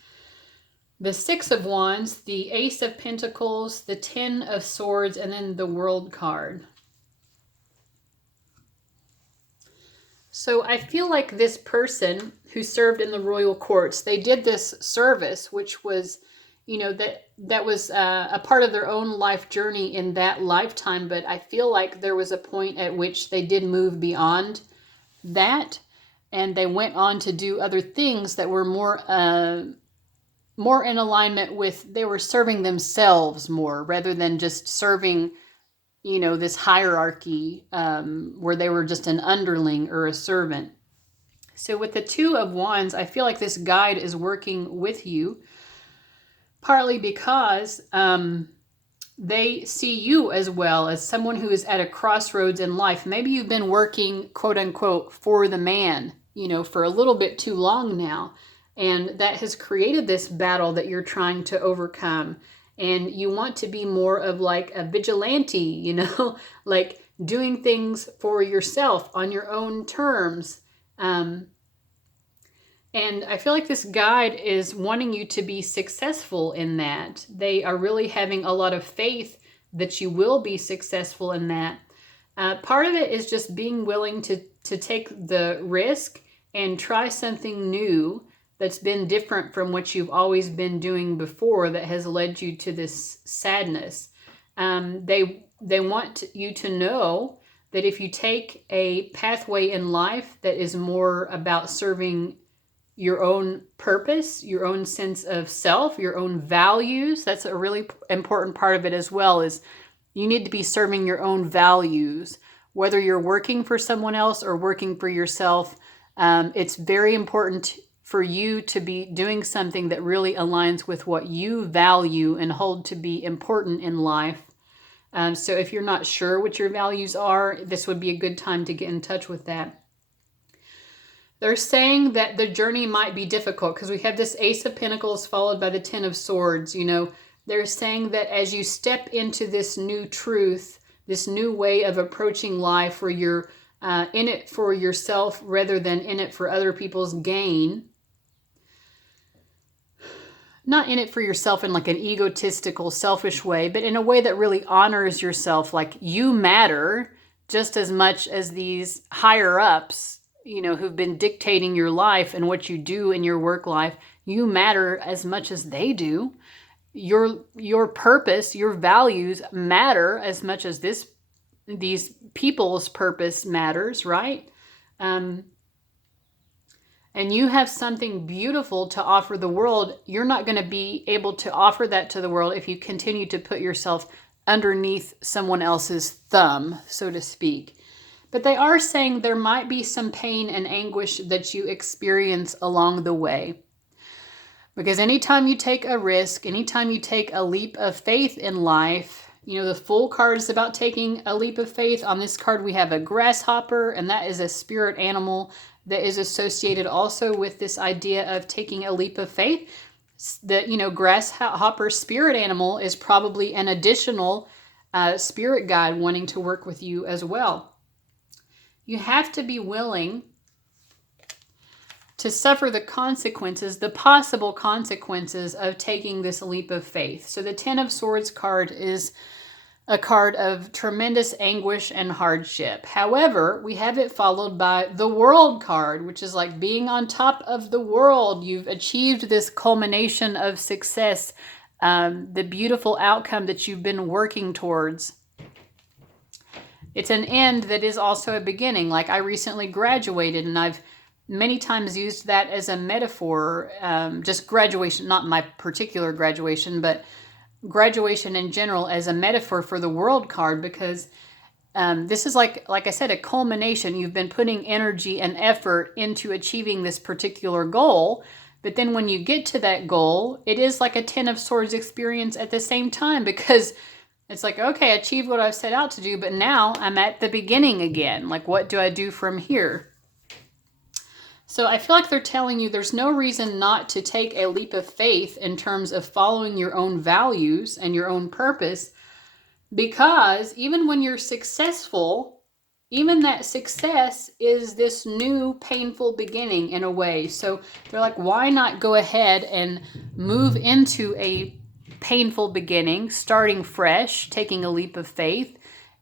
the Six of Wands, the Ace of Pentacles, the Ten of Swords, and then the World card. So I feel like this person who served in the royal courts, they did this service, which was, that was a part of their own life journey in that lifetime. But I feel like there was a point at which they did move beyond that, and they went on to do other things that were more in alignment with, they were serving themselves more rather than just serving, this hierarchy where they were just an underling or a servant. So with the Two of Wands, I feel like this guide is working with you, partly because they see you as well as someone who is at a crossroads in life. Maybe you've been working, quote unquote, for the man, for a little bit too long now. And that has created this battle that you're trying to overcome. And you want to be more of like a vigilante, like doing things for yourself on your own terms. And I feel like this guide is wanting you to be successful in that. They are really having a lot of faith that you will be successful in that. Part of it is just being willing to take the risk and try something new that's been different from what you've always been doing before that has led you to this sadness. They want you to know that if you take a pathway in life that is more about serving your own purpose, your own sense of self, your own values, that's a really important part of it as well, is you need to be serving your own values. Whether you're working for someone else or working for yourself, it's very important for you to be doing something that really aligns with what you value and hold to be important in life. So if you're not sure what your values are, this would be a good time to get in touch with that. They're saying that the journey might be difficult because we have this Ace of Pentacles followed by the Ten of Swords. They're saying that as you step into this new truth, this new way of approaching life where you're in it for yourself rather than in it for other people's gain, not in it for yourself in like an egotistical, selfish way, but in a way that really honors yourself. Like you matter just as much as these higher ups, who've been dictating your life and what you do in your work life. You matter as much as they do. Your purpose, your values matter as much as these people's purpose matters, right? And you have something beautiful to offer the world. You're not going to be able to offer that to the world if you continue to put yourself underneath someone else's thumb, so to speak. But they are saying there might be some pain and anguish that you experience along the way. Because anytime you take a risk, anytime you take a leap of faith in life, you know, the Fool card is about taking a leap of faith. On this card, we have a grasshopper, and that is a spirit animal that is associated also with this idea of taking a leap of faith. The, you know, grasshopper spirit animal is probably an additional spirit guide wanting to work with you as well. You have to be willing to suffer the consequences, the possible consequences of taking this leap of faith. So the Ten of Swords card is a card of tremendous anguish and hardship. However, we have it followed by the World card, which is like being on top of the world. You've achieved this culmination of success, the beautiful outcome that you've been working towards. It's an end that is also a beginning. Like, I recently graduated, and I've many times used that as a metaphor, just graduation, not my particular graduation, but graduation in general as a metaphor for the World card, because this is like I said, a culmination. You've been putting energy and effort into achieving this particular goal, but then when you get to that goal, it is like a Ten of Swords experience at the same time, because it's like, okay, I achieved what I've set out to do, but now I'm at the beginning again. Like, what do I do from here? So I feel like they're telling you there's no reason not to take a leap of faith in terms of following your own values and your own purpose, because even when you're successful, even that success is this new painful beginning in a way. So they're like, why not go ahead and move into a painful beginning, starting fresh, taking a leap of faith,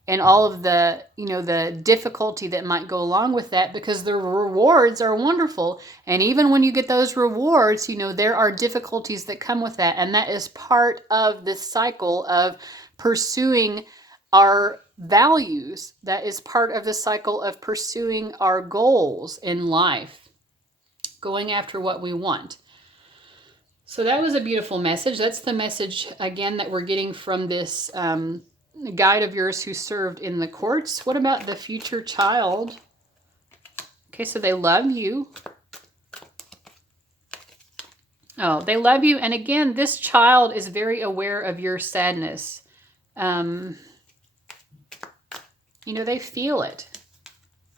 and all of the, you know, the difficulty that might go along with that, because the rewards are wonderful. And even when you get those rewards, you know, there are difficulties that come with that. And that is part of this cycle of pursuing our values. That is part of the cycle of pursuing our goals in life, going after what we want. So that was a beautiful message. That's the message, again, that we're getting from this guide of yours who served in the courts. What about the future child? Okay, so they love you. Oh, they love you. And again, this child is very aware of your sadness. You know, they feel it.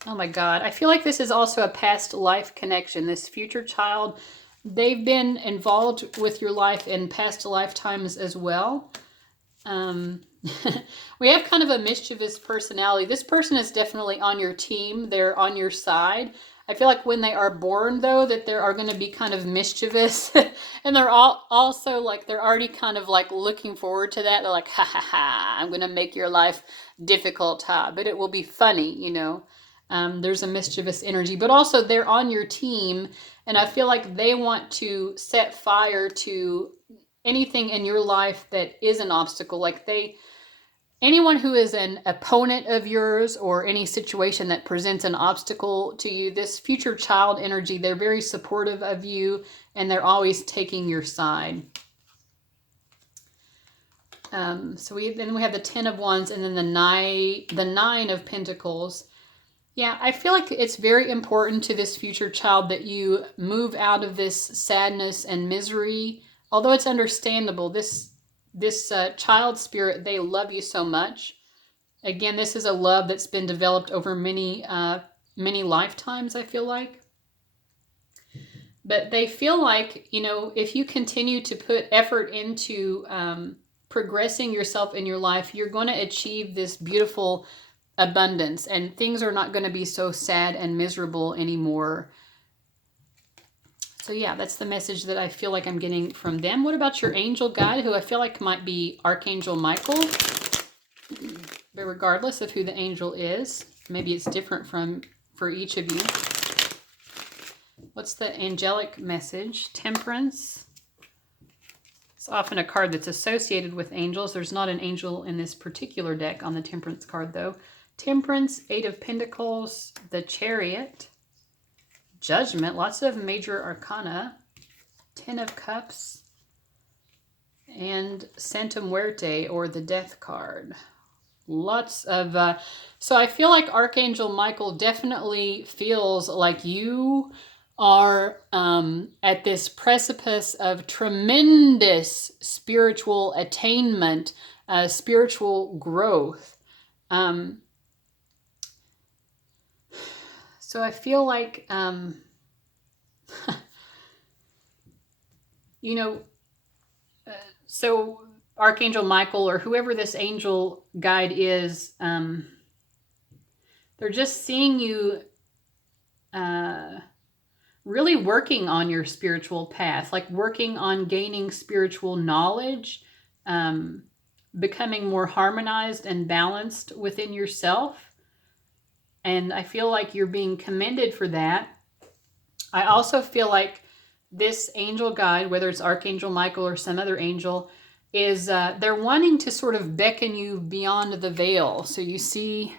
Oh my God. I feel like this is also a past life connection. This future child, they've been involved with your life in past lifetimes as well. We have kind of a mischievous personality. This person is definitely on your team. They're on your side. I feel like when they are born, though, that they are going to be kind of mischievous. And they're also like, they're already kind of like looking forward to that. They're like, ha ha ha, I'm going to make your life difficult, ha. But it will be funny, you know. There's a mischievous energy. But also they're on your team. And I feel like they want to set fire to anything in your life that is an obstacle. Like anyone who is an opponent of yours, or any situation that presents an obstacle to you, this future child energy, they're very supportive of you, and they're always taking your side. So we have the Ten of Wands, and then the Nine of Pentacles. Yeah, I feel like it's very important to this future child that you move out of this sadness and misery. Although it's understandable, this child spirit, they love you so much. Again, this is a love that's been developed over many lifetimes, I feel like. But they feel like, you know, if you continue to put effort into progressing yourself in your life, you're going to achieve this beautiful abundance, and things are not going to be so sad and miserable anymore. So yeah, that's the message that I feel like I'm getting from them. What about your angel guide, who I feel like might be Archangel Michael? But regardless of who the angel is, maybe it's different for each of you. What's the angelic message? Temperance. It's often a card that's associated with angels. There's not an angel in this particular deck on the Temperance card, though. Temperance, Eight of Pentacles, the Chariot, Judgment, lots of major arcana, Ten of Cups, and Santa Muerte, or the Death card. Lots of, so I feel like Archangel Michael definitely feels like you are at this precipice of tremendous spiritual attainment, spiritual growth. So I feel like, you know, so Archangel Michael or whoever this angel guide is, they're just seeing you really working on your spiritual path, like working on gaining spiritual knowledge, becoming more harmonized and balanced within yourself. And I feel like you're being commended for that. I also feel like this angel guide, whether it's Archangel Michael or some other angel, is they're wanting to sort of beckon you beyond the veil. So you see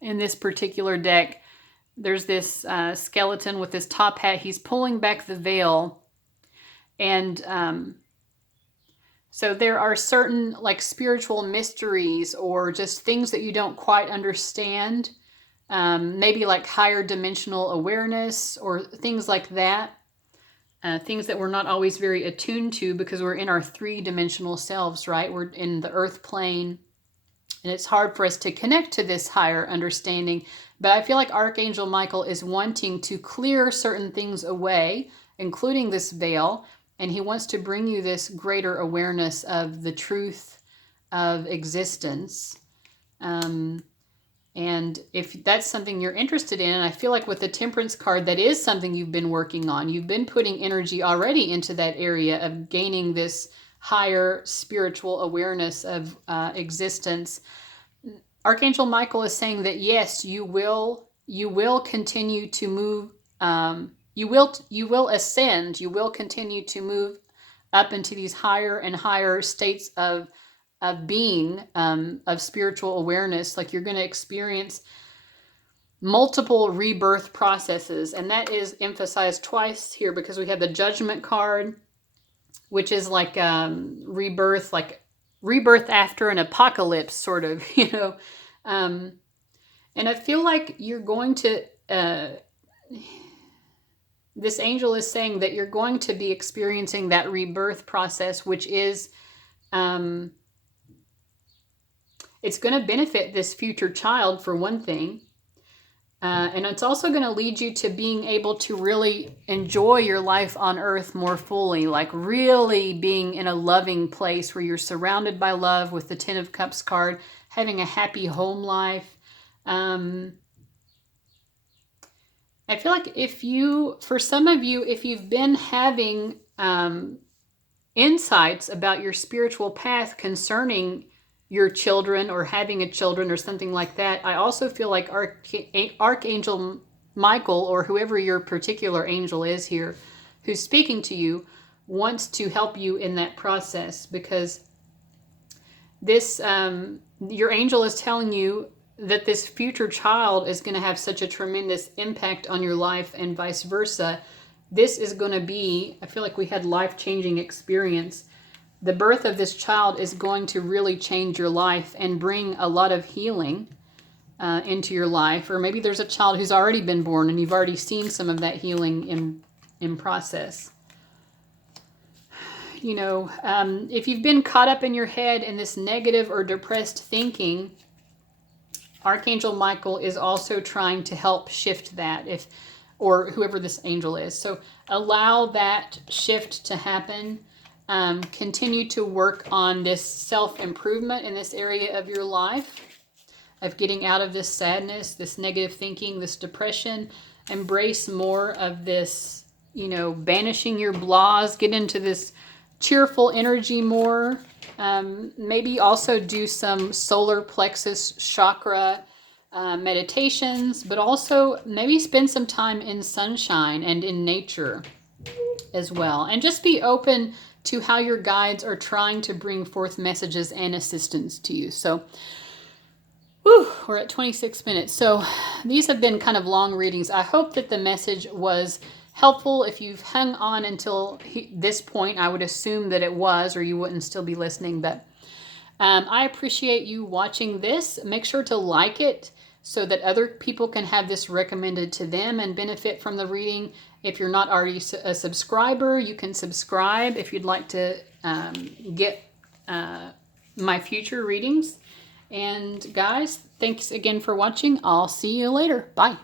in this particular deck, there's this skeleton with this top hat. He's pulling back the veil. And so there are certain like spiritual mysteries or just things that you don't quite understand. Maybe like higher dimensional awareness or things like that. Things that we're not always very attuned to because we're in our three-dimensional selves, right? We're in the earth plane. And it's hard for us to connect to this higher understanding. But I feel like Archangel Michael is wanting to clear certain things away, including this veil. And he wants to bring you this greater awareness of the truth of existence. And if that's something you're interested in, and I feel like with the Temperance card, that is something you've been working on. You've been putting energy already into that area of gaining this higher spiritual awareness of existence. Archangel Michael is saying that yes, you will continue to move. You will ascend. You will continue to move up into these higher and higher states of being, of spiritual awareness. Like you're going to experience multiple rebirth processes, and that is emphasized twice here because we have the Judgment card, which is like rebirth after an apocalypse, sort of, you know. And I feel like you're going to, this angel is saying that you're going to be experiencing that rebirth process, which is, it's going to benefit this future child for one thing. And it's also going to lead you to being able to really enjoy your life on earth more fully, like really being in a loving place where you're surrounded by love with the Ten of Cups card, having a happy home life. I feel like for some of you, if you've been having insights about your spiritual path concerning your children or having a children or something like that, I also feel like Archangel Michael or whoever your particular angel is here who's speaking to you wants to help you in that process, because this your angel is telling you that this future child is going to have such a tremendous impact on your life and vice versa. This is going to be, I feel like we had life-changing experience. The birth of this child is going to really change your life and bring a lot of healing into your life. Or maybe there's a child who's already been born and you've already seen some of that healing in process. You know, if you've been caught up in your head in this negative or depressed thinking, Archangel Michael is also trying to help shift that, or whoever this angel is. So allow that shift to happen. Continue to work on this self-improvement in this area of your life, of getting out of this sadness, this negative thinking, this depression. Embrace more of this, you know, banishing your blahs, get into this cheerful energy more. Maybe also do some solar plexus chakra meditations, but also maybe spend some time in sunshine and in nature as well. And just be open to how your guides are trying to bring forth messages and assistance to you. So, we're at 26 minutes. So these have been kind of long readings. I hope that the message was helpful. If you've hung on until this point, I would assume that it was, or you wouldn't still be listening. But I appreciate you watching this. Make sure to like it so that other people can have this recommended to them and benefit from the reading. If you're not already a subscriber, you can subscribe if you'd like to get my future readings. And guys, thanks again for watching. I'll see you later. Bye.